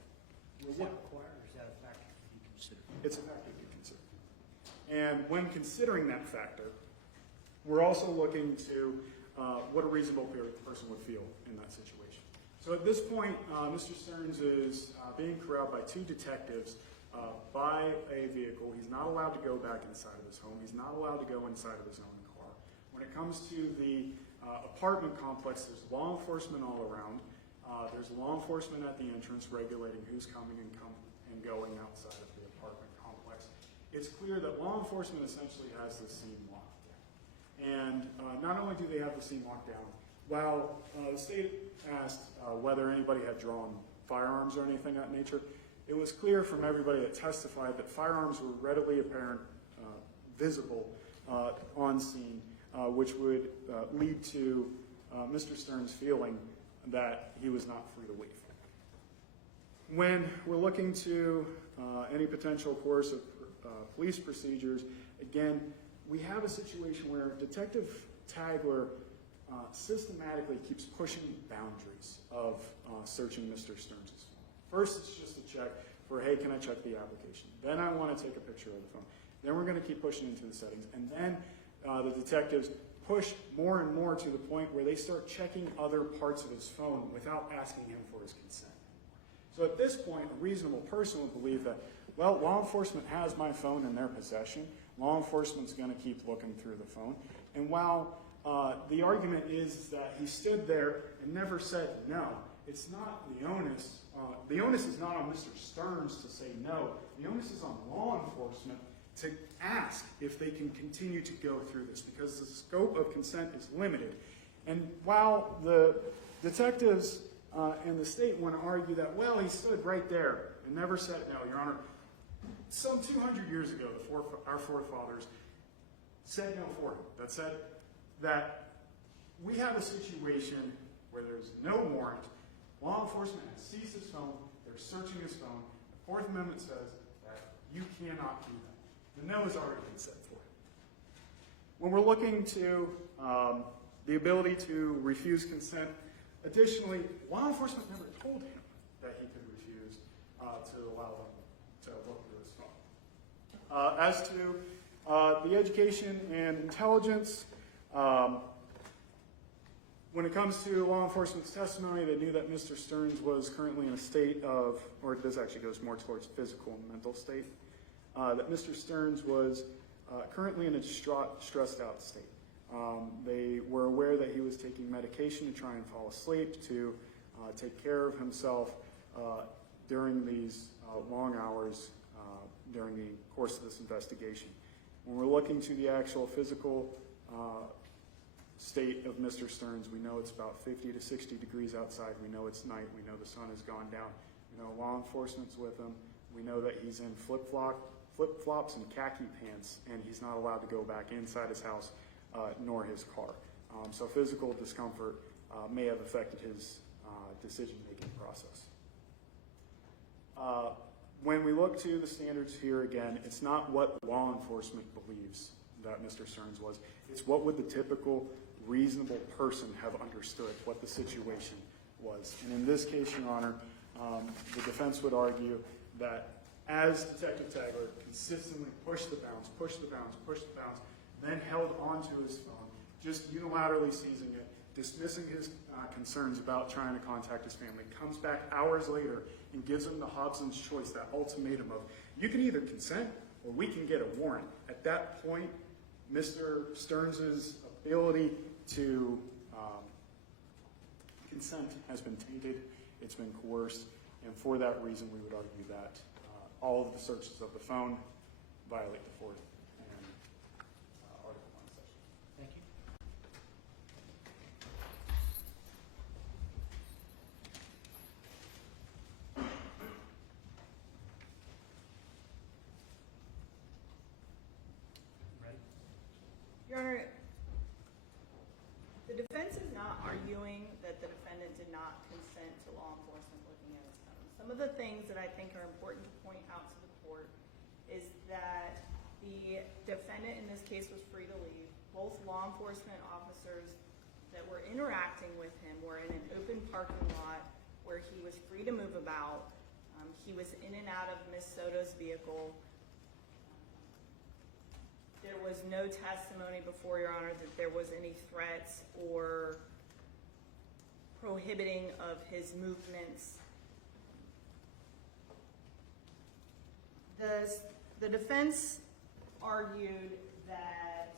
Is that required, or is that a factor to be considered? It's a factor to be considered. And when considering that factor, we're also looking to what a reasonable person would feel in that situation. So at this point, Mr. Sterns is being corralled by two detectives by a vehicle. He's not allowed to go back inside of his home. He's not allowed to go inside of his own car. When it comes to the apartment complex, there's law enforcement all around. There's law enforcement at the entrance regulating who's coming and going outside of the apartment complex. It's clear that law enforcement essentially has the scene locked down. And not only do they have the scene locked down, while the state asked whether anybody had drawn firearms or anything of that nature, it was clear from everybody that testified that firearms were readily apparent, visible on scene, which would lead to Mr. Sterns feeling that he was not free to leave. When we're looking to any potential course of police procedures, again, we have a situation where Detective Tagler systematically keeps pushing boundaries of searching Mr. Sterns' phone. First, it's just a check for, hey, can I check the application? Then I want to take a picture of the phone. Then we're going to keep pushing into the settings. And then the detectives push more and more to the point where they start checking other parts of his phone without asking him for his consent. So at this point, a reasonable person would believe that, well, law enforcement has my phone in their possession. Law enforcement's going to keep looking through the phone. And while the argument is that he stood there and never said no, it's not the onus. The onus is not on Mr. Sterns to say no. The onus is on law enforcement to ask if they can continue to go through this, because the scope of consent is limited. And while the detectives and the state want to argue that, well, he stood right there and never said no, Your Honor, some 200 years ago, our forefathers said no for him. That said that we have a situation where there's no warrant. Law enforcement has seized his phone. They're searching his phone. The Fourth Amendment says that you cannot do that. The no has already been said for it. When we're looking to the ability to refuse consent, additionally, law enforcement never told him that he could refuse to allow them to look through his phone. As to the education and intelligence, when it comes to law enforcement's testimony, they knew that Mr. Sterns was currently in a state of, or this actually goes more towards physical and mental state, that Mr. Sterns was currently in a distraught, stressed out state. They were aware that he was taking medication to try and fall asleep, to take care of himself during these long hours during the course of this investigation. When we're looking to the actual physical state of Mr. Sterns, we know it's about 50 to 60 degrees outside. We know it's night. We know the sun has gone down. We know law enforcement's with him. We know that he's in flip-flops and khaki pants, and he's not allowed to go back inside his house nor his car. So physical discomfort may have affected his decision-making process. When we look to the standards here again, it's not what law enforcement believes that Mr. Sterns was. It's what would the typical reasonable person have understood what the situation was. And in this case, Your Honor, the defense would argue that as Detective Tagler consistently pushed the bounds, then held onto his phone, just unilaterally seizing it, dismissing his concerns about trying to contact his family, comes back hours later and gives him the Hobson's choice, that ultimatum of, you can either consent or we can get a warrant. At that point, Mr. Sterns' ability to consent has been tainted, it's been coerced, and for that reason we would argue that all of the searches of the phone violate the Fourth and Article 1 section. Thank you. Ready? Your Honor, the defense is not arguing that the defendant did not consent to law enforcement looking at his phone. Some of the things that I think are important to point out to the court is that the defendant in this case was free to leave. Both law enforcement officers that were interacting with him were in an open parking lot where he was free to move about. He was in and out of Ms. Soto's vehicle. There was no testimony before, Your Honor, that there was any threats or prohibiting of his movements. The defense argued that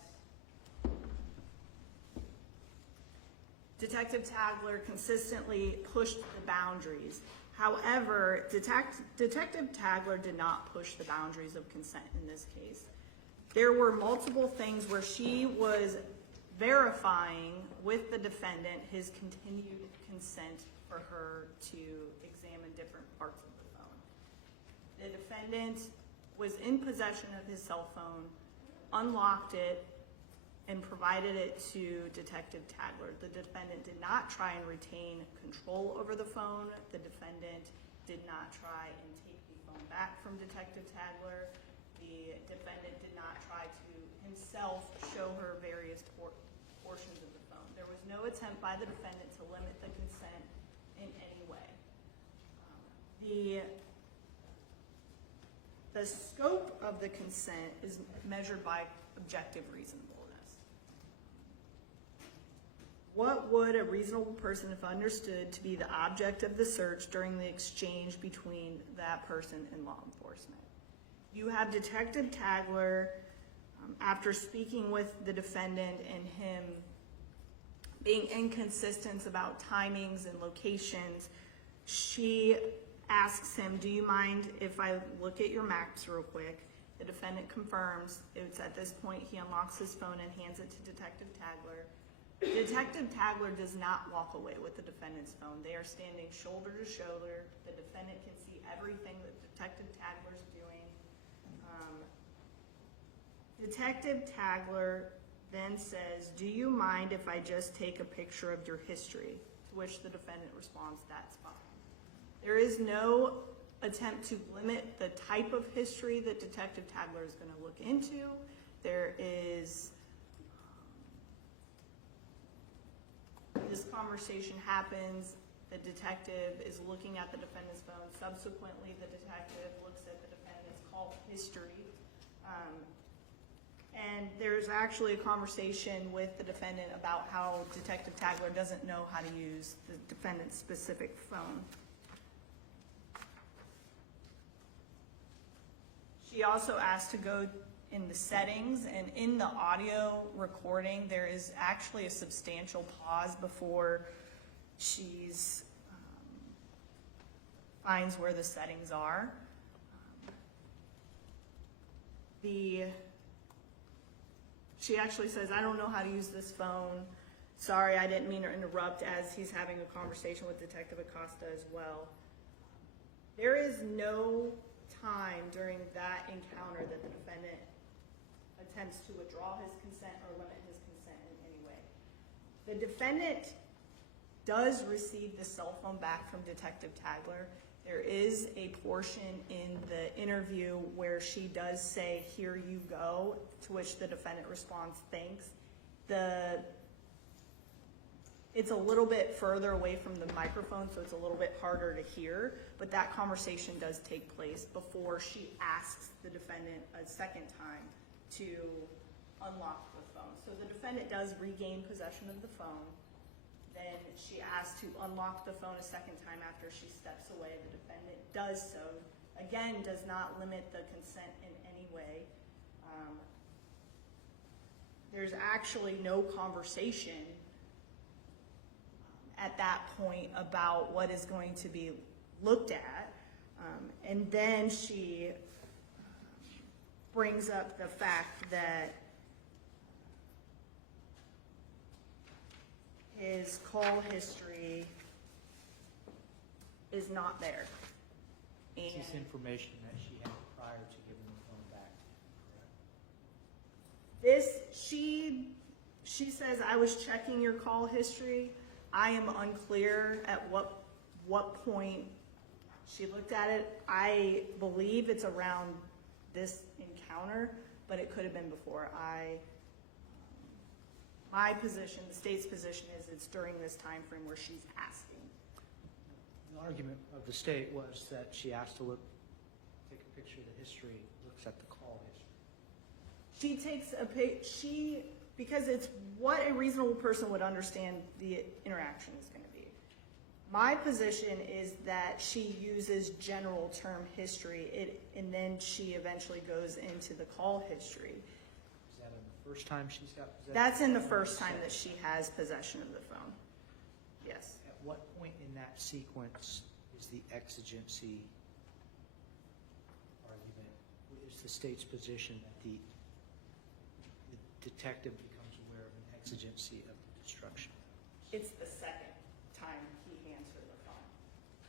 Detective Tagler consistently pushed the boundaries. However, Detective Tagler did not push the boundaries of consent in this case. There were multiple things where she was verifying with the defendant his continued consent for her to examine different parts of the phone. The defendant was in possession of his cell phone, unlocked it, and provided it to Detective Tagler. The defendant did not try and retain control over the phone. The defendant did not try and take the phone back from Detective Tagler. The defendant did not try to himself show her various portions of the phone. There was no attempt by the defendant to limit the consent in any way. The scope of the consent is measured by objective reasonableness. What would a reasonable person have understood to be the object of the search during the exchange between that person and law enforcement? You have Detective Tagler, after speaking with the defendant and him being inconsistent about timings and locations, she asks him, do you mind if I look at your maps real quick? The defendant confirms. It's at this point he unlocks his phone and hands it to Detective Tagler. Detective Tagler does not walk away with the defendant's phone. They are standing shoulder to shoulder. The defendant can see everything that Detective Tagler's doing. Detective Tagler then says, "Do you mind if I just take a picture of your history?" To which the defendant responds, "That's fine." There is no attempt to limit the type of history that Detective Tagler is going to look into. There is, this conversation happens, the detective is looking at the defendant's phone. Subsequently, the detective looks at the defendant's call history. And there's actually a conversation with the defendant about how Detective Tagler doesn't know how to use the defendant's specific phone. She also asked to go in the settings, and in the audio recording, there is actually a substantial pause before she's finds where the settings are. She actually says, "I don't know how to use this phone. Sorry, I didn't mean to interrupt," as he's having a conversation with Detective Acosta as well. There is no time during that encounter that the defendant attempts to withdraw his consent or limit his consent in any way. The defendant does receive the cell phone back from Detective Tagler. There is a portion in the interview where she does say, "Here you go," to which the defendant responds, "Thanks." It's a little bit further away from the microphone, so it's a little bit harder to hear, but that conversation does take place before she asks the defendant a second time to unlock the phone. So the defendant does regain possession of the phone. Then she asks to unlock the phone a second time after she steps away. The defendant does so. Again, does not limit the consent in any way. There's actually no conversation at that point about what is going to be looked at. And then she brings up the fact that his call history is not there. Is this information that she had prior to giving the phone back? Correct? She says, "I was checking your call history." I am unclear at what point she looked at it. I believe it's around this encounter, but it could have been before. My position, the state's position, is it's during this time frame where she's asking. The argument of the state was that she asked to take a picture of the history, looks at the call history. She takes because it's what a reasonable person would understand the interaction is going to be. My position is that she uses general term history, and then she eventually goes into the call history. Is that in the first time she's got possession? That's in the first time that she has possession of the phone. Yes. At what point in that sequence is the exigency argument, is the state's position that the detective becomes aware of an exigency of the destruction? It's the second time he hands her the phone.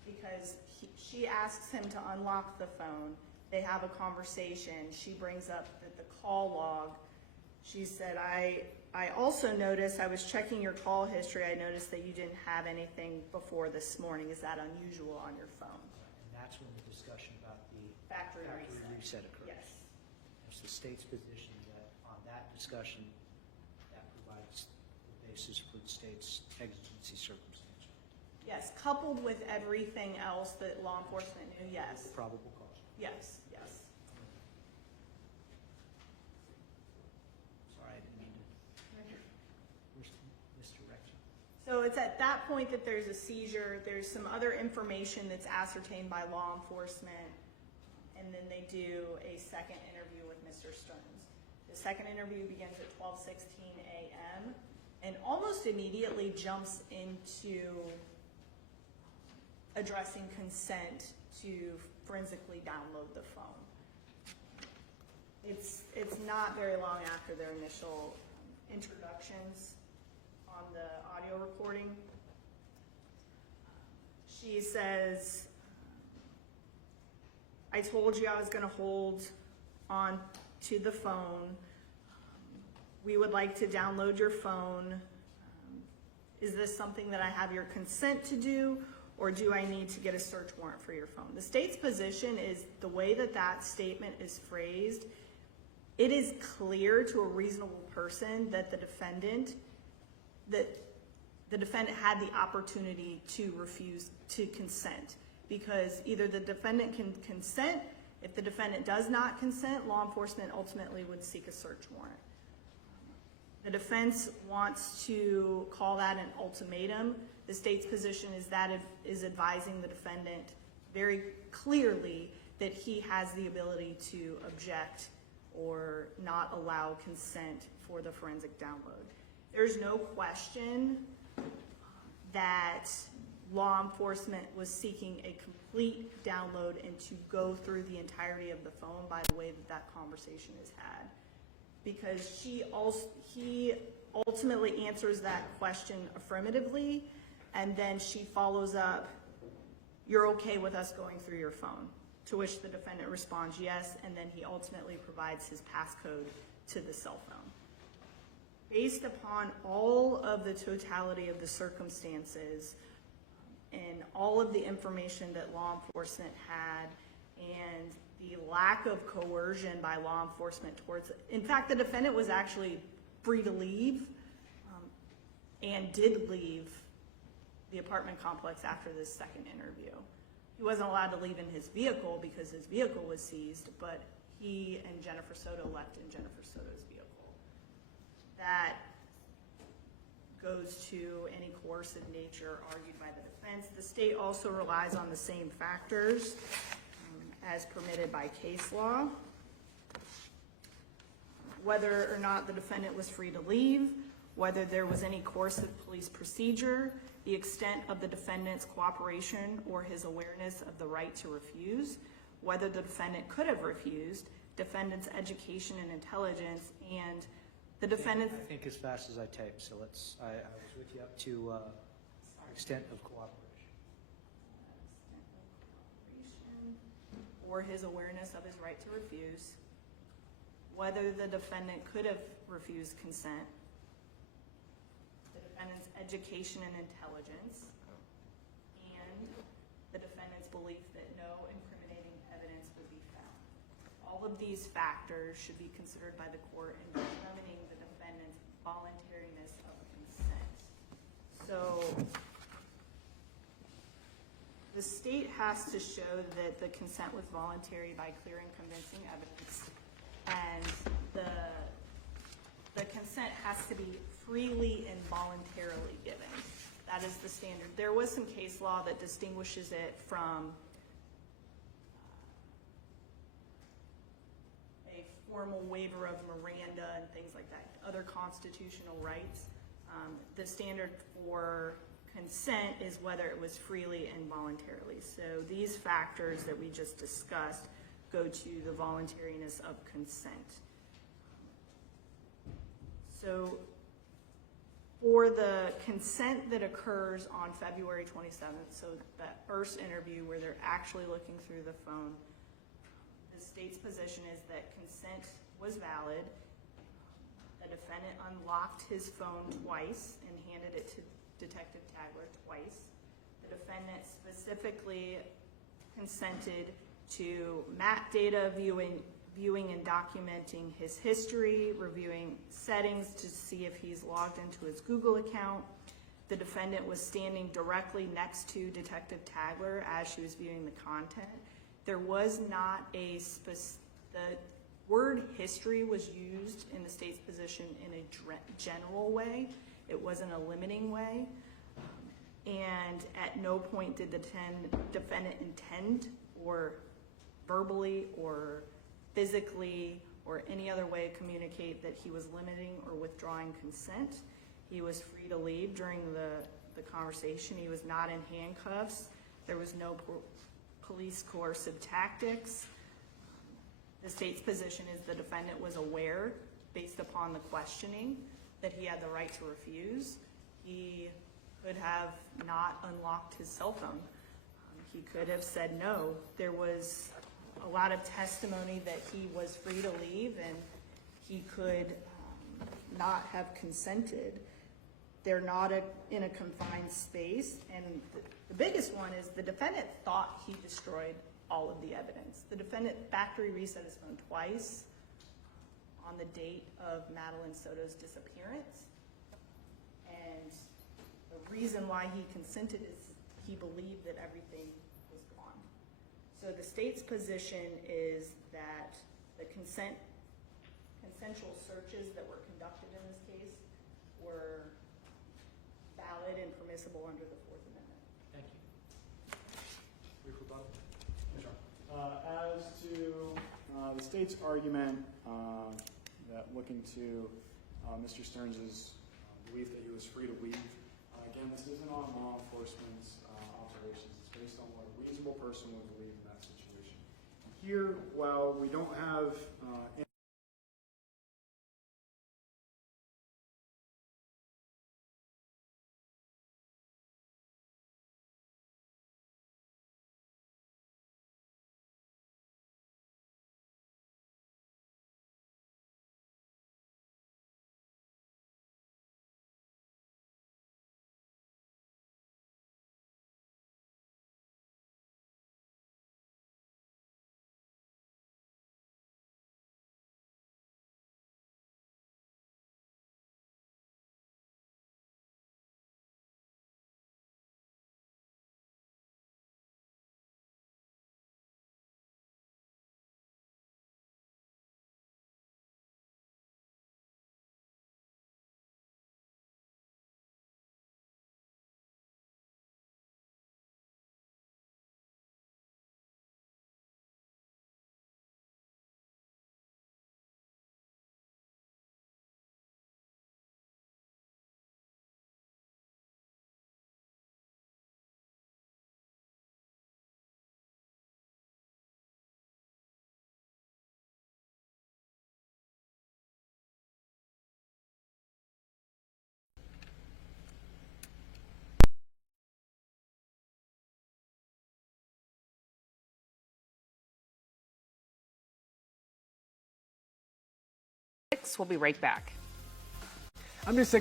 Because she asks him to unlock the phone. They have a conversation. She brings up the call log. She said, I also noticed, I was checking your call history. I noticed that you didn't have anything before this morning. Is that unusual on your phone? And that's when the discussion about the Factory reset occurs. Yes. It's the state's position that on that discussion, that provides the basis for the state's exigency circumstance. Yes, coupled with everything else that law enforcement knew, yes. Probable cause. Yes, yes. Sorry, I didn't mean to. Mr. Rector. So it's at that point that there's a seizure. There's some other information that's ascertained by law enforcement, and then they do a second interview with Mr. Sterns. The second interview begins at 12:16 a.m. and almost immediately jumps into addressing consent to forensically download the phone. It's not very long after their initial introductions on the audio recording. She says, I told you I was going to hold on to the phone. we would like to download your phone. Is this something that I have your consent to do, or do I need to get a search warrant for your phone? The state's position is the way that that statement is phrased, it is clear to a reasonable person that the defendant had the opportunity to refuse to consent, because either the defendant can consent. If the defendant does not consent, law enforcement ultimately would seek a search warrant. The defense wants to call that an ultimatum. The state's position is that it is advising the defendant very clearly that he has the ability to object or not allow consent for the forensic download. There's no question that law enforcement was seeking a complete download and to go through the entirety of the phone by the way that that conversation is had. Because he ultimately answers that question affirmatively, and then she follows up, "You're okay with us going through your phone?" To which the defendant responds yes, and then he ultimately provides his passcode to the cell phone. Based upon all of the totality of the circumstances and all of the information that law enforcement had and the lack of coercion by law enforcement towards, in fact, the defendant was actually free to leave and did leave the apartment complex after this second interview. He wasn't allowed to leave in his vehicle because his vehicle was seized, but he and Jennifer Soto left in Jennifer Soto's vehicle. That goes to any coercive nature argued by the defense. The state also relies on the same factors as permitted by case law. Whether or not the defendant was free to leave, whether there was any coercive police procedure, the extent of the defendant's cooperation or his awareness of the right to refuse, whether the defendant could have refused, defendant's education and intelligence, and the defendant's... I think as fast as I type, so let's, I was with you up to extent of cooperation. Or his awareness of his right to refuse, whether the defendant could have refused consent, the defendant's education and intelligence, and the defendant's belief that no incriminating evidence would be found. All of these factors should be considered by the court in determining the defendant's voluntariness of consent. So the state has to show that the consent was voluntary by clear and convincing evidence, and the consent has to be freely and voluntarily given. That is the standard. There was some case law that distinguishes it from a formal waiver of Miranda and things like that, other constitutional rights. The standard for consent is whether it was freely and voluntarily. So these factors that we just discussed go to the voluntariness of consent. So for the consent that occurs on February 27th, so that first interview where they're actually looking through the phone, the state's position is that consent was valid. The defendant unlocked his phone twice and handed it to Detective Tagler twice. The defendant specifically consented to map data viewing and documenting his history, reviewing settings to see if he's logged into his Google account. The defendant was standing directly next to Detective Tagler as she was viewing the content. There was not a the word history was used in the state's position in a general way. It wasn't a limiting way. And at no point did the defendant intend or verbally or physically or any other way communicate that he was limiting or withdrawing consent. He was free to leave during the conversation. He was not in handcuffs. There was no police coercive tactics. The state's position is the defendant was aware, based upon the questioning, that he had the right to refuse. He could have not unlocked his cell phone. He could have said no. There was a lot of testimony that he was free to leave and he could not have consented. They're not in a confined space, and the biggest one is the defendant thought he destroyed all of the evidence. The defendant factory reset his phone twice on the date of Madeline Soto's disappearance, and the reason why he consented is he believed that everything was gone. So the state's position is that the consensual searches that were conducted in this case were valid and permissible under the Fourth Amendment. Thank you. Brief rebuttal. As to the state's argument that looking to Mr. Sterns' belief that he was free to leave, again, this isn't on law enforcement's observations. It's based on what a reasonable person would believe in that situation. Here, while we don't have We'll be right back. I'm just